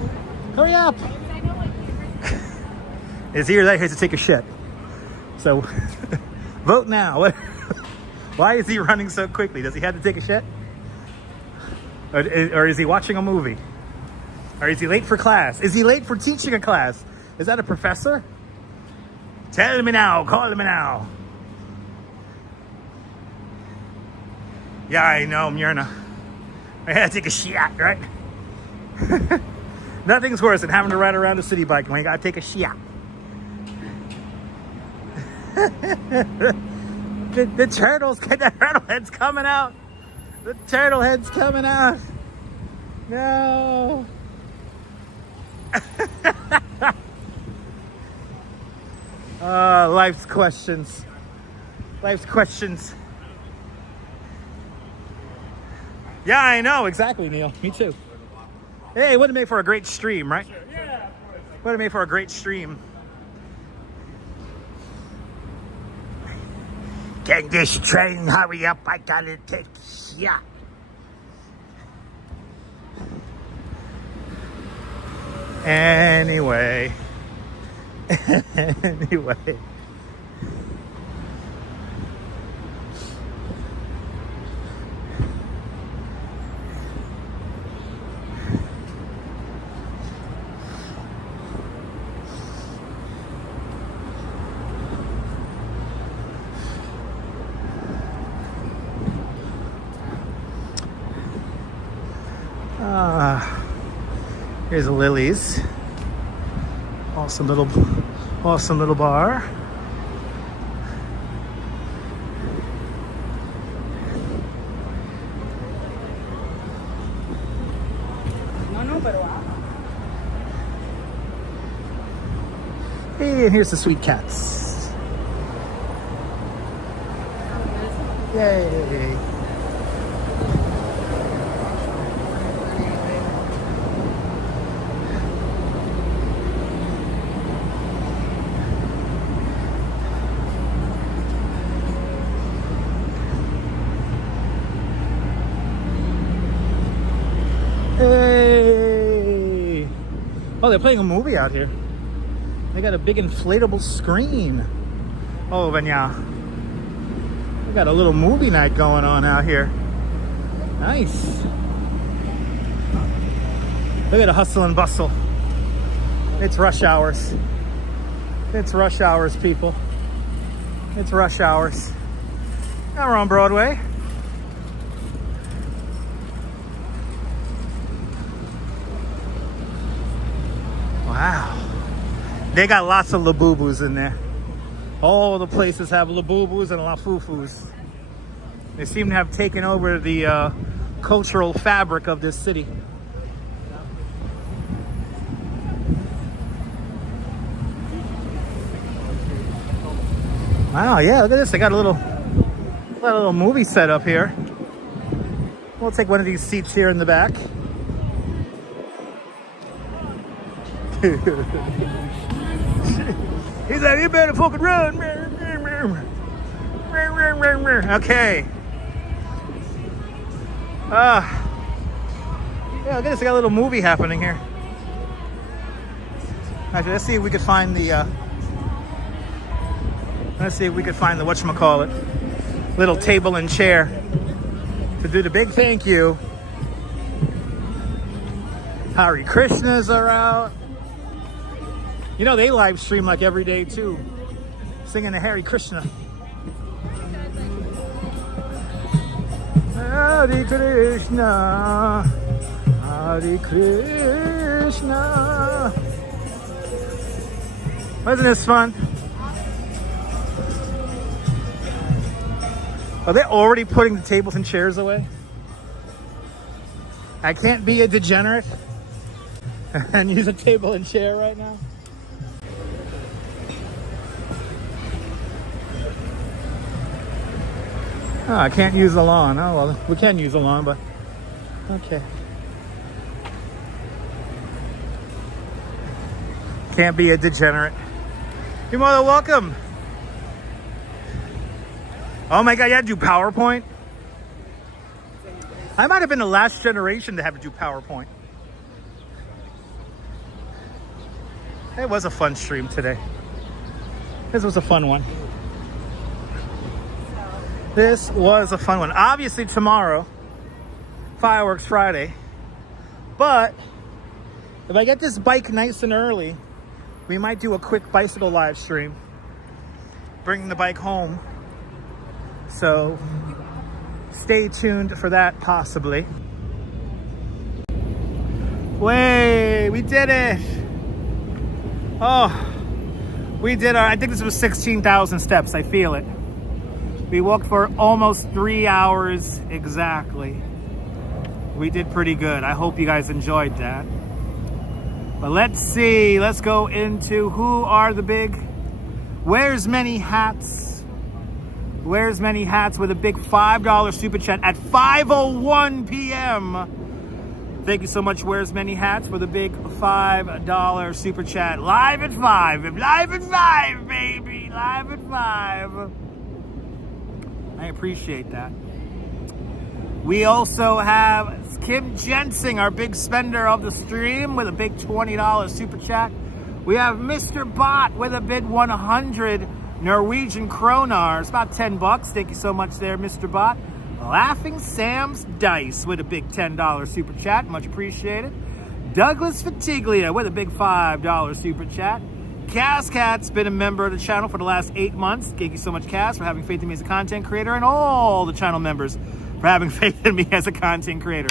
Hurry up. Is he or that here to take a shit? So, vote now. Why is he running so quickly? Does he have to take a shit? Or is he watching a movie? Or is he late for class? Is he late for teaching a class? Is that a professor? Tell me now, call me now. Yeah, I know, Myrna. I had to take a shit, right? Nothing's worse than having to ride around a city bike when you gotta take a shit. the turtles, the turtle head's coming out. The turtle head's coming out. No. Life's questions. Yeah, I know, exactly, Neil. Me too. Hey, it would have made for a great stream, right? Yeah. Would have made for a great stream. Can this train hurry up? I gotta take a shot. Anyway. Here's Lily's. Awesome little bar. Hey, and here's the Sweet Cats. Yay. Hey! Oh, they're playing a movie out here. They got a big inflatable screen. Oh, Vanya. We got a little movie night going on out here. Nice. Look at the hustle and bustle. It's rush hours. It's rush hours, people. It's rush hours. Now we're on Broadway. Wow. They got lots of Labubus in there. All the places have Labubus and Lafufus. They seem to have taken over the cultural fabric of this city. Wow, yeah, look at this. They got a little movie set up here. We'll take one of these seats here in the back. He's like, you better fucking run. Okay. Yeah, I guess I got a little movie happening here. Actually, let's see if we could find the whatchamacallit, little table and chair to do the big thank you. Hare Krishnas are out. You know, they live stream like every day too, singing the Hare Krishna. Hare Krishna, Hare Krishna. Wasn't this fun? Are they already putting the tables and chairs away? I can't be a degenerate and use a table and chair right now. Oh, I can't use the lawn. Oh, well, we can use the lawn, but okay. Can't be a degenerate. You're more than welcome. Oh my God, you had to do PowerPoint? I might have been the last generation to have to do PowerPoint. It was a fun stream today. This was a fun one. This was a fun one. Obviously tomorrow, Fireworks Friday. But if I get this bike nice and early, we might do a quick bicycle live stream. Bringing the bike home. So stay tuned for that possibly. Way, we did it. Oh, we did our, I think this was 16,000 steps. I feel it. We walked for almost 3 hours exactly. We did pretty good. I hope you guys enjoyed that. But let's see. Let's go into who are the big... Where's Many Hats? Where's Many Hats with a big $5 super chat at 5:01 p.m. Thank you so much, Where's Many Hats, for the big $5 super chat. Live at 5. Live at 5, baby. Live at 5. I appreciate that. We also have Kim Jensing, our big spender of the stream, with a big $20 super chat. We have Mr. Bot with a bid 100 Norwegian kroner. It's about 10 bucks. Thank you so much there, Mr. Bot. Laughing Sam's Dice with a big $10 super chat. Much appreciated. Douglas Fatiglia with a big $5 super chat. Cass Cat's been a member of the channel for the last 8 months. Thank you so much, Cass, for having faith in me as a content creator, and all the channel members for having faith in me as a content creator.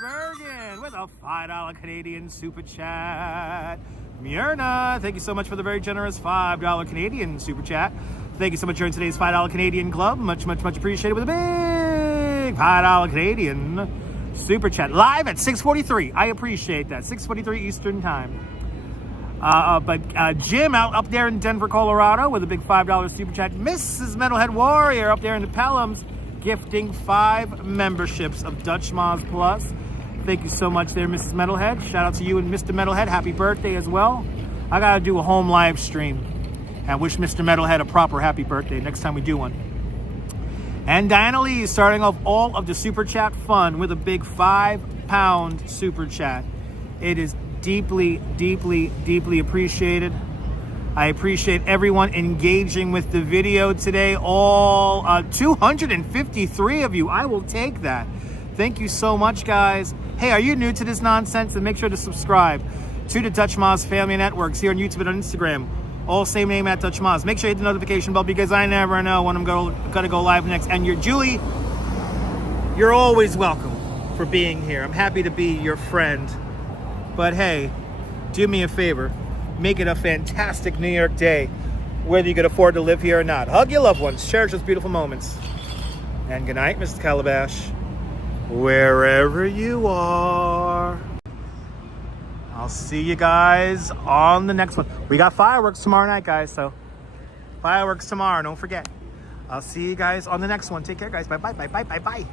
Bergen with a $5 Canadian super chat. Myrna, thank you so much for the very generous $5 Canadian super chat. Thank you so much for today's $5 Canadian club. Much, much, much appreciated with a big $5 Canadian super chat. Live at 6:43. I appreciate that. 6:43 Eastern time. But Jim out up there in Denver, Colorado with a big $5 super chat. Mrs. Metalhead Warrior up there in the Pelhams gifting 5 memberships of Dutch Moz Plus. Thank you so much there, Mrs. Metalhead. Shout out to you and Mr. Metalhead. Happy birthday as well. I got to do a home live stream and wish Mr. Metalhead a proper happy birthday next time we do one. And Diana Lee is starting off all of the super chat fun with a big £5 super chat. It is deeply, deeply, deeply appreciated. I appreciate everyone engaging with the video today. All 253 of you. I will take that. Thank you so much, guys. Hey, are you new to this nonsense? Then make sure to subscribe to the Dutch Moz Family Networks here on YouTube and on Instagram. All same name at Dutch Moz. Make sure you hit the notification bell because I never know when I'm gonna go live next. And Julie, you're always welcome for being here. I'm happy to be your friend. But hey, do me a favor. Make it a fantastic New York day, whether you can afford to live here or not. Hug your loved ones. Cherish those beautiful moments. And good night, Mr. Calabash. Wherever you are. I'll see you guys on the next one. We got fireworks tomorrow night, guys, so fireworks tomorrow, don't forget. I'll see you guys on the next one. Take care, guys. Bye bye. Bye bye. Bye bye.